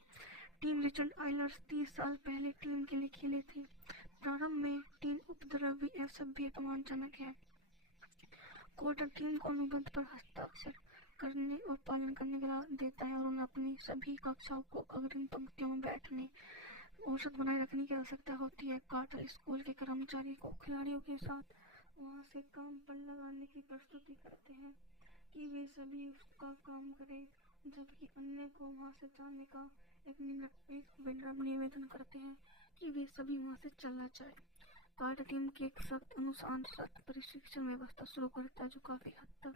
टीम रिचर्ड आइलर्स 30 साल पहले टीम के लिए खेले थे। प्रारंभ में टीम उपद्रवी असभ्य अपमानजनक है। कोर्ट टीम को अनुबंध पर हस्ताक्षर करने और पालन करने का देता है और उन्हें अपनी सभी कक्षाओं को अग्रिम पंक्तियों में बैठने औसत बनाए रखने की आवश्यकता होती है। कार्टर स्कूल के कर्मचारी को खिलाड़ियों के साथ वहां से काम पर लगाने की प्रस्तुति करते हैं कि वे सभी उसका काम करें, जबकि अन्य को वहां से जाने का एक विनम्र निवेदन करते हैं कि वे सभी वहां से चलना चाहे। कार्टर टीम के एक सख्त अनुशासन प्रशिक्षण व्यवस्था शुरू करता है जो काफी हद तक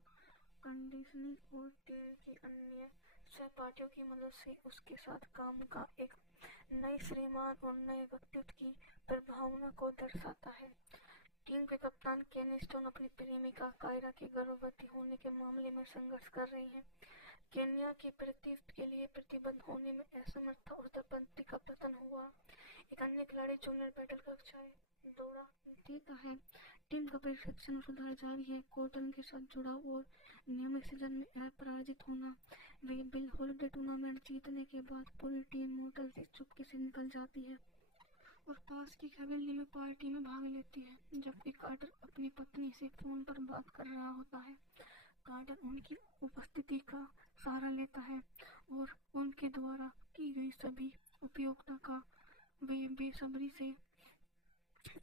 कंडीशनिंग और टीम की अन्य सहपाठियों की मदद से उसके साथ काम का एक नए श्रीमान और नए व्यक्तित्व की प्रभावना को दर्शाता है। टीम के कप्तान केन स्टोन अपनी प्रेमिका कायरा के गर्भवती होने के मामले में संघर्ष कर रही हैं। केन्या की प्रतिष्ठा के लिए प्रतिबद्ध होने में असमर्थ और दंपति का पतन हुआ। एक अन्य खिलाड़ी जूनियर बैटल कक्षाएं दौड़ा देता है। टीम का प्रशिक्षण और सुधार जारी है। कोर्टन के साथ जुड़ाव और नियमित सीजन में अपराजित होना। वे बिल हॉलिडे टूर्नामेंट जीतने के बाद पूरी टीम मोटल से चुपके से निकल जाती है और पास की हवेली में पार्टी में भाग लेती है, जबकि कार्टर अपनी पत्नी से फोन पर बात कर रहा होता है। कार्टर उनकी उपस्थिति का सहारा लेता है और उनके द्वारा की गई सभी उपयोगिता का वे बेसब्री से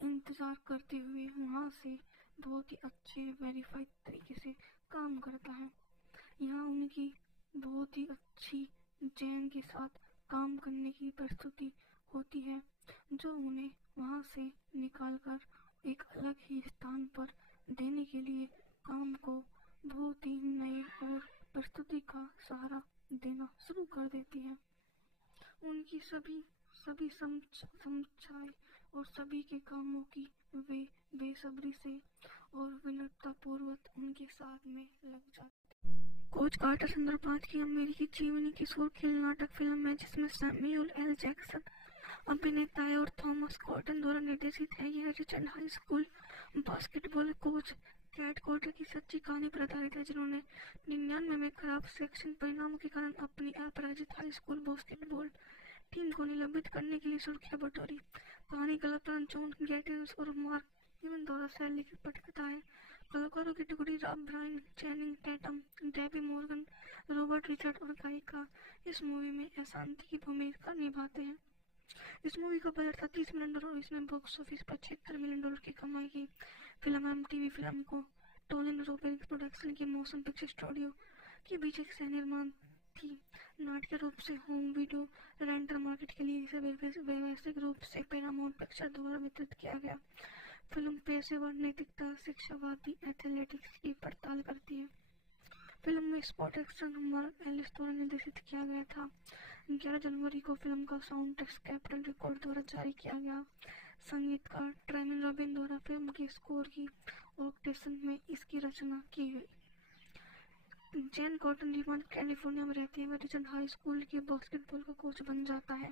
इंतजार करते हुए वहां से बहुत ही अच्छे वेरीफाइड तरीके से काम करता है। यहाँ उनकी बहुत ही अच्छी जैन के साथ काम करने की प्रस्तुति होती है, जो उन्हें वहां से निकालकर एक अलग ही स्थान पर देने के लिए काम को बहुत ही नए और प्रस्तुति का सहारा देना शुरू कर देती है। उनकी सभी समझाए और सभी के कामों की वे बेसब्री से और विनम्रतापूर्वक उनके साथ में लग जाते। कोच कार्टर संदर्भ 5 की अमेरिकी जीवनी किशोर खेल नाटक फिल्म है, जिसमें सैमुअल एल जैक्सन अभिनेता है और थॉमस कॉटन द्वारा निर्देशित है। यह Richard high school basketball coach cat Carter की सच्ची कहानी पर आधारित है, जिन्होंने 99 में खराब सेक्शन परिणामों के कारण अपनी अपराजित हाई स्कूल बास्केटबॉल टीम को निलंबित करने के लिए सुर्खियां बटोरी। कहानी कलाकार जॉन गैटिस और मार्क इवन द्वारा लिखित पटकथा है। कलाकारों की टुकड़ी Rob Brian, Channing Tatum, Debbie Morgan, Robert Richard और गायिका इस मूवी में अशांति की भूमिका निभाते हैं। इस मूवी का बजट था $30 मिलियन और इसने बॉक्स ऑफिस पर $76 मिलियन की कमाई की। फिल्म MTV फिल्म को टोलिन रोबिन्स प्रोडक्शन के मोशन पिक्चर स्टूडियो के बीच एक सह निर्माण थी। नाट्य रूप से होम वीडियो रेंटल मार्केट के लिए इसे व्यावसायिक रूप से पैरामाउंट पिक्चर द्वारा वितरित किया गया। फिल्म पेशेवर नैतिकता, शिक्षावादी एथलेटिक्स की पड़ताल करती है। फिल्म में स्पॉट एक्शन मार्क एलिस द्वारा निर्देशित किया गया था। 11 जनवरी को फिल्म का साउंड ट्रैक कैपिटल रिकॉर्ड द्वारा जारी किया गया। संगीतकार ट्रेमिन रॉबिन द्वारा फिल्म के स्कोर की ऑर्केस्ट्रेशन में इसकी रचना की गई। जैन कॉटन रिमोट कैलिफोर्निया में रहते हुए रिचर्ड हाई स्कूल के बास्केटबॉल का कोच बन जाता है।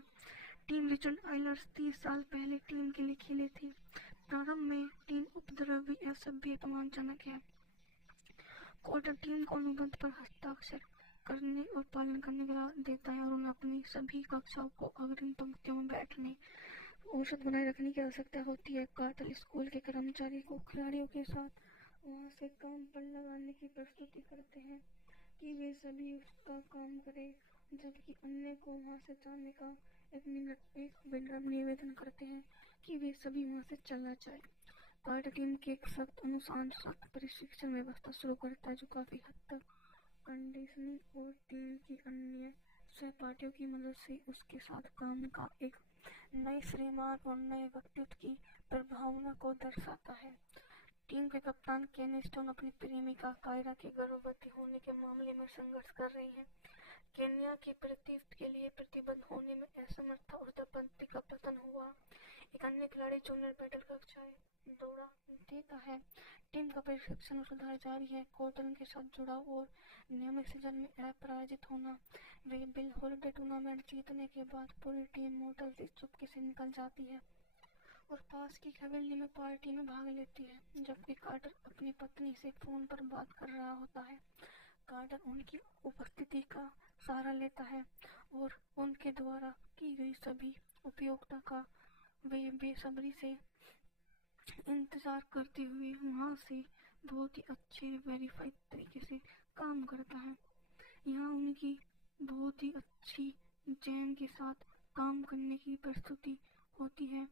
टीम रिचर्ड आइलर्स 30 साल पहले टीम के लिए खेले थे। प्रारंभ में टीम उपद्रवी असभ्य अपमानजनक है। कॉटन टीम को अनुबंध पर हस्ताक्षर करने और पालन करने का देता है और उन्हें अपनी सभी कक्षाओं को अग्रिम पंक्तियों में बैठने औसत बनाए रखने की आवश्यकता होती है। कार्टर स्कूल के कर्मचारी को खिलाड़ियों के साथ वहां से काम पर लगाने की प्रस्तुति करते हैं कि वे सभी उसका काम करें, जबकि अन्य को वहां से जाने का एक विनम्र निवेदन करते हैं कि वे सभी वहां से चला जाए। कार्टर टीम की एक सख्त अनुशासन प्रशिक्षण व्यवस्था शुरू करता है, जो काफी हद तक कंडीशनिंग और टीम की अन्य सहपाठियों की मदद से उसके साथ काम का एक नए श्रीमान और नए व्यक्तित्व की प्रभावना को दर्शाता है। टीम के कप्तान केन स्टोन अपनी प्रेमिका कायरा के गर्भवती होने के मामले में संघर्ष कर रही हैं। केन्या की प्रतिष्ठा के लिए प्रतिबद्ध होने में असमर्थ और दंपति का पतन हुआ। एक अन्य खिलाड़ी जूनियर बैटल कक्षाएं दौड़ा देता है। टीम का प्रशिक्षण और सुधार जारी है। कोर्टन के साथ जुड़ाव और नियमित सीजन में अपराजित होना। वे बिल हॉलिडे टूर्नामेंट जीतने के बाद पूरी टीम मोटल से चुपके से निकल जाती है और पास की हवेली में पार्टी में भाग लेती है, जबकि कार्टर अपनी पत्नी से फोन पर बात कर रहा होता है। कार्टर उनकी उपस्थिति का सहारा लेता है और उनके द्वारा की गई सभी उपयोगिता का वे बेसब्री से इंतजार करते हुए वहां से बहुत ही अच्छे वेरीफाइड तरीके से काम करता है। यहाँ उनकी बहुत ही अच्छी जैन के साथ काम करने की प्रस्तुति होती है,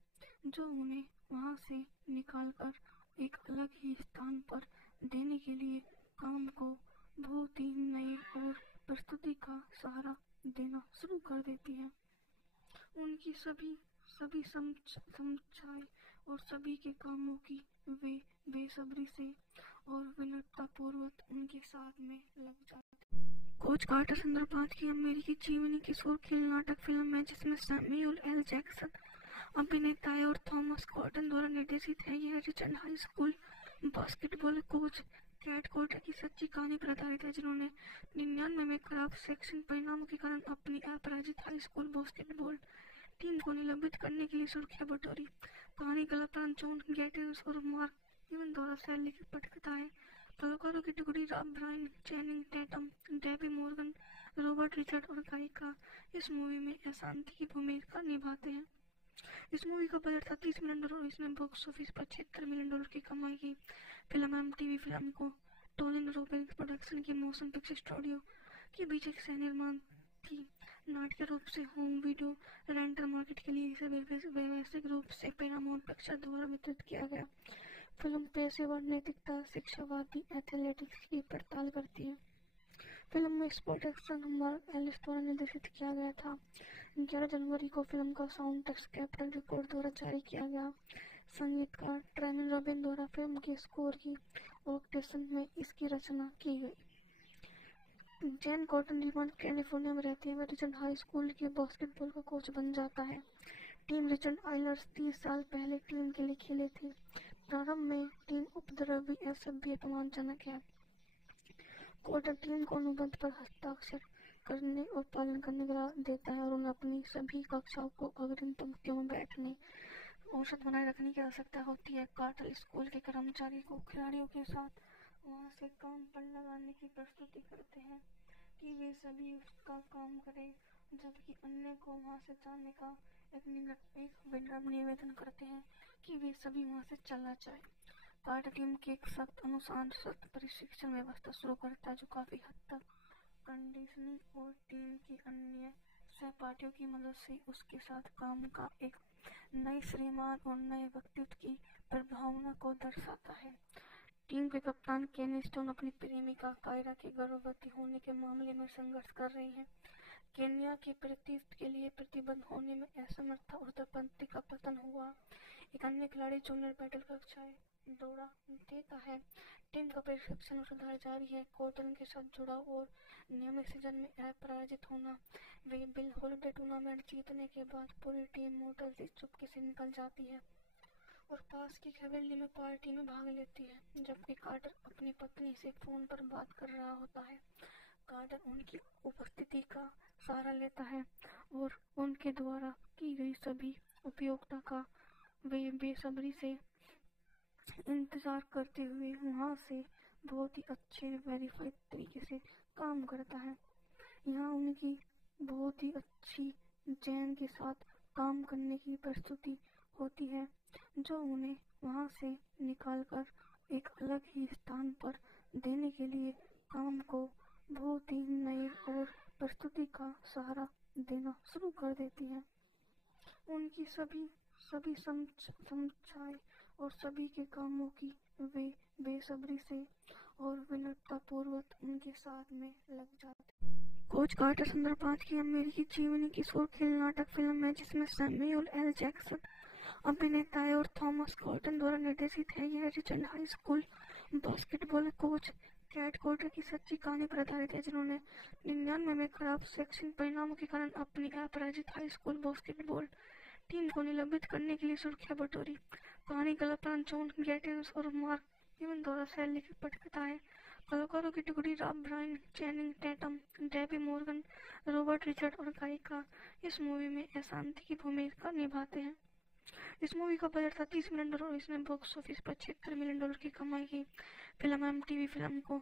जो उन्हें वहां से निकालकर एक अलग ही स्थान पर देने के लिए काम को बहुत ही नए और प्रस्तुति का सहारा देना शुरू कर देती है। उनकी सभी समझाए और सभी के कामों की वे बेसब्री से और विनम्रतापूर्वक उनके साथ में लग जाते। कोच कार्टर संदर्भ 5 की अमेरिकी जीवनी किशोर खेल नाटक फिल्म है, जिसमें सैमुअल एल जैक्सन अभिनेता और थॉमस कॉटन द्वारा निर्देशित है। यह Richard high school basketball coach cat Carter की सच्ची कहानी पर आधारित है, जिन्होंने 99 में खराब शैक्षणिक परिणामों के कारण अपनी अपराजित हाई स्कूल बास्केटबॉल टीम को निलंबित करने के लिए सुर्खियां बटोरी। कहानी कलाकार जॉन गैटिस और मार्क इवन द्वारा शैली की पटकथा है। कलाकारों की टुकड़ी Brian Channing Tatum, Debbie Morgan, Robert Richard और गायिका इस मूवी में अशांति की भूमिका निभाते हैं। इस मूवी का बजट था $30 मिलियन और इसने बॉक्स ऑफिस पर $76 मिलियन की कमाई की। फिल्म MTV फिल्म को टोलिन रोबिन्स प्रोडक्शन की मोशन पिक्चर स्टूडियो के बीच एक सह निर्माण थी। नाटकीय रूप से होम वीडियो रेंटल मार्केट के लिए इसे व्यवसायिक रूप से पैरामाउंट पिक्चर द्वारा वितरित किया गया। फिल्म पेशेवर नैतिकता, शिक्षावादी एथलेटिक्स की पड़ताल करती है। फिल्म में स्पॉट एक्शन मार्क एलिस द्वारा निर्देशित किया गया था। 11 जनवरी को फिल्म का साउंड ट्रैक कैपिटल रिकॉर्ड द्वारा जारी किया गया। संगीतकार ट्रेविन रॉबिन द्वारा फिल्म के स्कोर की ऑर्केस्ट्रेशन में इसकी रचना की गई। जैन कॉटन रिमोट कैलिफोर्निया में रहती है। वह रिचर्ड हाई स्कूल के बास्केटबॉल का कोच बन जाता है। टीम रिचर्ड आइलर्स 30 साल पहले टीम के लिए खेले थे। प्रारंभ में टीम उपद्रवी, असभ्य, अपमानजनक है। कॉर्टर टीम को अनुबंध पर हस्ताक्षर करने और पालन करने का देता है और उन्हें अपनी सभी कक्षाओं को अग्रिम पंक्तियों में बैठने औसत बनाए रखने की आवश्यकता होती है। कार्टर स्कूल के कर्मचारी को खिलाड़ियों के साथ वहां से काम पर लगाने की प्रस्तुति करते हैं कि वे सभी उसका काम करें, जबकि अन्य को वहां से जाने का एक विनम्र निवेदन करते हैं कि वे सभी वहां से चला जाए। कार्टर टीम की एक सख्त अनुशासित प्रशिक्षण व्यवस्था शुरू करता है, जो काफी हद तक कंडीशनिंग और टीम की अन्य सहपाठियों की मदद से उसके साथ काम का एक नए श्रीमान और नए व्यक्तित्व की प्रभावना को दर्शाता है। टीम के कप्तान केनी स्टोन अपनी प्रेमिका कायरा के गर्भवती होने के मामले में संघर्ष कर रहे हैं। केन्या के प्रतिष्ठ के लिए प्रतिबद्ध होने में असमर्थ और उत्तरपंथी का पतन हुआ। एक अन्य खिलाड़ी जूनियर बैटल कक्षाएं दौड़ा देता है। टीम का प्रशिक्षण और सुधार जारी है। कॉटन के साथ जुड़ाव और नियमित सीजन में अपराजित होना। वे बिल हॉलिडे टूर्नामेंट जीतने के बाद पूरी टीम मोटर से चुपके से निकल जाती है और पास की हवेली में पार्टी में भाग लेती है, जबकि कार्टर अपनी पत्नी से फोन पर बात कर रहा होता है। कार्टर उनकी उपस्थिति का सहारा लेता है और उनके द्वारा की गई सभी उपयोगिता का वे बेसब्री से इंतजार करते हुए वहां से बहुत ही अच्छे वेरीफाइड तरीके से काम करता है। यहाँ उनकी बहुत ही अच्छी जैन के साथ काम करने की प्रस्तुति होती है, जो उन्हें वहां से निकालकर एक अलग ही स्थान पर देने के लिए काम को बहुत ही नए और प्रस्तुति का सहारा देना शुरू कर देती है। उनकी सभी समझाएं और सभी के कामों की वे बेसब्री से और विनम्रतापूर्वक उनके साथ में लग जाते हैं। कोच कार्टर 2005 की अमेरिकी जीवनी की शोर खेल नाटक फिल्म है, जिसमें सैमुअल एल जैक्सन अभिनेता और थॉमस कॉटन द्वारा निर्देशित है। यह Richard high school basketball coach cat Carter की सच्ची कहानी पर आधारित है, जिन्होंने 99 में खराब शैक्षणिक परिणामों के कारण अपनी अपराजित हाई स्कूल बास्केटबॉल टीम को निलंबित करने के लिए सुर्खियां बटोरी। कहानी कलाकार जॉन गैटिस और मार्क इवन द्वारा शैली की पटकथा है। कलाकारों की टुकड़ी Brian Channing Tatum, Debbie Morgan, Robert Richard और गायिका इस मूवी में अशांति की भूमिका निभाते हैं। इस मूवी का बजट था $30 मिलियन और इसने बॉक्स ऑफिस पर $76 मिलियन की कमाई की। फिल्म MTV फिल्म को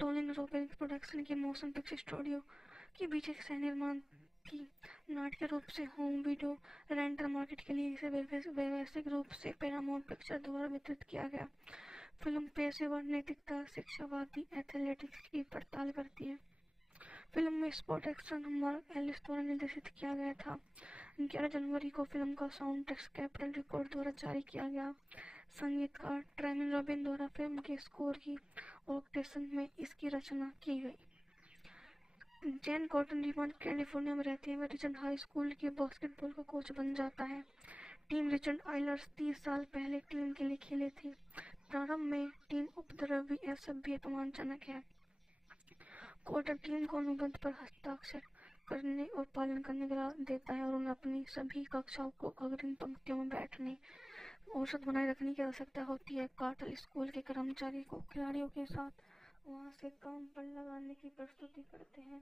टोलिन रोबिन्स प्रोडक्शन की मोशन पिक्चर स्टूडियो के बीच एक सह निर्माण थी। नाटकीय रूप से होम वीडियो रेंटल मार्केट के लिए इसे व्यवसायिक रूप से पैरामाउंट पिक्चर द्वारा वितरित किया गया। फिल्म पेशेवर नैतिकता, शिक्षावादी एथलेटिक्स की पड़ताल करती है। फिल्म में स्पॉट एक्शन मार्क एलिस द्वारा निर्देशित किया गया था। 11 जनवरी को फिल्म का साउंड ट्रैक कैपिटल रिकॉर्ड द्वारा जारी किया गया। संगीतकार ट्रेविन रॉबिन द्वारा फिल्म के स्कोर की ऑर्केस्ट्रेशन में इसकी रचना की गई। जैन कॉटन रिमोट कैलिफोर्निया में रहती है। वह रिचर्ड हाई स्कूल के बास्केटबॉल का कोच बन जाता है। टीम रिचर्ड आइलर्स 30 साल पहले टीम के लिए खेले थे। प्रारंभ में टीम उपद्रवी, असभ्य, अपमानजनक है। कॉर्टर टीम को अनुबंध पर हस्ताक्षर करने और पालन करने का देता है और उन्हें अपनी सभी कक्षाओं को अग्रिम पंक्तियों में बैठने औसत बनाए रखने की आवश्यकता होती है। कार्टर स्कूल के कर्मचारी को खिलाड़ियों के साथ वहां से काम पर लगाने की प्रस्तुति करते हैं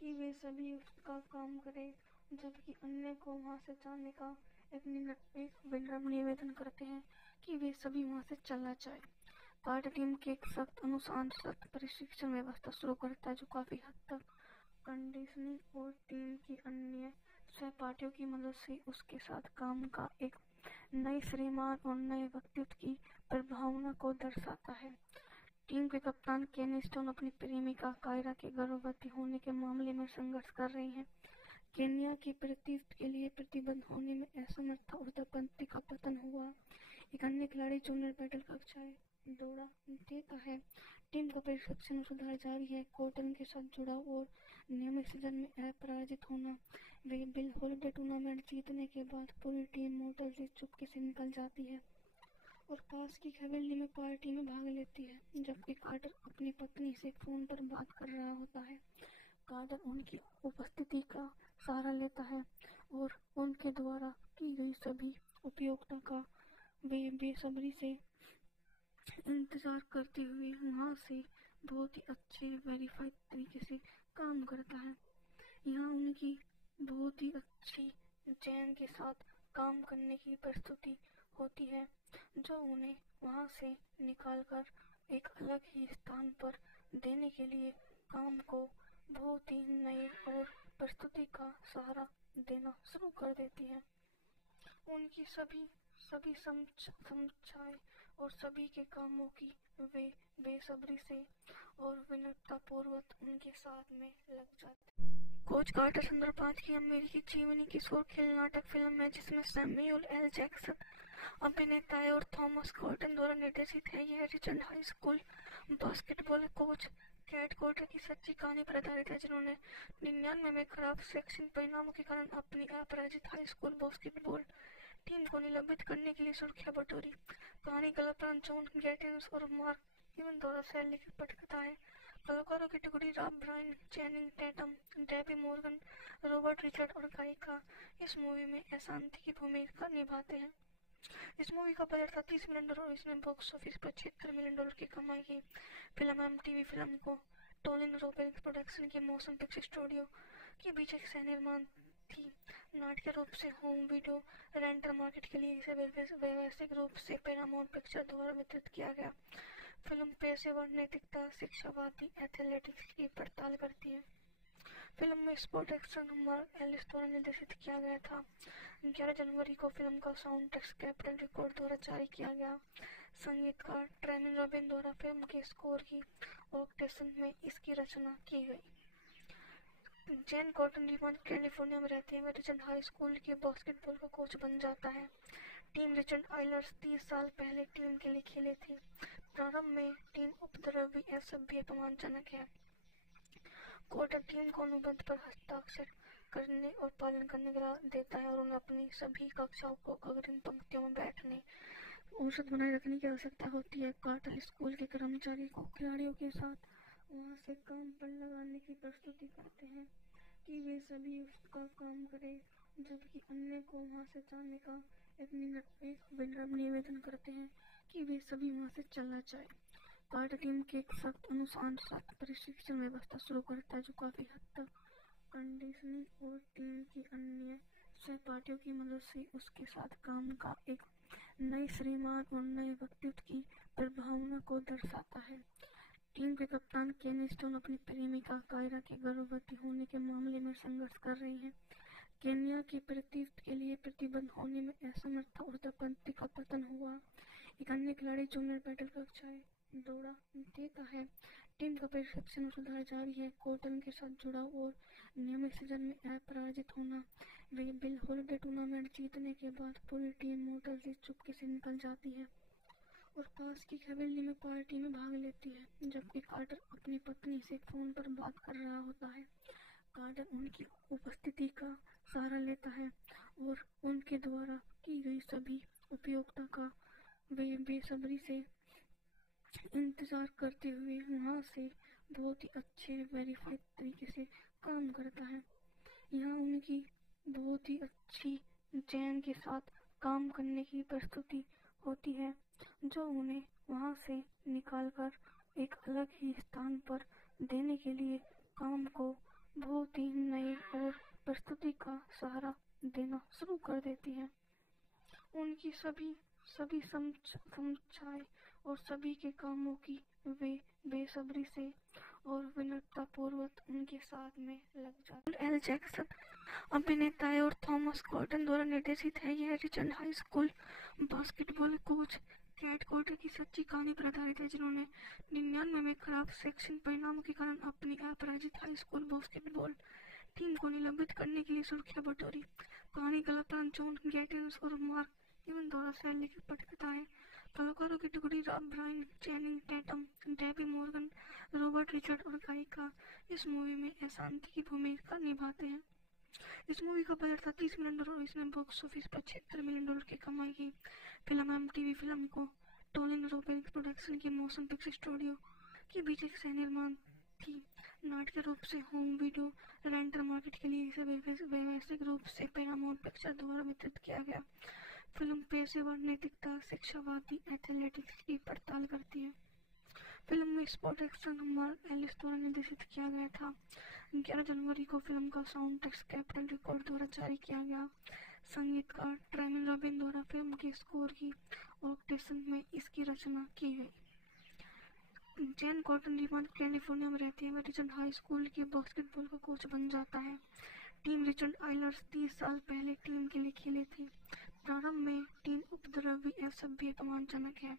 कि वे सभी उसका काम करें, जबकि अन्य को वहां से जाने का एक विनम्र निवेदन करते हैं कि वे सभी वहां से चला जाए। कार्टर टीम की एक सख्त अनुशासित प्रशिक्षण व्यवस्था शुरू करता है जो काफी हद तक कंडीशनिंग और टीम की अन्य सहपाठियों की मदद से उसके साथ काम का एक नए श्रीमान और नए व्यक्तित्व की प्रभावना को दर्शाता है। टीम के कप्तान केनी स्टोन अपनी प्रेमिका कायरा के गर्भवती होने के मामले में संघर्ष कर रही हैं। केन्या की प्रतिष्ठा के लिए प्रतिबद्ध होने में असमर्थता और दंपति का पतन हुआ। एक अन्य खिलाड़ी जूनियर बैटल कक्षाएं दौड़ा देता है। टीम का प्रशिक्षण और सुधार जारी है। कॉटन के साथ जुड़ाव और नियमित सीजन में अपराजित होना। वे बिल हॉलिडे टूर्नामेंट जीतने के बाद पूरी टीम मोटर से चुपके से निकल जाती है और पास की हवेली में पार्टी में भाग लेती है, जबकि कार्टर अपनी पत्नी से फोन पर बात कर रहा होता है। कार्टर उनकी उपस्थिति का सहारा लेता है और उनके द्वारा की गई सभी उपयोगिता का वे बेसब्री से इंतजार करते हुए वहां से बहुत ही अच्छे वेरीफाइड तरीके से काम करता है। यहाँ उनकी बहुत ही अच्छी चैन के साथ काम करने की प्रस्तुति होती है जो उन्हें वहां से निकालकर एक अलग ही स्थान पर देने के लिए काम को बहुत ही नए और प्रस्तुति का सहारा देना शुरू कर देती है। उनकी सभी समीक्षाएं और सभी के कामों की वे बेसब्री से और विनम्रतापूर्वक उनके साथ में लग जाते। कोच कार्टर सुंदर 5 की अमेरिकी जीवनी की शोर खेल नाटक फिल्म है जिसमें सैमुअल एल जैक्सन अभिनेता है और थॉमस कॉटन द्वारा निर्देशित है। यह Richard high school basketball coach cat Carter की सच्ची कहानी पर आधारित है जिन्होंने 99 में खराब शैक्षणिक परिणामों के कारण अपनी अपराजित हाई स्कूल बास्केटबॉल टीम को निलंबित करने के लिए सुर्खियां बटोरी। कहानी कलाकार जॉन गैटिन्स और मार्क इवन द्वारा शैली लिखित पटकथा है। कलाकारों की टुकड़ी Rob Brian, Channing Tatum, Debbie Morgan, Robert Richard और गायिका इस मूवी में अशांति की भूमिका निभाते हैं। इस मूवी का बजट था $30 मिलियन और इसने बॉक्स ऑफिस पर $76 मिलियन की कमाई की। फिल्म एमटीवी फिल्म को टोलिन रोबेल प्रोडक्शन के मोशन पिक्चर स्टूडियो के बीच एक सह निर्माण थी। नाटकीय रूप से होम वीडियो रेंटल मार्केट के लिए इसे व्यवसायिक रूप से पैरामाउंट पिक्चर द्वारा वितरित किया गया। फिल्म पेशेवर नैतिकता, शिक्षावादी एथलेटिक्स की पड़ताल करती है। फिल्म में स्पोर्ट एक्शन मार्क एलिस द्वारा निर्देशित किया गया था। 11 जनवरी को फिल्म का साउंड ट्रैक कैपिटल रिकॉर्ड द्वारा जारी किया गया। संगीतकार ट्रेमिन रॉबिन द्वारा फिल्म के स्कोर की ऑर्केस्ट्रेशन में इसकी रचना की गई। जैन कॉटन रिवान कैलिफोर्निया में रहते हैं। वह रिचर्ड हाई स्कूल के बास्केटबॉल का कोच बन जाता है। टीम रिचर्ड आइलर्स 30 साल पहले टीम के लिए खेले थे। प्रारंभ में टीम उपद्रवी असभ्य अपमानजनक है। कॉर्टर टीम को अनुबंध पर हस्ताक्षर करने और पालन करने का देता है और उन्हें अपनी सभी कक्षाओं को अग्रिम पंक्तियों में बैठने औसत बनाए रखने की आवश्यकता होती है। कार्टर स्कूल के कर्मचारी को खिलाड़ियों के साथ वहां से काम पर लगाने की प्रस्तुति करते हैं कि वे सभी उसका काम करें, जबकि अन्य को वहां से जाने का एक विनम्र निवेदन करते हैं कि वे सभी वहां से चला जाए। कार्टर टीम की एक सख्त अनुशासित प्रशिक्षण व्यवस्था शुरू करता है जो काफी हद तक कंडीशनिंग और टीम की अन्य सहपाठियों की मदद से उसके साथ काम का एक नए श्रीमान और नए व्यक्तित्व की प्रभावना को दर्शाता है। टीम के कप्तान केनी स्टोन अपनी प्रेमिका कायरा के गर्भवती होने के मामले में संघर्ष कर रही हैं। केन्या की प्रतिष्ठा के लिए प्रतिबद्ध होने में असमर्थता और दंपति का पतन हुआ। एक अन्य खिलाड़ी जूनियर बैटल कक्षाएं दौड़ा देता है। टीम का प्रशिक्षण और सुधार जारी है। कॉटन के साथ जुड़ाव और नियमित सीजन में अपराजित होना। वे बिल हॉलिडे टूर्नामेंट जीतने के बाद पूरी टीम मोटर से चुपके से निकल जाती है और पास की हवेली में पार्टी में भाग लेती है, जबकि कार्टर अपनी पत्नी से फोन पर बात कर रहा होता है। कार्टर उनकी उपस्थिति का सहारा लेता है और उनके द्वारा की गई सभी उपयोगिता का वे बेसब्री से इंतजार करते हुए वहां से बहुत ही अच्छे वेरीफाइड तरीके से काम करता है। यहाँ उनकी बहुत ही अच्छी चैन के साथ काम करने की प्रस्तुति होती है, जो उन्हें वहाँ से निकालकर एक अलग ही स्थान पर देने के लिए काम को बहुत ही नए और प्रस्तुति का सहारा देना शुरू कर देती है। उनकी सभी समझाए और सभी के कामों की वे बेसब्री से और विनम्रता पूर्वक उनके साथ में लग जाते। एल जैक्सन अभिनेता है और थॉमस गॉर्डन द्वारा निर्देशित है। यह Richard high school basketball coach cat Carter की सच्ची कहानी पर आधारित है, जिन्होंने 99 में खराब सेक्शन परिणामों के कारण अपनी अपराजित हाई स्कूल बास्केटबॉल टीम को निलंबित करने के लिए सुर्खियां बटोरी। कहानी कलाकार जॉन गैटिन्स और मार्क इवन द्वारा सहलिखित पटकथा है। कलाकारों की टुकड़ी Rob Brian, Channing Tatum, Debbie Morgan, Robert Richard और गायिका इस मूवी में अशांति की भूमिका निभाते हैं। इस मूवी का बजट था $30 मिलियन और इसने बॉक्स ऑफिस पर $76 मिलियन की कमाई की। फिल्म MTV फिल्म को टोलिन रोबेरिक्स प्रोडक्शन के मोशन पिक्चर स्टूडियो के बीच एक सह निर्माण थी। नाटकीय रूप से होम वीडियो रेंटल मार्केट के लिए इसे व्यवसायिक रूप से पैरामाउंट पिक्चर द्वारा वितरित किया गया। फिल्म पेशेवर नैतिकता, शिक्षावादी एथलेटिक्स की पड़ताल करती है। फिल्म में स्पॉट एक्शन मार्क एलिस द्वारा निर्देशित किया गया था। 11 जनवरी को फिल्म का साउंड ट्रैक कैपिटल रिकॉर्ड द्वारा जारी किया गया। संगीतकार ट्रेमिन रॉबिन द्वारा फिल्म के स्कोर की ऑर्केस्ट्रेशन में इसकी रचना की गई। जैन कॉटन रिमान कैलिफोर्निया में रहती है। वह रिचर्ड हाई स्कूल के बास्केटबॉल का कोच बन जाता है। टीम रिचर्ड आइलर्स 30 साल पहले टीम के लिए खेले थे। प्रारंभ में टीम उपद्रवी असभ्य अपमानजनक है।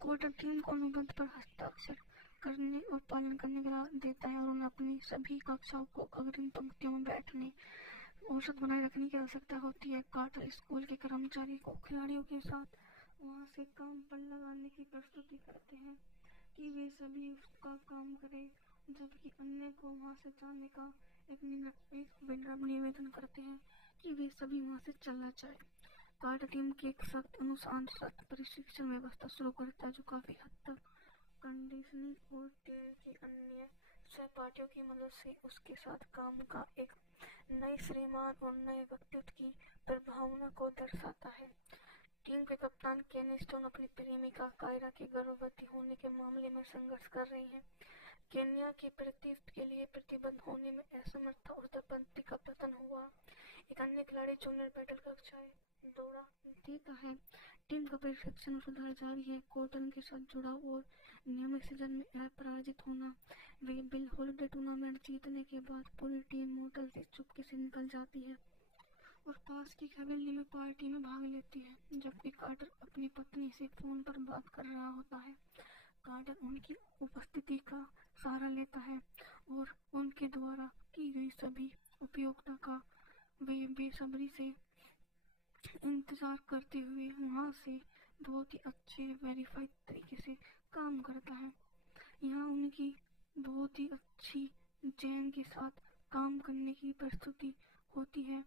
कॉर्टर टीम को अनुबंध पर हस्ताक्षर करने और पालन करने का देता है और उन्हें अपनी सभी कक्षाओं को अग्रिम पंक्तियों में बैठने औसत बनाए रखने की आवश्यकता होती है। कार्टर स्कूल के कर्मचारी को खिलाड़ियों के साथ वहां से काम पर लगाने की प्रस्तुति करते हैं कि वे सभी उसका काम करें, जबकि अन्य को वहां से जाने का एक विनम्र निवेदन करते हैं कि वे सभी वहां से चला जाए। कार्टर टीम की एक सख्त अनुशासन प्रशिक्षण व्यवस्था शुरू करता है, जो काफी हद तक कंडीशनिंग और टीम के अन्य सहपाठियों की मदद से उसके साथ काम का एक नए श्रीमान और नए व्यक्तित्व की प्रभावना को दर्शाता है। टीम के कप्तान केनी स्टोन अपनी प्रेमिका कायरा के गर्भवती होने के मामले में संघर्ष कर रही हैं। केन्या की प्रतिष्ठा के लिए प्रतिबद्ध होने में असमर्थता और दंपति का पतन हुआ। एक अन्य खिलाड़ी जूनियर बैटल कक्षाएं दौरा देता है। टीम का प्रशिक्षण और सुधार जारी है। कॉटन के साथ जुड़ाव और नियमित सीजन में अपराजित होना। वे बिल हॉलिडे टूर्नामेंट जीतने के बाद पूरी टीम मोटल से चुपके से निकल जाती है और पास की हवेली में पार्टी में भाग लेती है, जबकि कार्टर अपनी पत्नी से फोन पर बात कर रहा होता है। कार्टर उनकी उपस्थिति का सहारा लेता है और उनके द्वारा की गई सभी उपयोगिता का वे बेसब्री से इंतजार करते हुए वहां से बहुत ही अच्छे वेरीफाइड तरीके से काम करता है। यहाँ उनकी बहुत ही अच्छी चैन के साथ काम करने की प्रस्तुति होती है,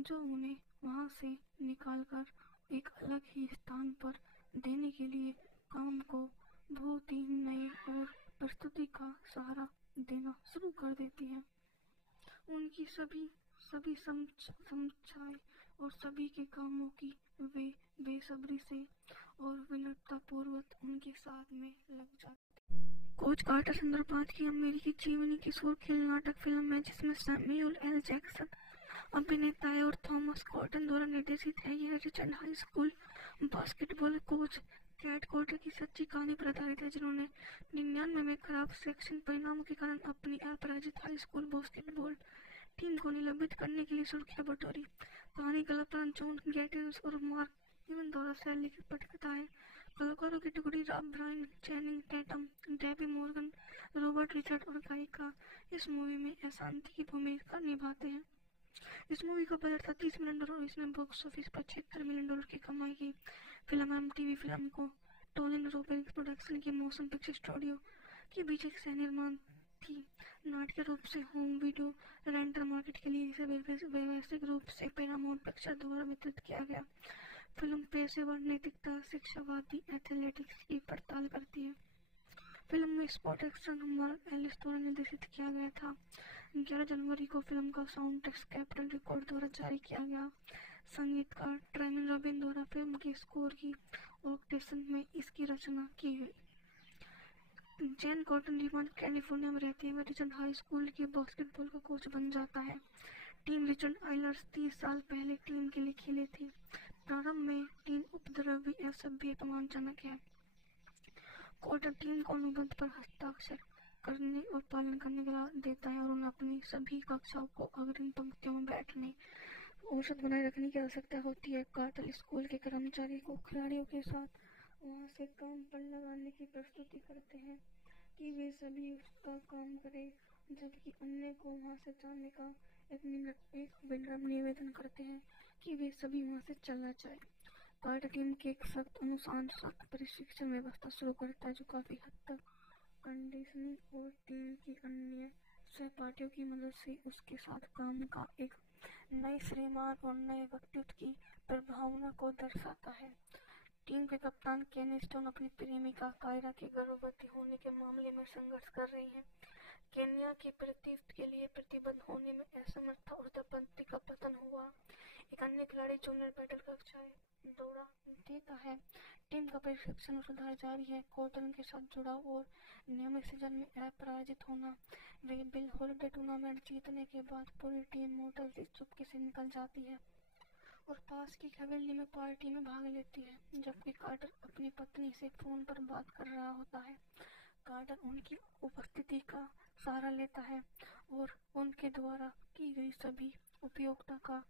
जो उन्हें वहां से निकालकर एक अलग ही स्थान पर देने के लिए काम को बहुत ही नए और प्रस्तुति का सहारा देना शुरू कर देती है। उनकी सभी समझाए और सभी के कामों की वे बेसब्री से और विनम्रता पूर्वक उनके साथ में लग जाते। कोच कार्टर संदर्भ 5 की अमेरिकी जीवनी की किशोर खेल नाटक फिल्म है, जिसमें सैमुअल एल जैक्सन अभिनेता है और थॉमस गॉर्डन द्वारा निर्देशित है। यह Richard high school basketball coach cat Carter की सच्ची कहानी पर आधारित है, जिन्होंने 99 में खराब सेक्शन परिणामों के कारण अपनी अपराजित हाई स्कूल बास्केटबॉल टीम को निलंबित करने के लिए सुर्खियां बटोरी। कहानी कलाकार जॉन गैटिन्स और मार्क इवन द्वारा सहलिखित पटकथा है। कलाकारों की टुकड़ी Rob Brian, Channing Tatum, Debbie Morgan, Robert Richard और गायिका इस मूवी में अशांति की भूमिका निभाते हैं। इस मूवी का बजट था $30 मिलियन और इसने बॉक्स ऑफिस पर $76 मिलियन की कमाई की। फिल्म MTV फिल्म को टोलिन रोबेरिक्स प्रोडक्शन के मोशन पिक्चर स्टूडियो के बीच एक सह निर्माण थी। नाटकीय रूप से होम वीडियो रेंटल मार्केट के लिए इसे व्यवसायिक रूप से पैरामाउंट पिक्चर द्वारा वितरित किया गया। फिल्म पेशेवर नैतिकता, शिक्षावादी एथलेटिक्स की पड़ताल करती है। फिल्म में स्पॉट एक्शन मार्क एलिस द्वारा निर्देशित किया गया था। 11 जनवरी को फिल्म का साउंड ट्रैक कैपिटल रिकॉर्ड द्वारा जारी किया गया। संगीतकार ट्रेमिन रॉबिन द्वारा फिल्म के स्कोर की ऑर्केस्ट्रेशन में इसकी रचना की गई। जैन कॉटन रिचमंड कैलिफोर्निया में रहते हुए रिचर्ड हाई स्कूल के बास्केटबॉल का कोच बन जाता है। टीम रिचर्ड आइलर्स 30 साल पहले टीम के लिए खेले थे। प्रारंभ में टीम उपद्रवी असभ्य अपमानजनक है। कॉर्टर टीम को अनुबंध पर हस्ताक्षर करने और पालन करने का सलाह देता है और उन्हें अपनी सभी कक्षाओं को अग्रिम पंक्तियों में बैठने औसत बनाए रखने की आवश्यकता होती है। कार्टर स्कूल के कर्मचारी को खिलाड़ियों के साथ वहां से काम पर लगाने की प्रस्तुति करते हैं कि वे सभी उसका काम करें, जबकि अन्य को वहां से जाने का एक विनम्र निवेदन करते हैं कि वे सभी वहां से चला जाए। कार्टर टीम की एक सख्त अनुशासन प्रशिक्षण व्यवस्था शुरू करता है जो काफी हद तक कंडीशनिंग और टीम की अन्य सहपाठियों की मदद से उसके साथ काम का एक नए श्रीमान और नए व्यक्तित्व की प्रभावना को दर्शाता है। टीम के कप्तान केन स्टोन अपनी प्रेमिका कायरा के गर्भवती होने के मामले में संघर्ष कर रही हैं। केन्या की प्रतिष्ठा के लिए प्रतिबद्ध होने में असमर्थ और दंपति का पतन हुआ। एक अन्य खिलाड़ी जूनियर बैटल कक्षाएं दौड़ा देता है। टीम का प्रशिक्षण और सुधार जारी है। कॉर्टन के साथ जुड़ाव और नियमित सीजन में अपराजित होना। वे बिल हॉलिडे टूर्नामेंट जीतने के बाद पूरी टीम मोटर से चुपके से निकल जाती है और पास की हवेली में पार्टी में भाग लेती है, जबकि कार्टर अपनी पत्नी से फोन पर बात कर रहा होता है। कार्टर उनकी उपस्थिति का सहारा लेता है और उनके द्वारा की गई सभी उपयोगिता का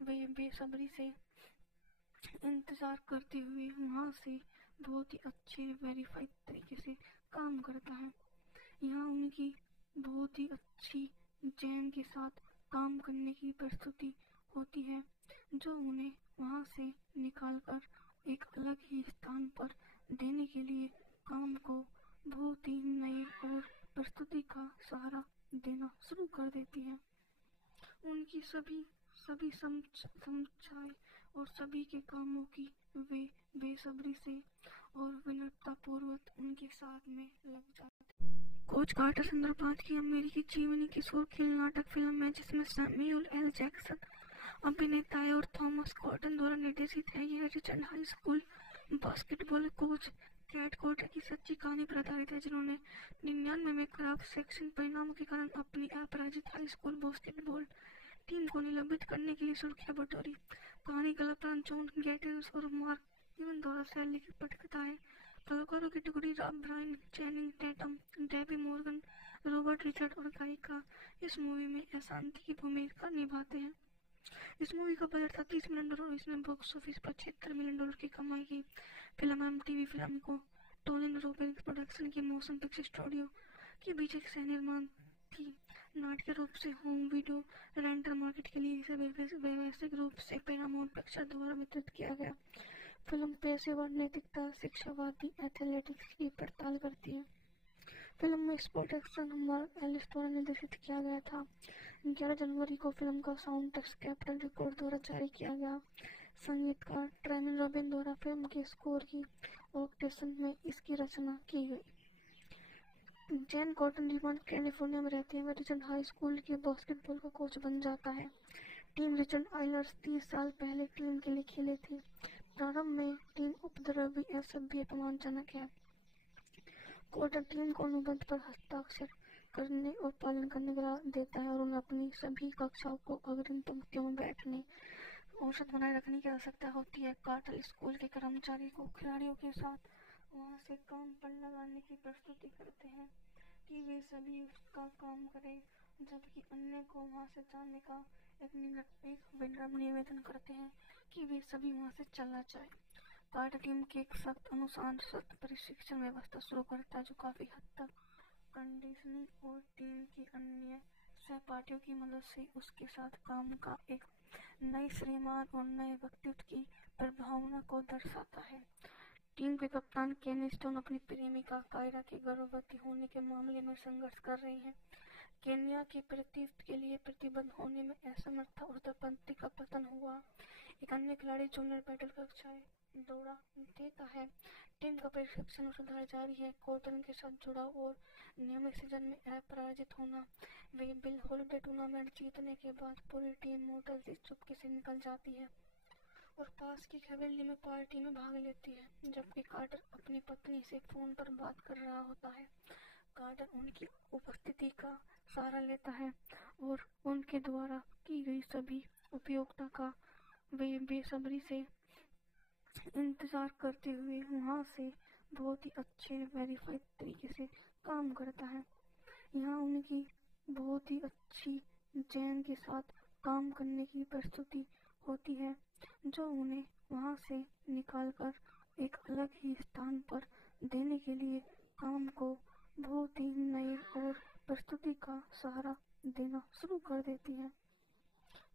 वे बेसब्री से इंतजार करते हुए वहां से बहुत ही अच्छे वेरीफाइड तरीके से काम करता है। यहाँ उनकी बहुत ही अच्छी जैन के साथ काम करने की प्रस्तुति होती है, जो उन्हें वहां से निकालकर एक अलग ही स्थान पर देने के लिए काम को बहुत ही नए और प्रस्तुति का सहारा देना शुरू कर देती है। उनकी सभी समझाए और सभी के कामों की वे बेसब्री से और विनम्रतापूर्वक उनके साथ में लग जाते। कोच कार्टर संदर्भ 5 की अमेरिकी जीवनी किशोर खेल नाटक फिल्म है जिसमें सैमुअल एल जैक्सन अभिनेता है और थॉमस कॉटन द्वारा निर्देशित है। यह Richard high school basketball coach cat Carter की सच्ची कहानी पर आधारित है, जिन्होंने 99 में खराब सेक्शन परिणामों के कारण अपनी अपराजित हाई स्कूल बास्केटबॉल टीम को निलंबित करने के लिए सुर्खियां बटोरी। कहानी कलाकार जॉन गैटिस और मार्क इवन द्वारा शैली की पटकथा है। कलाकारों की टुकड़ी Rob Brian, Channing Tatum, Debbie Morgan, Robert Richard और गायिका इस मूवी में अशांति की भूमिका निभाते हैं। इस मूवी का बजट था $30 मिलियन और इसने बॉक्स ऑफिस पर $76 मिलियन की कमाई की। फिल्म MTV फिल्म को टोलिन रोबेल्स प्रोडक्शन के मोशन पिक्चर स्टूडियो के बीच एक सह निर्माण थी। नाटकीय रूप से होम वीडियो रेंटल मार्केट के लिए इसे व्यावसायिक रूप से पैरामाउंट पिक्चर द्वारा वितरित किया गया। फिल्म पेशेवर नैतिकता, शिक्षावादी एथलेटिक्स की पड़ताल करती है। फिल्म में स्पॉट एक्शन मार्क एलिस द्वारा निर्देशित किया गया था। 11 जनवरी को फिल्म का साउंड ट्रैक कैपिटल रिकॉर्ड द्वारा जारी किया गया। संगीतकार ट्रेमिन रॉबिन द्वारा फिल्म के स्कोर की ऑर्केस्ट्रेशन में इसकी रचना की गई। जैन कॉटन रिचमंड कैलिफोर्निया में रहते हुए रिचर्ड हाई स्कूल के बास्केटबॉल का कोच बन जाता है। टीम रिचर्ड आइलर्स 30 साल पहले टीम के लिए खेले थे। प्रारंभ में टीम उपद्रवी असभ्य अपमानजनक है। कॉर्टर टीम को अनुबंध पर हस्ताक्षर करने और पालन करने का सलाह देता है और उन्हें अपनी सभी कक्षाओं को अग्रिम पंक्तियों में बैठने औसत बनाए रखने की आवश्यकता होती है। कार्टर स्कूल के कर्मचारी को खिलाड़ियों के साथ वहां से काम पर लगाने की प्रस्तुति करते हैं कि वे सभी उसका काम करें, जबकि अन्य को वहां से जाने का एक विनम्र निवेदन करते हैं कि वे सभी वहां से चला जाए। कार्टर टीम की एक सख्त अनुशासन प्रशिक्षण व्यवस्था शुरू करता है जो काफी हद तक कंडीशनिंग और टीम की अन्य सहपाठियों की मदद से उसके साथ काम का एक नए श्रीमान और नए व्यक्तित्व की प्रभावना को दर्शाता है। टीम के कप्तान केन स्टोन अपनी प्रेमिका कायरा के गर्भवती होने के मामले में संघर्ष कर रही हैं। केन्या की प्रतिष्ठा के लिए प्रतिबद्ध होने में असमर्थ और दंपति का पतन हुआ। एक अन्य खिलाड़ी जूनियर बैटल कक्षाएं दौड़ा देता है। टीम का प्रशिक्षण और सुधार जारी है। कोर्टन के साथ जुड़ाव और नियमित सीजन में अपराजित होना। वे बिल हॉलिडे टूर्नामेंट जीतने के बाद पूरी टीम मोटल से चुपके से निकल जाती है और पास की हवेली में पार्टी में भाग लेती है, जबकि कार्टर अपनी पत्नी से फोन पर बात कर रहा होता है। कार्टर उनकी उपस्थिति का सहारा लेता है और उनके द्वारा की गई सभी उपयोगिता का वे बेसब्री से इंतजार करते हुए वहां से बहुत ही अच्छे वेरीफाइड तरीके से काम करता है। यहाँ उनकी बहुत ही अच्छी जैन के साथ काम करने की प्रस्तुति होती है, जो उन्हें वहां से निकालकर एक अलग ही स्थान पर देने के लिए काम को बहुत ही नए और प्रस्तुति का सहारा देना शुरू कर देती है।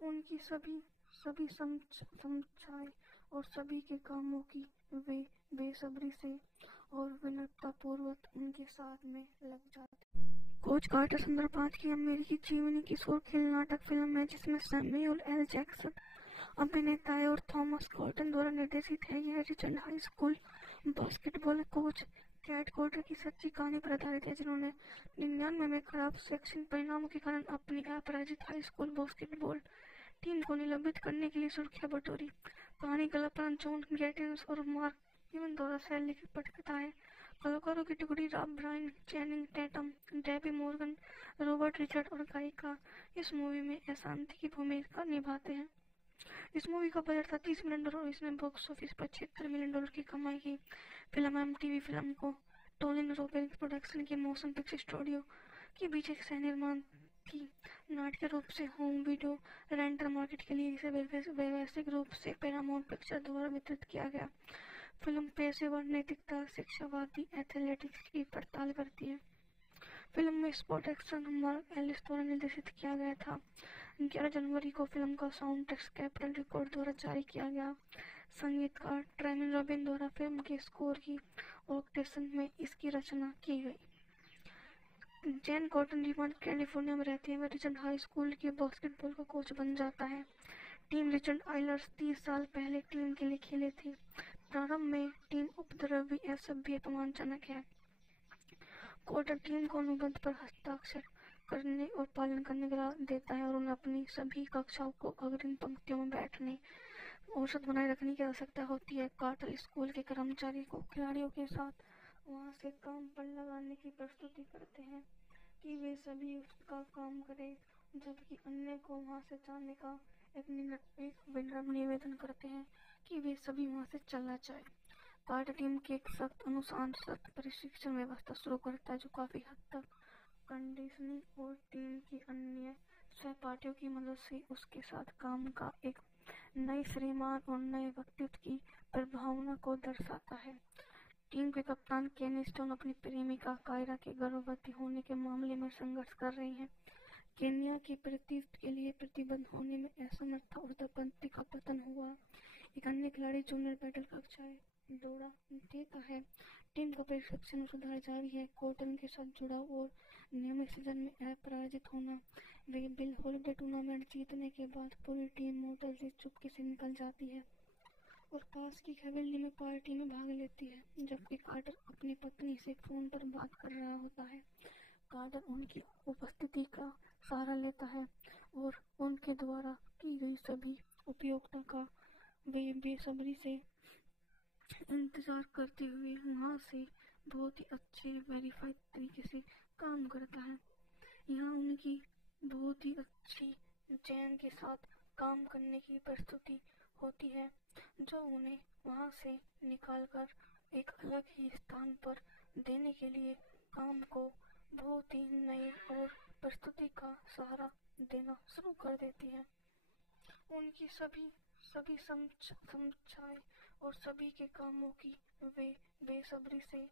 उनकी सभी समीक्षाएं और सभी के कामों की वे बेसब्री से और विनम्रतापूर्वक उनके साथ में लग जाते। कोच कार्टर सुंदर 5 की अमेरिकी जीवनी किशोर खेल नाटक फिल्म है, जिसमें सैमुअल एल जैक्सन अभिनेता है और थॉमस कॉटन द्वारा निर्देशित है। यह Richard high school basketball coach cat Carter की सच्ची कहानी पर आधारित है, जिन्होंने 99 में खराब शैक्षणिक परिणामों के कारण अपनी अपराजित हाई स्कूल बास्केटबॉल टीम को निलंबित करने के लिए सुर्खियां बटोरी। कहानी कलाकार जॉन गैटिन्स और मार्क इवन द्वारा शैली लिखित पटकथा है। कलाकारों की टुकड़ी Rob Brian, Channing Tatum, Debbie Morgan, Robert Richard और गायिका इस मूवी में अशांति की भूमिका निभाते हैं। इस मूवी का बजट था $30 मिलियन और इसने बॉक्स ऑफिस पर $76 मिलियन की कमाई की। फिल्म एमटीवी फिल्म को टोलिन रोबेरिंग प्रोडक्शन के मोशन पिक्चर स्टूडियो के बीच एक सह निर्माण थी। नाटकीय रूप से होम वीडियो रेंटल मार्केट के लिए इसे व्यवसायिक रूप से पैरामाउंट पिक्चर द्वारा वितरित किया गया। फिल्म पेशेवर नैतिकता, शिक्षावादी एथलेटिक्स की पड़ताल करती है। फिल्म में स्पॉट एक्शन मार्क एलिस द्वारा निर्देशित किया गया था। 11 जनवरी को फिल्म का साउंड ट्रैक कैपिटल रिकॉर्ड द्वारा जारी किया गया। संगीतकार ट्रेमिन रॉबिन द्वारा फिल्म के स्कोर की ऑर्केस्ट्रेशन में इसकी रचना की गई। जैन कॉटन रिमोट कैलिफोर्निया में रहती है। वह रिचर्ड हाई स्कूल के बास्केटबॉल का कोच बन जाता है। टीम रिचर्ड आइलर्स 30 साल पहले टीम के लिए खेले थे। प्रारंभ में टीम उपद्रवी असभ्य अपमानजनक है। कॉर्टर टीम को अनुबंध पर हस्ताक्षर करने और पालन करने का देता है और उन्हें अपनी सभी कक्षाओं को अग्रिम पंक्तियों में बैठने औसत बनाए रखने की आवश्यकता होती है। कार्टर स्कूल के कर्मचारी को खिलाड़ियों के साथ वहां से काम पर लगाने की प्रस्तुति करते हैं कि वे सभी उसका काम करें, जबकि अन्य को वहां से जाने का एक विनम्र निवेदन करते हैं कि वे सभी वहां से चला जाए। कार्टर टीम की एक सख्त अनुशासन प्रशिक्षण व्यवस्था शुरू करता है, जो काफी हद तक कंडीशनिंग और टीम की अन्य सहपाठियों की मदद से उसके साथ काम का एक नए श्रीमान और नए व्यक्तित्व की प्रभावना को दर्शाता है। टीम के कप्तान केनी स्टोन अपनी प्रेमिका कायरा के गर्भवती होने के मामले में संघर्ष कर रहे हैं। केन्या की प्रतिष्ठा के लिए प्रतिबद्ध होने में असमर्थता और दंपति का पतन हुआ। एक अन्य खिलाड़ी जूनियर बैटल कक्षाएं दौड़ा देता है। टीम का प्रशिक्षण और सुधार जारी है। कोर्टन के साथ जुड़ाव और नियमित सीजन में अपराजित होना। वे बिल हॉलिडे टूर्नामेंट जीतने के बाद पूरी टीम मोटल से चुपके से निकल जाती है और पास की हवेली में पार्टी में भाग लेती है, जबकि कार्टर अपनी पत्नी से फोन पर बात कर रहा होता है। कार्टर उनकी उपस्थिति का सहारा लेता है और उनके द्वारा की गई सभी उपयोगिता का वे बेसब्री से इंतजार करते हुए वहां से बहुत ही अच्छे वेरीफाइड तरीके से काम करता है। यहाँ उनकी बहुत ही अच्छी जैन के साथ काम करने की प्रस्तुति होती है, जो उन्हें वहां से निकालकर एक अलग ही स्थान पर देने के लिए काम को बहुत ही नए और प्रस्तुति का सहारा देना शुरू कर देती है। उनकी सभी समीक्षाएं और सभी के कामों की वे बेसब्री से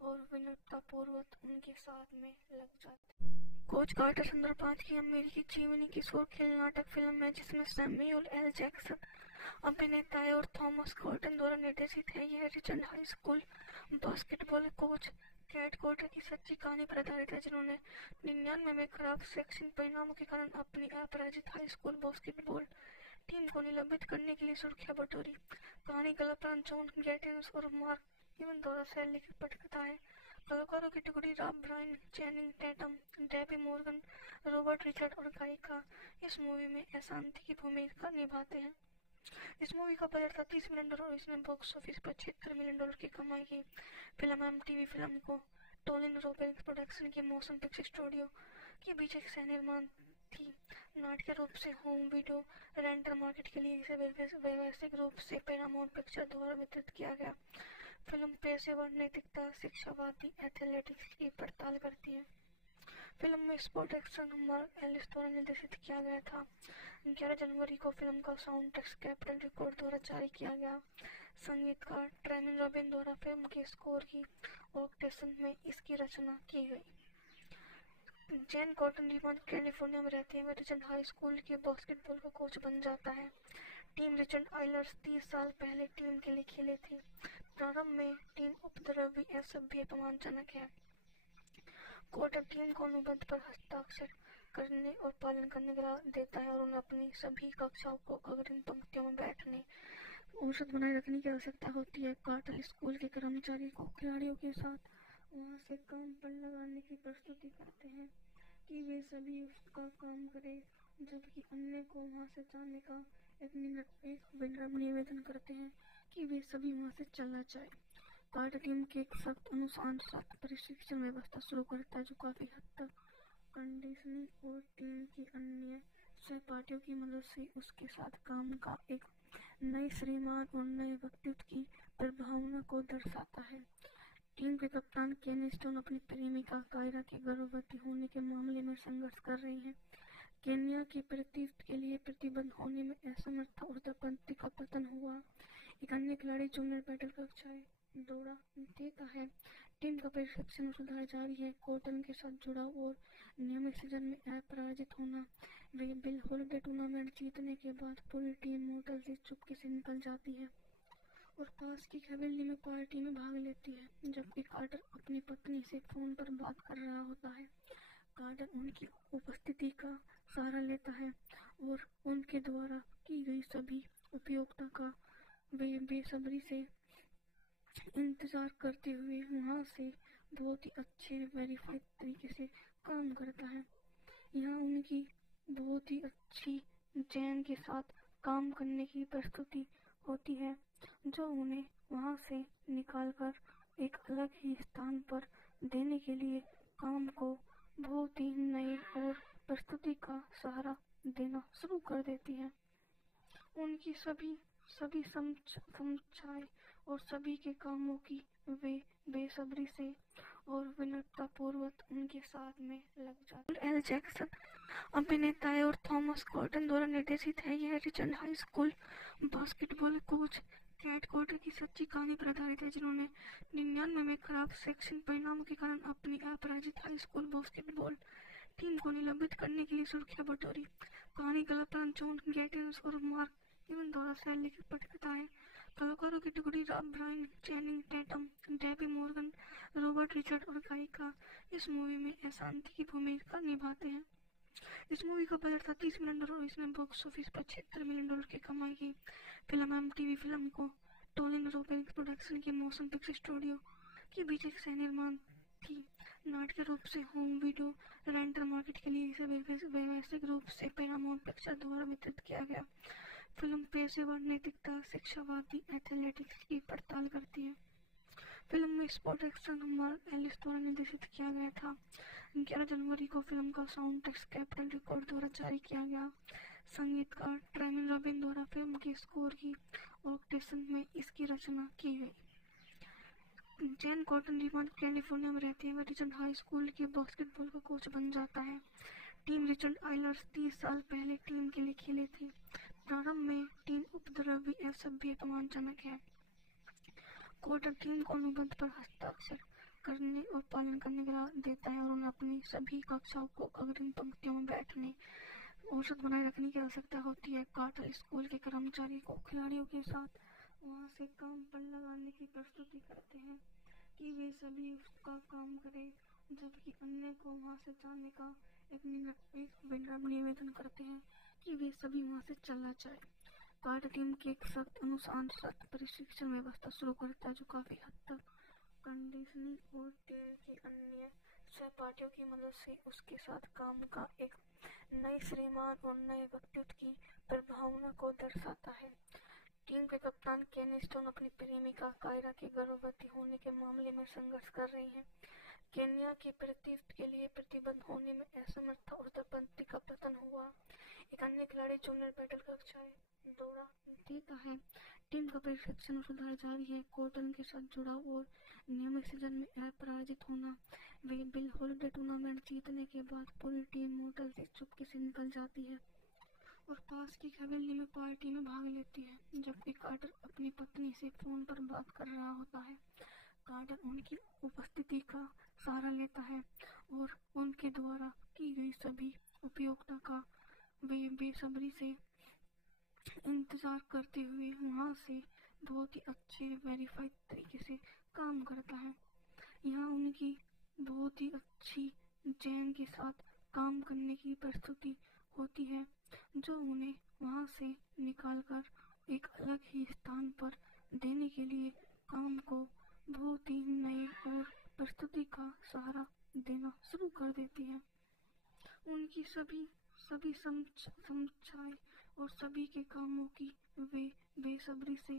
और विनम्रतापूर्वक उनके साथ में लग जाते। कोच कार्टर सुंदर 5 की अमेरिकी जीवनी किशोर खेल नाटक फिल्म है, जिसमें सैमुअल एल जैक्सन अभिनेता है और थॉमस कॉटन द्वारा निर्देशित है। यह Richard high school basketball coach cat Carter की सच्ची कहानी पर आधारित है, जिन्होंने 99 में खराब शैक्षणिक परिणामों के कारण अपनी अपराजित हाई स्कूल बास्केटबॉल टीम को निलंबित करने के लिए सुर्खियां बटोरी। कहानी कलाकार जॉन गैटिन्स और मार्क इवन द्वारा शैली लिखित पटकथा है। कलाकारों की टुकड़ी Rob Brian, Channing Tatum, Debbie Morgan, Robert Richard और गायिका इस मूवी में अशांति की भूमिका निभाते हैं। इस मूवी का बजट था $30 मिलियन और इसने बॉक्स ऑफिस पर $76 मिलियन की कमाई की। फिल्म एमटीवी फिल्म को टोलिन रोबेल्स प्रोडक्शन के मोशन पिक्चर स्टूडियो के बीच एक सह निर्माण थी। नाटकीय रूप से होम वीडियो रेंटल मार्केट के लिए इसे व्यवसायिक रूप से पैरामाउंट पिक्चर द्वारा वितरित किया गया। फिल्म पेशेवर नैतिकता, शिक्षावादी एथलेटिक्स की पड़ताल करती है। फिल्म में स्पोर्ट एक्शन मार्क एलिस द्वारा निर्देशित किया गया था। 11 जनवरी को फिल्म का साउंड ट्रैक कैपिटल रिकॉर्ड द्वारा जारी किया गया। संगीतकार ट्रेमिन रॉबिन द्वारा फिल्म के स्कोर की ऑर्केस्ट्रेशन में इसकी रचना की गई। जैन कॉटन रिमोट कैलिफोर्निया में रहते हुए रिचर्ड हाई स्कूल के बास्केटबॉल का कोच बन जाता है। टीम रिचर्ड आइलर्स 30 साल पहले टीम के लिए खेले थे। प्रारंभ में टीम उपद्रवी असभ्य अपमानजनक है। कोर्ट टीम को अनुबंध पर हस्ताक्षर करने और पालन करने का देता है और उन्हें अपनी सभी कक्षाओं को अग्रिम पंक्तियों में बैठने औसत बनाए रखने की आवश्यकता होती है। कार्टर स्कूल के कर्मचारी को खिलाड़ियों के साथ वहां से काम पर लगाने की प्रस्तुति करते हैं कि वे सभी उसका काम करें, जबकि अन्य को वहां से जाने का एक विनम्र निवेदन करते हैं कि वे सभी वहां से चला जाए। कार्टर टीम की एक सख्त अनुशासन प्रशिक्षण व्यवस्था शुरू करता है जो काफी हद तक कंडीशनिंग और टीम की अन्य सहपाठियों की मदद से उसके साथ काम का एक नए श्रीमान और नए व्यक्तित्व की प्रभावना को दर्शाता है। टीम के कप्तान केन स्टोन अपनी प्रेमिका कायरा के गर्भवती होने के मामले में संघर्ष कर रहे हैं। केन्या के प्रतिष्ठ के लिए प्रतिबद्ध होने में असमर्थ और दंपति का पतन हुआ। एक अन्य खिलाड़ी जूनियर बैटल कक्षाएं दौड़ा देता है। टीम का प्रशिक्षण सुधार जारी है। कॉटन के साथ जुड़ाव और नियमित सीजन में अपराजित होना। वे बिल हॉलिडे टूर्नामेंट जीतने के बाद पूरी टीम मोटल से चुपके से निकल जाती है और पास की हवेली में पार्टी में भाग लेती है, जबकि कार्टर अपनी पत्नी से फोन पर बात कर रहा होता है। कार्टर उनकी उपस्थिति का सहारा लेता है और उनके द्वारा की गई सभी उपयोगिता का वे बेसब्री से इंतजार करते हुए वहां से बहुत ही अच्छे वेरीफाइड तरीके से काम करता है। यहाँ उनकी बहुत ही अच्छी जैन के साथ काम करने की प्रस्तुति होती है जो उन्हें वहां से निकालकर एक अलग ही स्थान पर देने के लिए काम को बहुत ही नए और प्रस्तुति का सहारा देना शुरू कर देती है। उनकी सभी समझाए और सभी के कामों की वे बेसब्री से और विनम्रता पूर्वक उनके साथ में लग जाते। एल जैक्सन अभिनेता है और थॉमस कॉटन द्वारा निर्देशित है। यह Richard high school basketball coach cat Carter की सच्ची कहानी पर आधारित है, जिन्होंने 99 में खराब शैक्षणिक परिणामों के कारण अपनी अपराजित हाई स्कूल बास्केटबॉल टीम को निलंबित करने के लिए सुर्खियां बटोरी। कहानी कलाकार जॉन गैटिन्स और मार्क इवन द्वारा शैली लिखित पटकथा है। कलाकारों की टुकड़ी Rob Brian, Channing Tatum, Debbie Morgan, Robert Richard और गायिका इस मूवी में अशांति की भूमिका निभाते हैं। इस मूवी का बजट था $30 मिलियन और इसने बॉक्स ऑफिस पर $76 मिलियन की कमाई की। फिल्म एमटीवी फिल्म को टोलिन रोबेल्स प्रोडक्शन के मोशन पिक्चर स्टूडियो के बीच एक सह निर्माण थी। नाटकीय रूप से होम वीडियो रेंटल मार्केट के लिए इसे व्यवसायिक रूप से पैरामाउंट पिक्चर द्वारा वितरित किया गया। फिल्म पेशेवर नैतिकता, शिक्षावादी एथलेटिक्स की पड़ताल करती है। फिल्म में स्पोर्ट एक्शन मार्क एलिस द्वारा निर्देशित किया गया था। 11 जनवरी को फिल्म का साउंड ट्रैक कैपिटल रिकॉर्ड द्वारा जारी किया गया। संगीतकार ट्रेमिन रॉबिन द्वारा फिल्म के स्कोर की ऑर्केस्ट्रेशन में इसकी रचना की गई। जैन कॉटन रिमोट कैलिफोर्निया में रहते हुए रिचर्ड हाई स्कूल के बास्केटबॉल का कोच बन जाता है। टीम रिचर्ड आइलर्स 30 साल पहले टीम के लिए खेले थे। प्रारंभ में टीम उपद्रवी असभ्य अपमानजनक है। कोर्ट टीम को अनुबंध पर हस्ताक्षर करने और पालन करने का देता है और उन्हें अपनी सभी कक्षाओं को अग्रिम पंक्तियों में बैठने औसत बनाए रखने की आवश्यकता होती है। कार्टर स्कूल के कर्मचारी को खिलाड़ियों के साथ वहां से काम पर लगाने की प्रस्तुति करते हैं कि वे सभी उसका काम करें, जबकि अन्य को वहां से जाने का एक विनम्र निवेदन करते हैं कि वे सभी वहां से चला जाए। कार्ड टीम की एक सख्त अनुशासन प्रशिक्षण व्यवस्था शुरू करता है जो काफी हद तक कंडीशनिंग और टीम की अन्य सहपाठियों की मदद से उसके साथ काम का एक नए श्रीमान और नए व्यक्तित्व की प्रभावना को दर्शाता है। टीम के कप्तान केन स्टोन अपनी प्रेमिका कायरा के गर्भवती होने के मामले में संघर्ष कर रही हैं। केन्या की प्रतिष्ठा के लिए प्रतिबद्ध होने में असमर्थ और दंपति का पतन हुआ। एक अन्य खिलाड़ी जूनियर बैटल कक्षाएं दौरा देता है। टीम का प्रशिक्षण और सुधार जारी है। कोर्टन के साथ जुड़ाव और नियमित सीजन में अपराजित होना। वे बिल हॉलिडे टूर्नामेंट जीतने के बाद पूरी टीम मोटल से चुपके से निकल जाती है और पास की हवेली में पार्टी में भाग लेती है। जबकि कार्टर अपनी पत्नी से फोन पर बात कर रहा होता है। कार्टर उनकी उपस्थिति का सहारा लेता है और उनके द्वारा की गई सभी उपयोगिता का वे बेसब्री से इंतजार करते हुए वहां से बहुत ही अच्छे वेरीफाइड तरीके से काम करता है। यहाँ उनकी बहुत ही अच्छी जैन के साथ काम करने की प्रस्तुति होती है जो उन्हें वहां से निकालकर एक अलग ही स्थान पर देने के लिए काम को बहुत ही नए और प्रस्तुति का सहारा देना शुरू कर देती है। उनकी सभी समझाए और सभी के कामों की वे बेसब्री से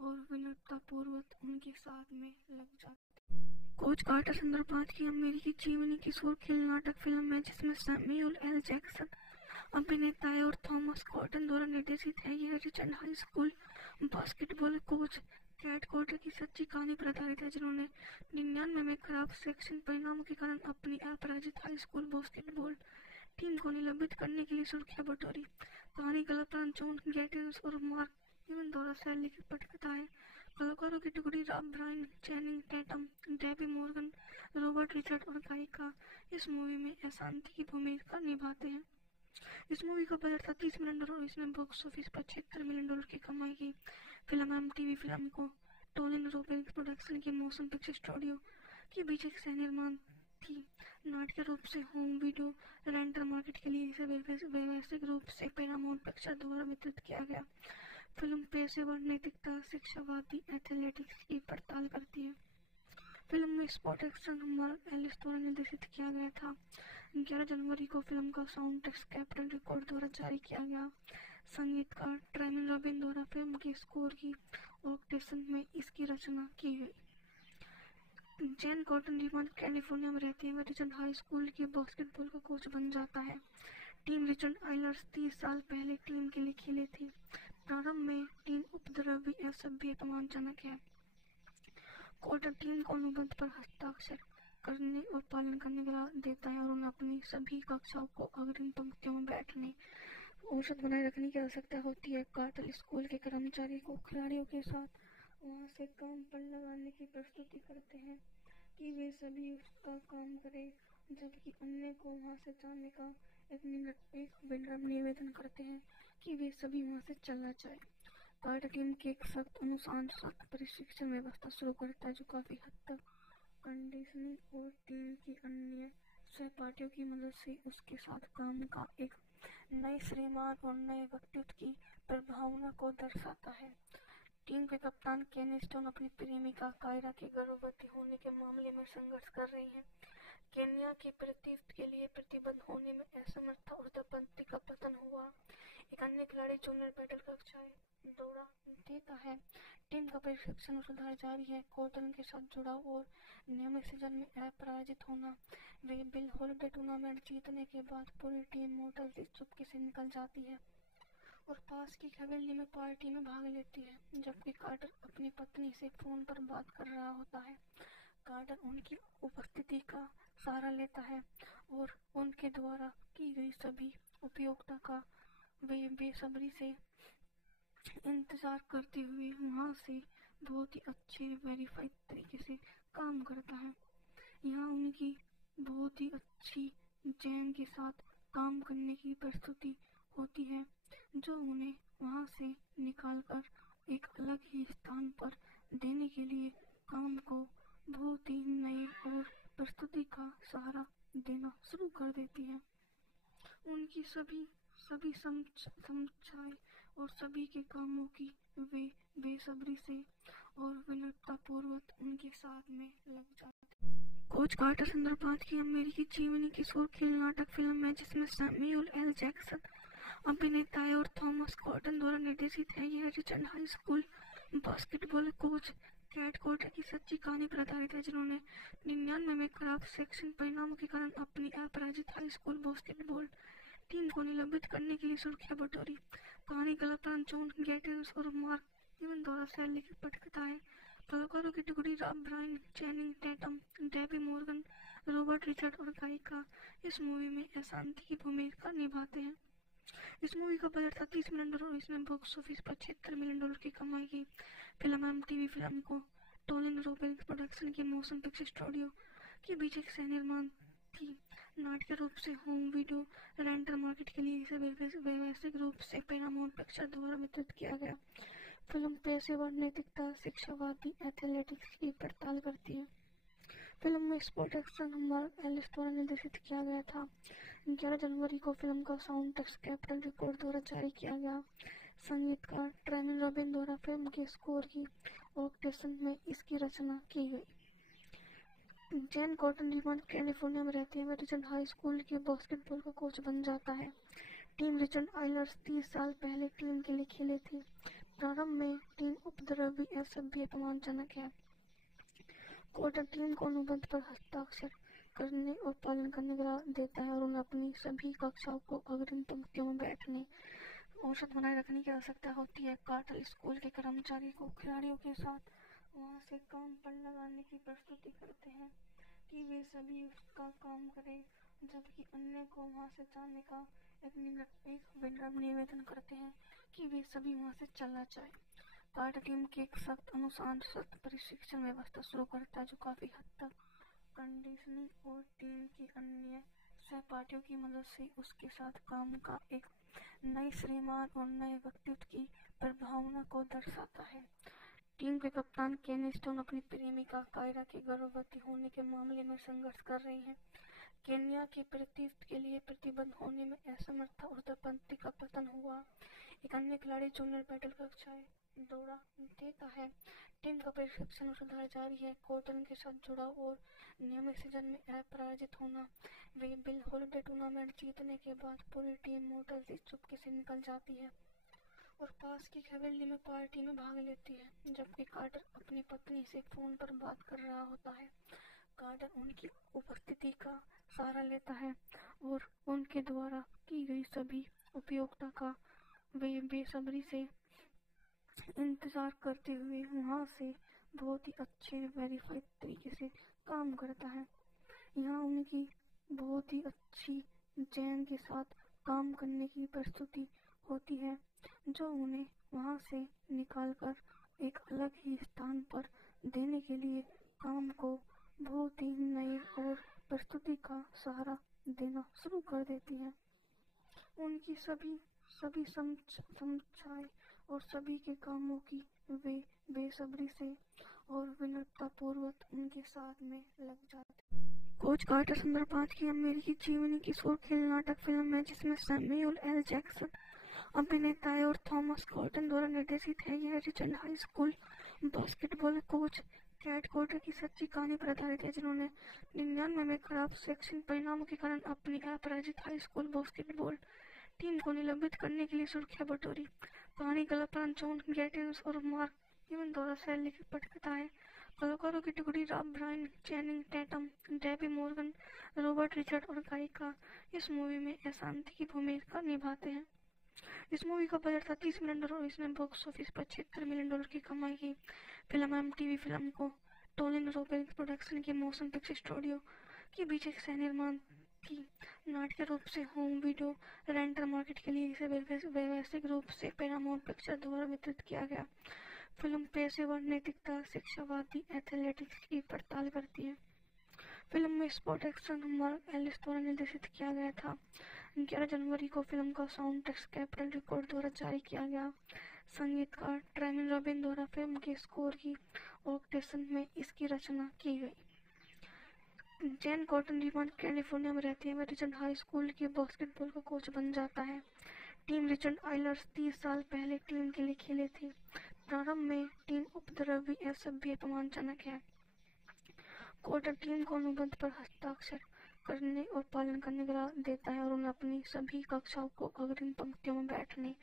और विनम्रतापूर्वक उनके साथ में लग जाते। कोच कार्टर संदर्भात की अमेरिकी जीवनी किशोर खेल नाटक फिल्म है जिसमें सैमुअल एल जैक्सन अभिनेता है और थॉमस कॉटन द्वारा निर्देशित है। यह Richard high school basketball coach cat Carter की सच्ची कहानी पर आधारित है जिन्होंने 99 में खराब शैक्षणिक परिणामों के कारण अपनी अपराजित हाई स्कूल बास्केटबॉल टीम को निलंबित करने के लिए सुर्खियां बटोरी। कहानी कलाकार जॉन गैटिस और मार्क इवन द्वारा शैली की पटकथा है। कलाकारों की टुकड़ी Rob Brian, Channing Tatum, Debbie Morgan, Robert Richard और गायिका इस मूवी में अशांति की भूमिका निभाते हैं। इस मूवी का बजट था $30 मिलियन और इसने बॉक्स ऑफिस पर $76 मिलियन की कमाई की। फिल्म MTV फिल्म को टोलिन रोबिन्स प्रोडक्शन के मोशन पिक्चर स्टूडियो के बीच एक सह निर्माण थी। नाटकीय रूप से होम वीडियो रेंटल मार्केट के लिए इसे व्यवसायिक रूप से पैरामाउंट पिक्चर द्वारा वितरित किया गया। फिल्म पेशेवर नैतिकता, शिक्षावादी एथलेटिक्स की पड़ताल करती है। फिल्म में स्पॉट एक्शन मार्क एलिस द्वारा निर्देशित किया गया था। 11 जनवरी को फिल्म का साउंड ट्रैक कैपिटल रिकॉर्ड द्वारा जारी किया गया। संगीतकार ट्रेमिन रॉबिन द्वारा फिल्म के स्कोर की ऑर्केस्ट्रेशन में इसकी रचना की गई। जैन कॉटन रिमांड कैलिफोर्निया में रहते हुए रिचर्ड हाई स्कूल के बास्केटबॉल का कोच बन जाता है। टीम रिचर्ड आइलर्स 30 साल पहले टीम के लिए खेले थे। प्रारंभ में टीम उपद्रवी असभ्य अपमानजनक है। कॉर्टर टीम को अनुबंध पर हस्ताक्षर करने और पालन करने का देता है और उन्हें अपनी सभी कक्षाओं को अग्रिम पंक्तियों में बैठने औसत बनाए रखने की आवश्यकता होती है। कार्टर स्कूल के कर्मचारी को खिलाड़ियों के साथ वहां से काम पर लगाने की प्रस्तुति करते हैं कि वे सभी उसका काम करें, जबकि अन्य को वहां से जाने का एक विनम्र निवेदन करते हैं कि वे सभी वहां से चला जाए। कार्टर टीम की एक सख्त अनुशासन प्रशिक्षण व्यवस्था शुरू करता है जो काफी हद तक कंडीशनिंग और टीम की अन्य सहपाठियों की मदद से उसके साथ काम का एक नए श्रीमान और नए व्यक्तित्व की प्रभावना को दर्शाता है। टीम के कप्तान केन स्टोन अपनी प्रेमिका कायरा के गर्भवती होने के मामले में संघर्ष कर रही हैं। केन्या की प्रतिष्ठा के लिए प्रतिबद्ध होने में असमर्थ और दंपति का पतन हुआ। एक अन्य खिलाड़ी जूनियर बैटल कक्षाएं दौरा देता है। टीम का प्रशिक्षण और सुधार जारी है। कोर्टन के साथ जुड़ाव और नियमित सीजन में अपराजित होना। वे बिल हॉलिडे टूर्नामेंट जीतने के बाद पूरी टीम मोटल से चुपके से निकल जाती है और पास की हवेली में पार्टी में भाग लेती है। जबकि कार्टर अपनी पत्नी से फोन पर बात कर रहा होता है। कार्टर उनकी उपस्थिति का सहारा लेता है और उनके द्वारा की गई सभी उपयोगिता का वे बेसब्री से इंतजार करते हुए वहां से बहुत ही अच्छे वेरीफाइड तरीके से काम करता है। यहाँ उनकी बहुत ही अच्छी जैन के साथ काम करने की प्रस्तुति होती है जो उन्हें वहां से निकालकर एक अलग ही स्थान पर देने के लिए काम को बहुत ही नए और प्रस्तुति का सहारा देना शुरू कर देती है। उनकी सभी समझाए और सभी के कामों की वे बेसब्री से और विनम्रतापूर्वक उनके साथ में लग जाते। कोच कार्टर संदर्भ 5 की अमेरिकी जीवनी की शोर खेल नाटक फिल्म है जिसमें सैमुअल एल जैक्सन अभिनेता है और थॉमस कॉटन द्वारा निर्देशित है। यह Richard high school basketball coach cat Carter की सच्ची कहानी पर आधारित है, जिन्होंने 99 में खराब शैक्षणिक परिणामों के कारण अपनी अपराजित हाई स्कूल बास्केटबॉल टीम को निलंबित करने के लिए सुर्खियां बटोरी। कहानी कलाकार जॉन गैटिस और मार्क इवन द्वारा सह लिखित पटकथा है। कलाकारों की टुकड़ी Rob Brian, Channing Tatum, Debbie Morgan, Robert Richard और गायिका इस मूवी में अशांति की भूमिका निभाते हैं। इस मूवी का बजट था $30 मिलियन और इसने बॉक्स ऑफिस पर $76 मिलियन की कमाई की। फिल्म एमटीवी फिल्म को टोलिन रोबिन्स प्रोडक्शन की मोशन पिक्चर स्टूडियो के बीच एक सह निर्माण थी। नाटकीय रूप से होम वीडियो रेंटल मार्केट के लिए इसे व्यवसायिक रूप से पैरामाउंट पिक्चर द्वारा वितरित किया गया। फिल्म पेशेवर नैतिकता, शिक्षावादी एथलेटिक्स की पड़ताल करती है। फिल्म में स्पोर्ट एक्शन मार्क एलिस द्वारा निर्देशित किया गया था। 11 जनवरी को फिल्म का साउंड ट्रैक कैपिटल रिकॉर्ड द्वारा जारी किया गया। संगीतकार ट्रेविन रॉबिन द्वारा फिल्म के स्कोर की ऑर्केस्ट्रेशन में इसकी रचना की गई। जैन कॉटन रिमोट कैलिफोर्निया में रहती है। वह रिचर्ड हाई स्कूल के बास्केटबॉल का कोच बन जाता है। टीम रिचर्ड आइलर्स 30 साल पहले टीम के लिए खेले थे। प्रारंभ में टीम उपद्रवी असभ्य अपमानजनक है। कॉर्टर टीम को अनुबंध पर हस्ताक्षर करने और पालन करने का देता है और उन्हें अपनी सभी कक्षाओं को अग्रिम पंक्तियों में बैठने औसत बनाए रखने की आवश्यकता होती है। कार्टर स्कूल के कर्मचारी को खिलाड़ियों के साथ वहां से काम पर लगाने की प्रस्तुति करते हैं कि वे सभी उसका काम करें, जबकि अन्य को वहां से जाने का एक विनम्र निवेदन करते हैं कि वे सभी वहां से चला जाए। कार्टर टीम की एक सख्त अनुशासित प्रशिक्षण व्यवस्था शुरू करता है, जो काफी हद तक कंडीशनिंग और टीम की अन्य सहपाठियों की मदद से उसके साथ काम का एक नए श्रीमान और नए व्यक्तित्व की प्रभावना को दर्शाता है। टीम के कप्तान केन स्टोन अपनी प्रेमिका कायरा के गर्भवती होने के मामले में संघर्ष कर रहे हैं। केन्या के प्रतिष्ठ के लिए प्रतिबद्ध होने में असमर्थ और उत्पत्ति का पतन हुआ। एक अन्य खिलाड़ी जूनियर बैटल कक्षाएं दौड़ा देता है। टीम का प्रशिक्षण और सुधार जारी है। कॉटन के साथ जुड़ाव और नियमित सीजन में अपराजित होना। वे बिल हॉलिडे टूर्नामेंट जीतने के बाद पूरी टीम मोटर से चुपके से निकल जाती है और पास की हवेली में पार्टी में भाग लेती है, जबकि कार्टर अपनी पत्नी से फोन पर बात कर रहा होता है। कार्टर उनकी उपस्थिति का सहारा लेता है और उनके द्वारा की गई सभी उपयोगिता का वे बेसब्री से इंतजार करते हुए वहां से बहुत ही अच्छे वेरीफाइड तरीके से काम करता है। यहाँ उनकी बहुत ही अच्छी जैन के साथ काम करने की प्रस्तुति होती है, जो उन्हें वहां से निकालकर एक अलग ही स्थान पर देने के लिए काम को बहुत ही नए और प्रस्तुति का सहारा देना शुरू कर देती है। उनकी सभी समझाएं और सभी के कामों की वे बेसब्री से और विनम्रतापूर्वक उनके साथ में लग जाते। कोच कार्टर संदर्भ 5 की अमेरिकी जीवनी की शोर खेल नाटक फिल्म है जिसमें सैमुअल एल जैक्सन अभिनेता है और थॉमस कॉटन द्वारा निर्देशित है। यह Richard high school basketball coach cat Carter की सच्ची कहानी पर आधारित है, जिन्होंने 99 में खराब शैक्षणिक परिणामों के कारण अपनी अपराजित हाई स्कूल बास्केटबॉल टीम को निलंबित करने के लिए सुर्खियां बटोरी। कहानी कलाकार जॉन गैटिस और मार्क इवन द्वारा सह लिखित पटकथा है। कलाकारों की टुकड़ी Rob Brian, Channing Tatum, Debbie Morgan, Robert Richard और गायिका इस मूवी में अशांति की भूमिका निभाते हैं। इस मूवी का बजट था $30 मिलियन और इसने बॉक्स ऑफिस पर $76 मिलियन की कमाई की। फिल्म एमटीवी फिल्म को टोलिन रोबिन्स प्रोडक्शन की मोशन पिक्चर स्टूडियो के बीच एक सह निर्माण थी। नाटकीय रूप से होम वीडियो रेंटल मार्केट के लिए इसे व्यवसायिक रूप से पैरामाउंट पिक्चर द्वारा वितरित किया गया। फिल्म पेशेवर नैतिकता, शिक्षावादी एथलेटिक्स की पड़ताल करती है। फिल्म में स्पोर्ट एक्शन मार्क एलिस द्वारा निर्देशित किया गया था। 11 जनवरी को फिल्म का साउंड ट्रैक कैपिटल रिकॉर्ड द्वारा जारी किया गया। संगीतकार ट्रेविन रॉबिन द्वारा फिल्म के स्कोर की ऑर्केस्ट्रेशन में इसकी रचना की गई। जैन कॉटन रिमोट कैलिफोर्निया में रहती है। वह रिचर्ड हाई स्कूल के बास्केटबॉल का कोच बन जाता है। टीम रिचर्ड आइलर्स 30 साल पहले टीम के लिए खेले थे। प्रारंभ में टीम उपद्रवी असभ्य अपमानजनक है। कोर्ट टीम को अनुबंध पर हस्ताक्षर करने और पालन करने का देता है और उन्हें अपनी सभी कक्षाओं को अग्रिम पंक्तियों में बैठने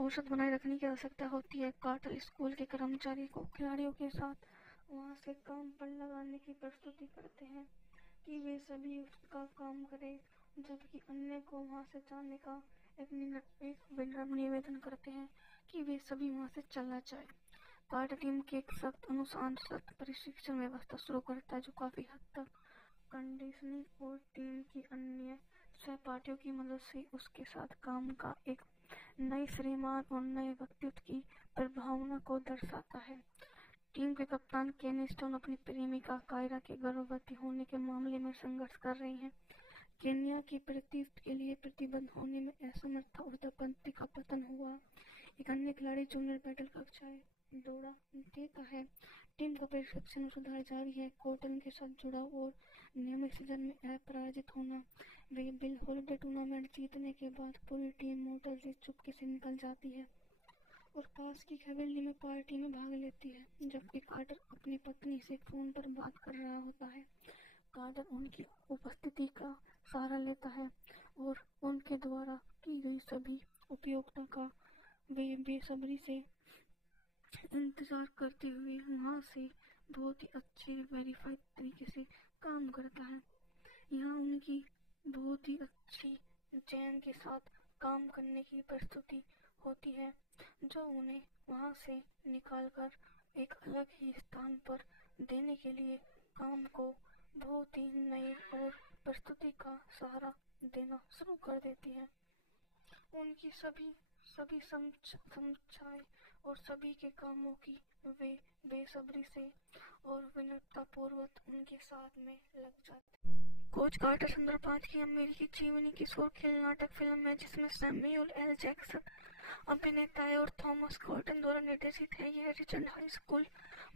औसत बनाए रखने की आवश्यकता होती है। कार्टर स्कूल के कर्मचारी को खिलाड़ियों के साथ वहां से काम पर लगाने की प्रस्तुति करते हैं कि वे सभी उसका काम करें, जबकि अन्य को वहां से जाने का एक विनम्र निवेदन करते हैं कि वे सभी वहां से चला जाए। कार्टर टीम की एक सख्त अनुशासित प्रशिक्षण व्यवस्था शुरू करता है जो काफी हद तक कंडीशनिंग और टीम की अन्य सहपाठियों की मदद से उसके साथ काम का एक नए श्रीमान और नए व्यक्तित्व की प्रभावना को दर्शाता है। टीम के कप्तान केनी स्टोन अपनी प्रेमिका कायरा के गर्भवती होने के मामले में संघर्ष कर रही हैं। केन्या की प्रतिष्ठा के लिए प्रतिबद्ध होने में असमर्थ और दंपति का पतन हुआ। एक अन्य खिलाड़ी जूनियर बैटल कक्षाएं दौड़ा देता है। टीम का प्रशिक्षण और सुधार जारी है। कोर्टन के साथ जुड़ाव और नियमित सीजन में अपराजित होना। वे बिल हॉलिडे टूर्नामेंट जीतने के बाद पूरी टीम मोटर से चुपके से निकल जाती है और पास की हवेली में पार्टी में भाग लेती है, जबकि कार्टर अपनी पत्नी से फोन पर बात कर रहा होता है। कार्टर उनकी उपस्थिति का सहारा लेता है और उनके द्वारा की गई सभी उपयोगिता का वे बेसब्री से इंतजार करते हुए वहां से बहुत ही अच्छे वेरीफाइड तरीके से काम करता है। यहाँ उनकी बहुत ही अच्छी चैन के साथ काम करने की प्रस्तुति होती है, जो उन्हें वहां से निकालकर एक अलग ही स्थान पर देने के लिए काम को बहुत ही नए और प्रस्तुति का सहारा देना शुरू कर देती है। उनकी सभी समझाए और सभी के कामों की वे बेसब्री से और विनम्रतापूर्वक उनके साथ में लग जाते। कोच कार्टर 2005 की अमेरिकी जीवनी किशोर खेल नाटक फिल्म है जिसमें सैमुअल एल जैक्सन अभिनेता है और थॉमस गॉर्डन द्वारा निर्देशित है। यह Richard high school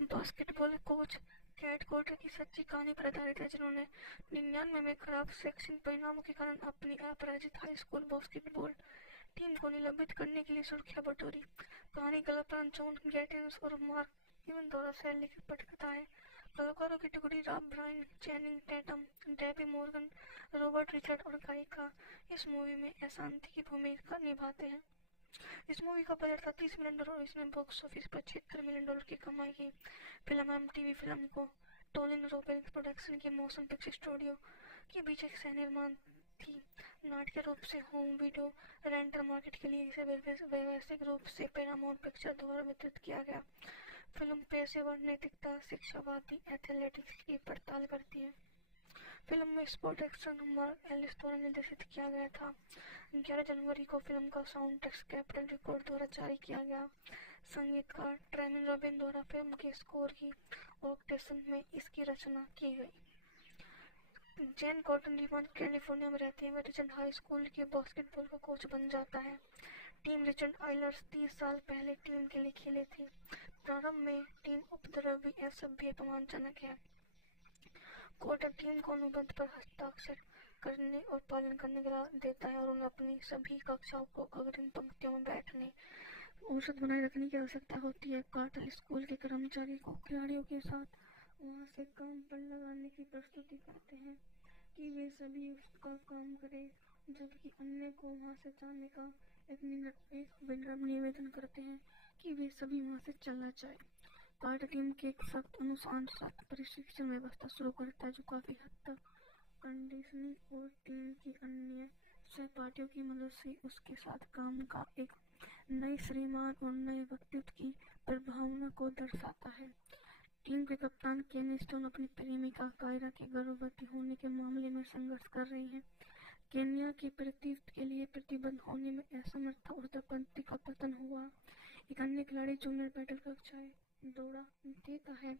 basketball coach Kat Carter की सच्ची कहानी पर आधारित है, जिन्होंने 99 में खराब शैक्षणिक परिणामों के कारण अपनी अपराजित हाई स्कूल बास्केटबॉल टीम को निलंबित करने के लिए सुर्खियां बटोरी। कहानी कलाकार जॉन गैटिन्स और मार्क इवन द्वारा लिखित पटकथा है। कलाकारों की टुकड़ी Rob Brian, Channing Tatum, Debbie Morgan, Robert Richard और गायिका इस मूवी में अशांति की भूमिका निभाते हैं। इस मूवी का बजट था $30 मिलियन और इसने बॉक्स ऑफिस पर $76 मिलियन की कमाई की। फिल्म MTV फिल्म को टोलिन रोबेल्स प्रोडक्शन के मोशन पिक्चर स्टूडियो के बीच एक सह निर्माण थी। नाटकीय रूप से होम वीडियो रेंटल मार्केट के लिए इसे व्यावसायिक रूप से पैरामाउंट पिक्चर द्वारा वितरित किया गया। फिल्म पेशेवर नैतिकता, शिक्षावादी एथलेटिक्स की पड़ताल करती है। फिल्म में स्पोर्ट एक्शन मार्क एलिस द्वारा निर्देशित किया गया था। 11 जनवरी को फिल्म का साउंड ट्रैक कैपिटल रिकॉर्ड द्वारा जारी किया गया। संगीतकार ट्रेमिन रॉबिन द्वारा फिल्म के स्कोर की ऑर्केस्ट्रेशन में इसकी रचना की गई। जेन कॉटन रिवान कैलिफोर्निया में रहती है। वह रिचर्ड हाई स्कूल के बास्केटबॉल का कोच बन जाता है। टीम रिचर्ड आइलर्स 30 साल पहले टीम के लिए खेले थे। प्रारंभ में टीम उपद्रवी असभ्य अपमानजनक है। कोर्ट टीम को अनुबंध पर हस्ताक्षर करने और पालन करने का देता है और उन्हें अपनी सभी कक्षाओं को अग्रिम पंक्तियों में बैठने औसत बनाए रखने की आवश्यकता होती है। कार्टर स्कूल के कर्मचारी को खिलाड़ियों के साथ वहां से काम पर लगाने की प्रस्तुति करते हैं कि वे सभी उसका काम करें, जबकि अन्य को वहां से जाने का एक विनम्र निवेदन करते हैं कि वे सभी वहां से चला जाए। कार्टर टीम की एक सख्त अनुशासित प्रशिक्षण व्यवस्था शुरू करता है जो काफी हद तक कंडीशनिंग और टीम की अन्य सहपाठियों की मदद से उसके साथ काम का एक नए श्रीमान और नए व्यक्तित्व की प्रभावना को दर्शाता है। टीम के कप्तान केनी स्टोन अपनी प्रेमिका कायरा के गर्भवती होने के मामले में संघर्ष कर रही हैं। केन्या की प्रतिष्ठा के लिए प्रतिबद्ध होने में असमर्थ और दंपति का पतन हुआ। एक अन्य खिलाड़ी जूनियर बैटल कक्षाएं दौड़ा देता है।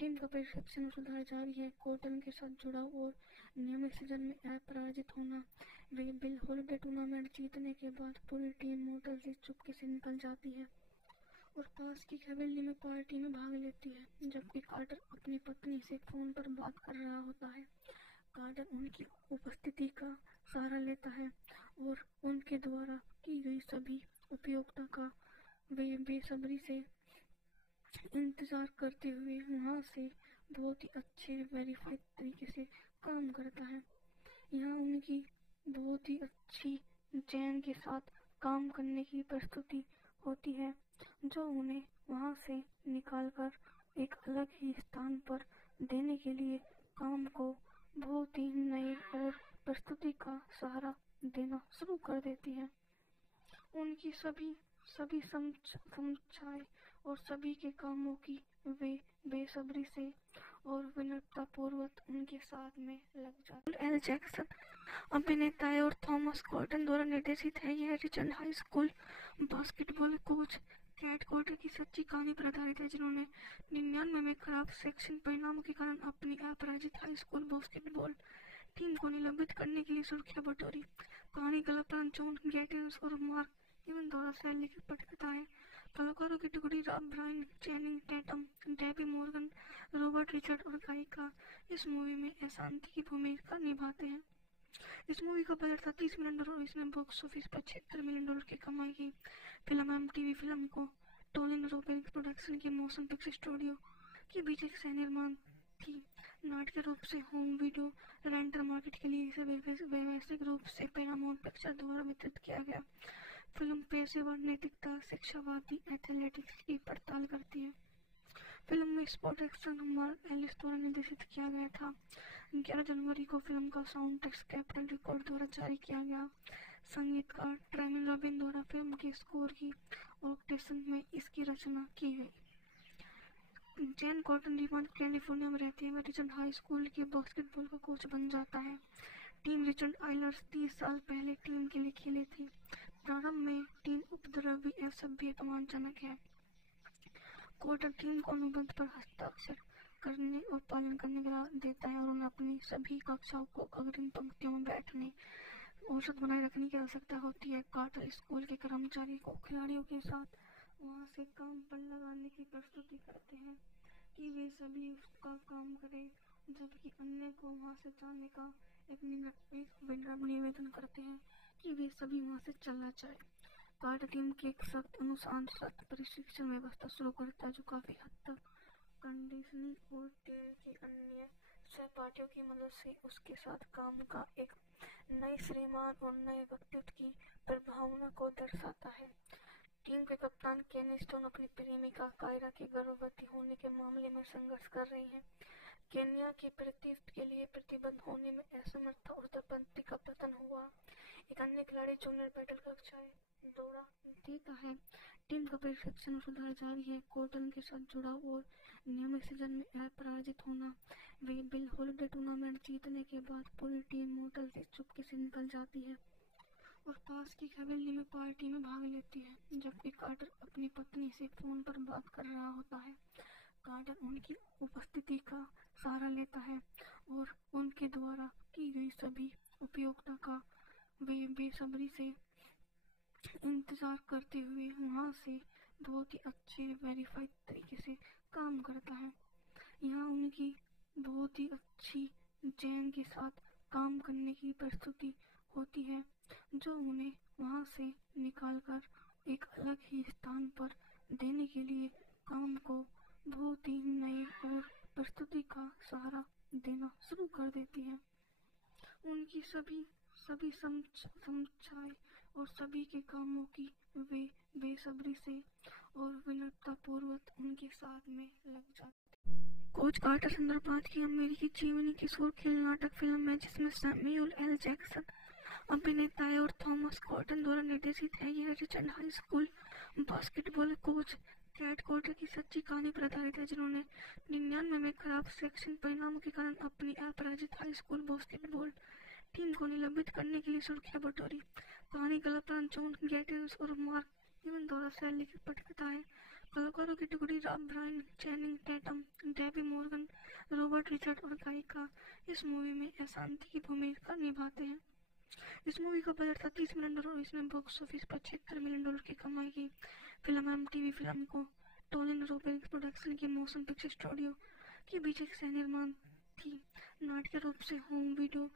टीम का प्रशिक्षण और सुधार जारी है। कोर्टन के साथ जुड़ाव और नियमित सीजन में अपराजित होना। वे बिल हॉलिडे टूर्नामेंट जीतने के बाद पूरी टीम मोटर से चुपके से निकल जाती है और पास की हवेली में पार्टी में भाग लेती है, जबकि कार्टर अपनी पत्नी से फोन पर बात कर रहा होता है। कार्टर उनकी उपस्थिति का सहारा लेता है और उनके द्वारा की गई सभी उपयोगिता का वे बेसब्री से इंतजार करते हुए वहाँ से बहुत ही अच्छे वेरीफाइड तरीके से काम करता है। यहाँ उनकी बहुत ही अच्छी चैन के साथ काम करने की प्रस्तुति होती है, जो उन्हें वहाँ से निकालकर एक अलग ही स्थान पर देने के लिए काम को बहुत ही नए और प्रस्तुति का सहारा देना शुरू कर देती है। उनकी सभी समीक्षाएं और सभी के कामों की वे बेसब्री से और विनम्रता पूर्वक उनके साथ में लग जाते हैं। एल जैक्सन अभिनेता है और थॉमस कॉटन द्वारा निर्देशित है। यह Richard high school basketball coach cat Carter की सच्ची कहानी पर आधारित है, जिन्होंने 99 में खराब सेक्शन परिणामों के कारण अपनी अपराजित हाई स्कूल बास्केटबॉल टीम को निलंबित करने के लिए सुर्खियां बटोरी। कहानी कलाकार जॉन गैटिस और मार्क इवन द्वारा लिखित पटकथा है। कलाकारों की टुकड़ी Brian Channing Tatum, Debbie Morgan, Robert Richard और गायिका इस मूवी में अशांति की भूमिका निभाते हैं। इस मूवी का बजट था $30 मिलियन और इसने बॉक्स ऑफिस पर $76 मिलियन की कमाई की। फिल्म MTV फिल्म को टोलिन रोबेरिंग प्रोडक्शन के मोशन पिक्चर स्टूडियो के बीच एक सह निर्माण थी। नाटकीय रूप से होम वीडियो रेंटल मार्केट के लिए इसे व्यावसायिक रूप से पैरामाउंट पिक्चर द्वारा वितरित किया गया। फिल्म पेशेवर नैतिकता, शिक्षावादी एथलेटिक्स की पड़ताल करती है। फिल्म में स्पॉट एक्शन मार्क एलिस द्वारा निर्देशित किया गया था। 11 जनवरी को फिल्म का साउंड ट्रैक कैपिटल रिकॉर्ड द्वारा जारी किया गया। संगीतकार ट्रेमिन रॉबिन द्वारा फिल्म के स्कोर की ऑर्केस्ट्रेशन में इसकी रचना की गई। जैन कॉटन रिमोट कैलिफोर्निया में रहते हैं। वह रिचर्ड हाई स्कूल के बास्केटबॉल का कोच बन जाता है। टीम रिचर्ड आइलर्स 30 साल पहले टीम के लिए खेले थे। प्रारंभ में टीम उपद्रवी असभ्य अपमानजनक है। कॉर्टर टीम को अनुबंध पर हस्ताक्षर करने और पालन करने का देता है और उन्हें अपनी सभी कक्षाओं को अग्रिम पंक्तियों में बैठने औसत बनाए रखने की आवश्यकता होती है। कार्टर स्कूल के कर्मचारी को खिलाड़ियों के साथ वहां से काम पर लगाने की प्रस्तुति करते हैं कि वे सभी उसका काम करें, जबकि अन्य को वहां से जाने का एक विनम्र निवेदन करते हैं कि वे सभी वहां से चलना चाहे। कार्टर टीम की एक सख्त अनुशासन प्रशिक्षण व्यवस्था शुरू करता है, जो काफी हद तक कंडीशनिंग और टीम के अन्य सहपाठियों की मदद से उसके साथ काम का एक नए श्रीमान और नए व्यक्तित्व की प्रभावना को दर्शाता है। टीम के कप्तान केनी स्टोन अपनी प्रेमिका कायरा के गर्भवती होने के मामले में संघर्ष कर रही हैं। केन्या की प्रतिष्ठा के लिए प्रतिबद्ध होने में असमर्थ और दंपति का पतन हुआ। एक अन्य खिलाड़ी जूनियर बैटल कक्षाएं दौड़ा देता है। टीम का प्रशिक्षण और सुधार जारी है। कॉटन के साथ जुड़ाव और नियमित सीजन में अपराजित होना। वे बिल हॉलिडे टूर्नामेंट जीतने के बाद पूरी टीम मोटल से चुपके से निकल जाती है और पास की हवेली में पार्टी में भाग लेती है, जबकि कार्टर अपनी पत्नी से फोन पर बात कर रहा होता है। कार्टर उनकी उपस्थिति का सहारा लेता है और उनके द्वारा की गई सभी उपयोगिता का वे बेसब्री से इंतजार करते हुए वहाँ से बहुत ही अच्छे वेरीफाइड तरीके से काम करता है। यहाँ उनकी बहुत ही अच्छी चैन के साथ काम करने की प्रस्तुति होती है, जो उन्हें वहाँ से निकालकर एक अलग ही स्थान पर देने के लिए काम को बहुत ही नए और प्रस्तुति का सहारा देना शुरू कर देती है। उनकी सभी समीक्षाएं और सभी के कामों की वे बेसब्री से और विनम्रता पूर्वक उनके साथ में लग जाते हैं। कोच कार्टर संदर्भात की अमेरिकी जीवनी की किशोर खेल नाटक फिल्म है, जिसमें सैमुअल एल जैक्सन अभिनेता है और थॉमस कॉटन द्वारा निर्देशित है। यह Richard high school basketball coach cat Carter की सच्ची कहानी पर आधारित है, जिन्होंने 99 में खराब सेक्शन परिणामों के कारण अपनी अपराजित हाई स्कूल बास्केटबॉल टीम को निलंबित करने के लिए सुर्खियां बटोरी। कहानी कलाकार जॉन गैटिस और मार्क इवन द्वारा लिखित पटकथा है। कलाकारों की टुकड़ी Brian Channing Tatum, Debbie Morgan, Robert Richard और गायिका इस मूवी में अशांति की भूमिका निभाते हैं। इस मूवी का बजट था $30 मिलियन और इसने बॉक्स ऑफिस पर $76 मिलियन की कमाई की। फिल्म MTV फिल्म को टोलिन रोबेरिंग प्रोडक्शन के मोशन पिक्चर स्टूडियो के बीच एक सह निर्माण थी। नाट्य रूप से होम वीडियो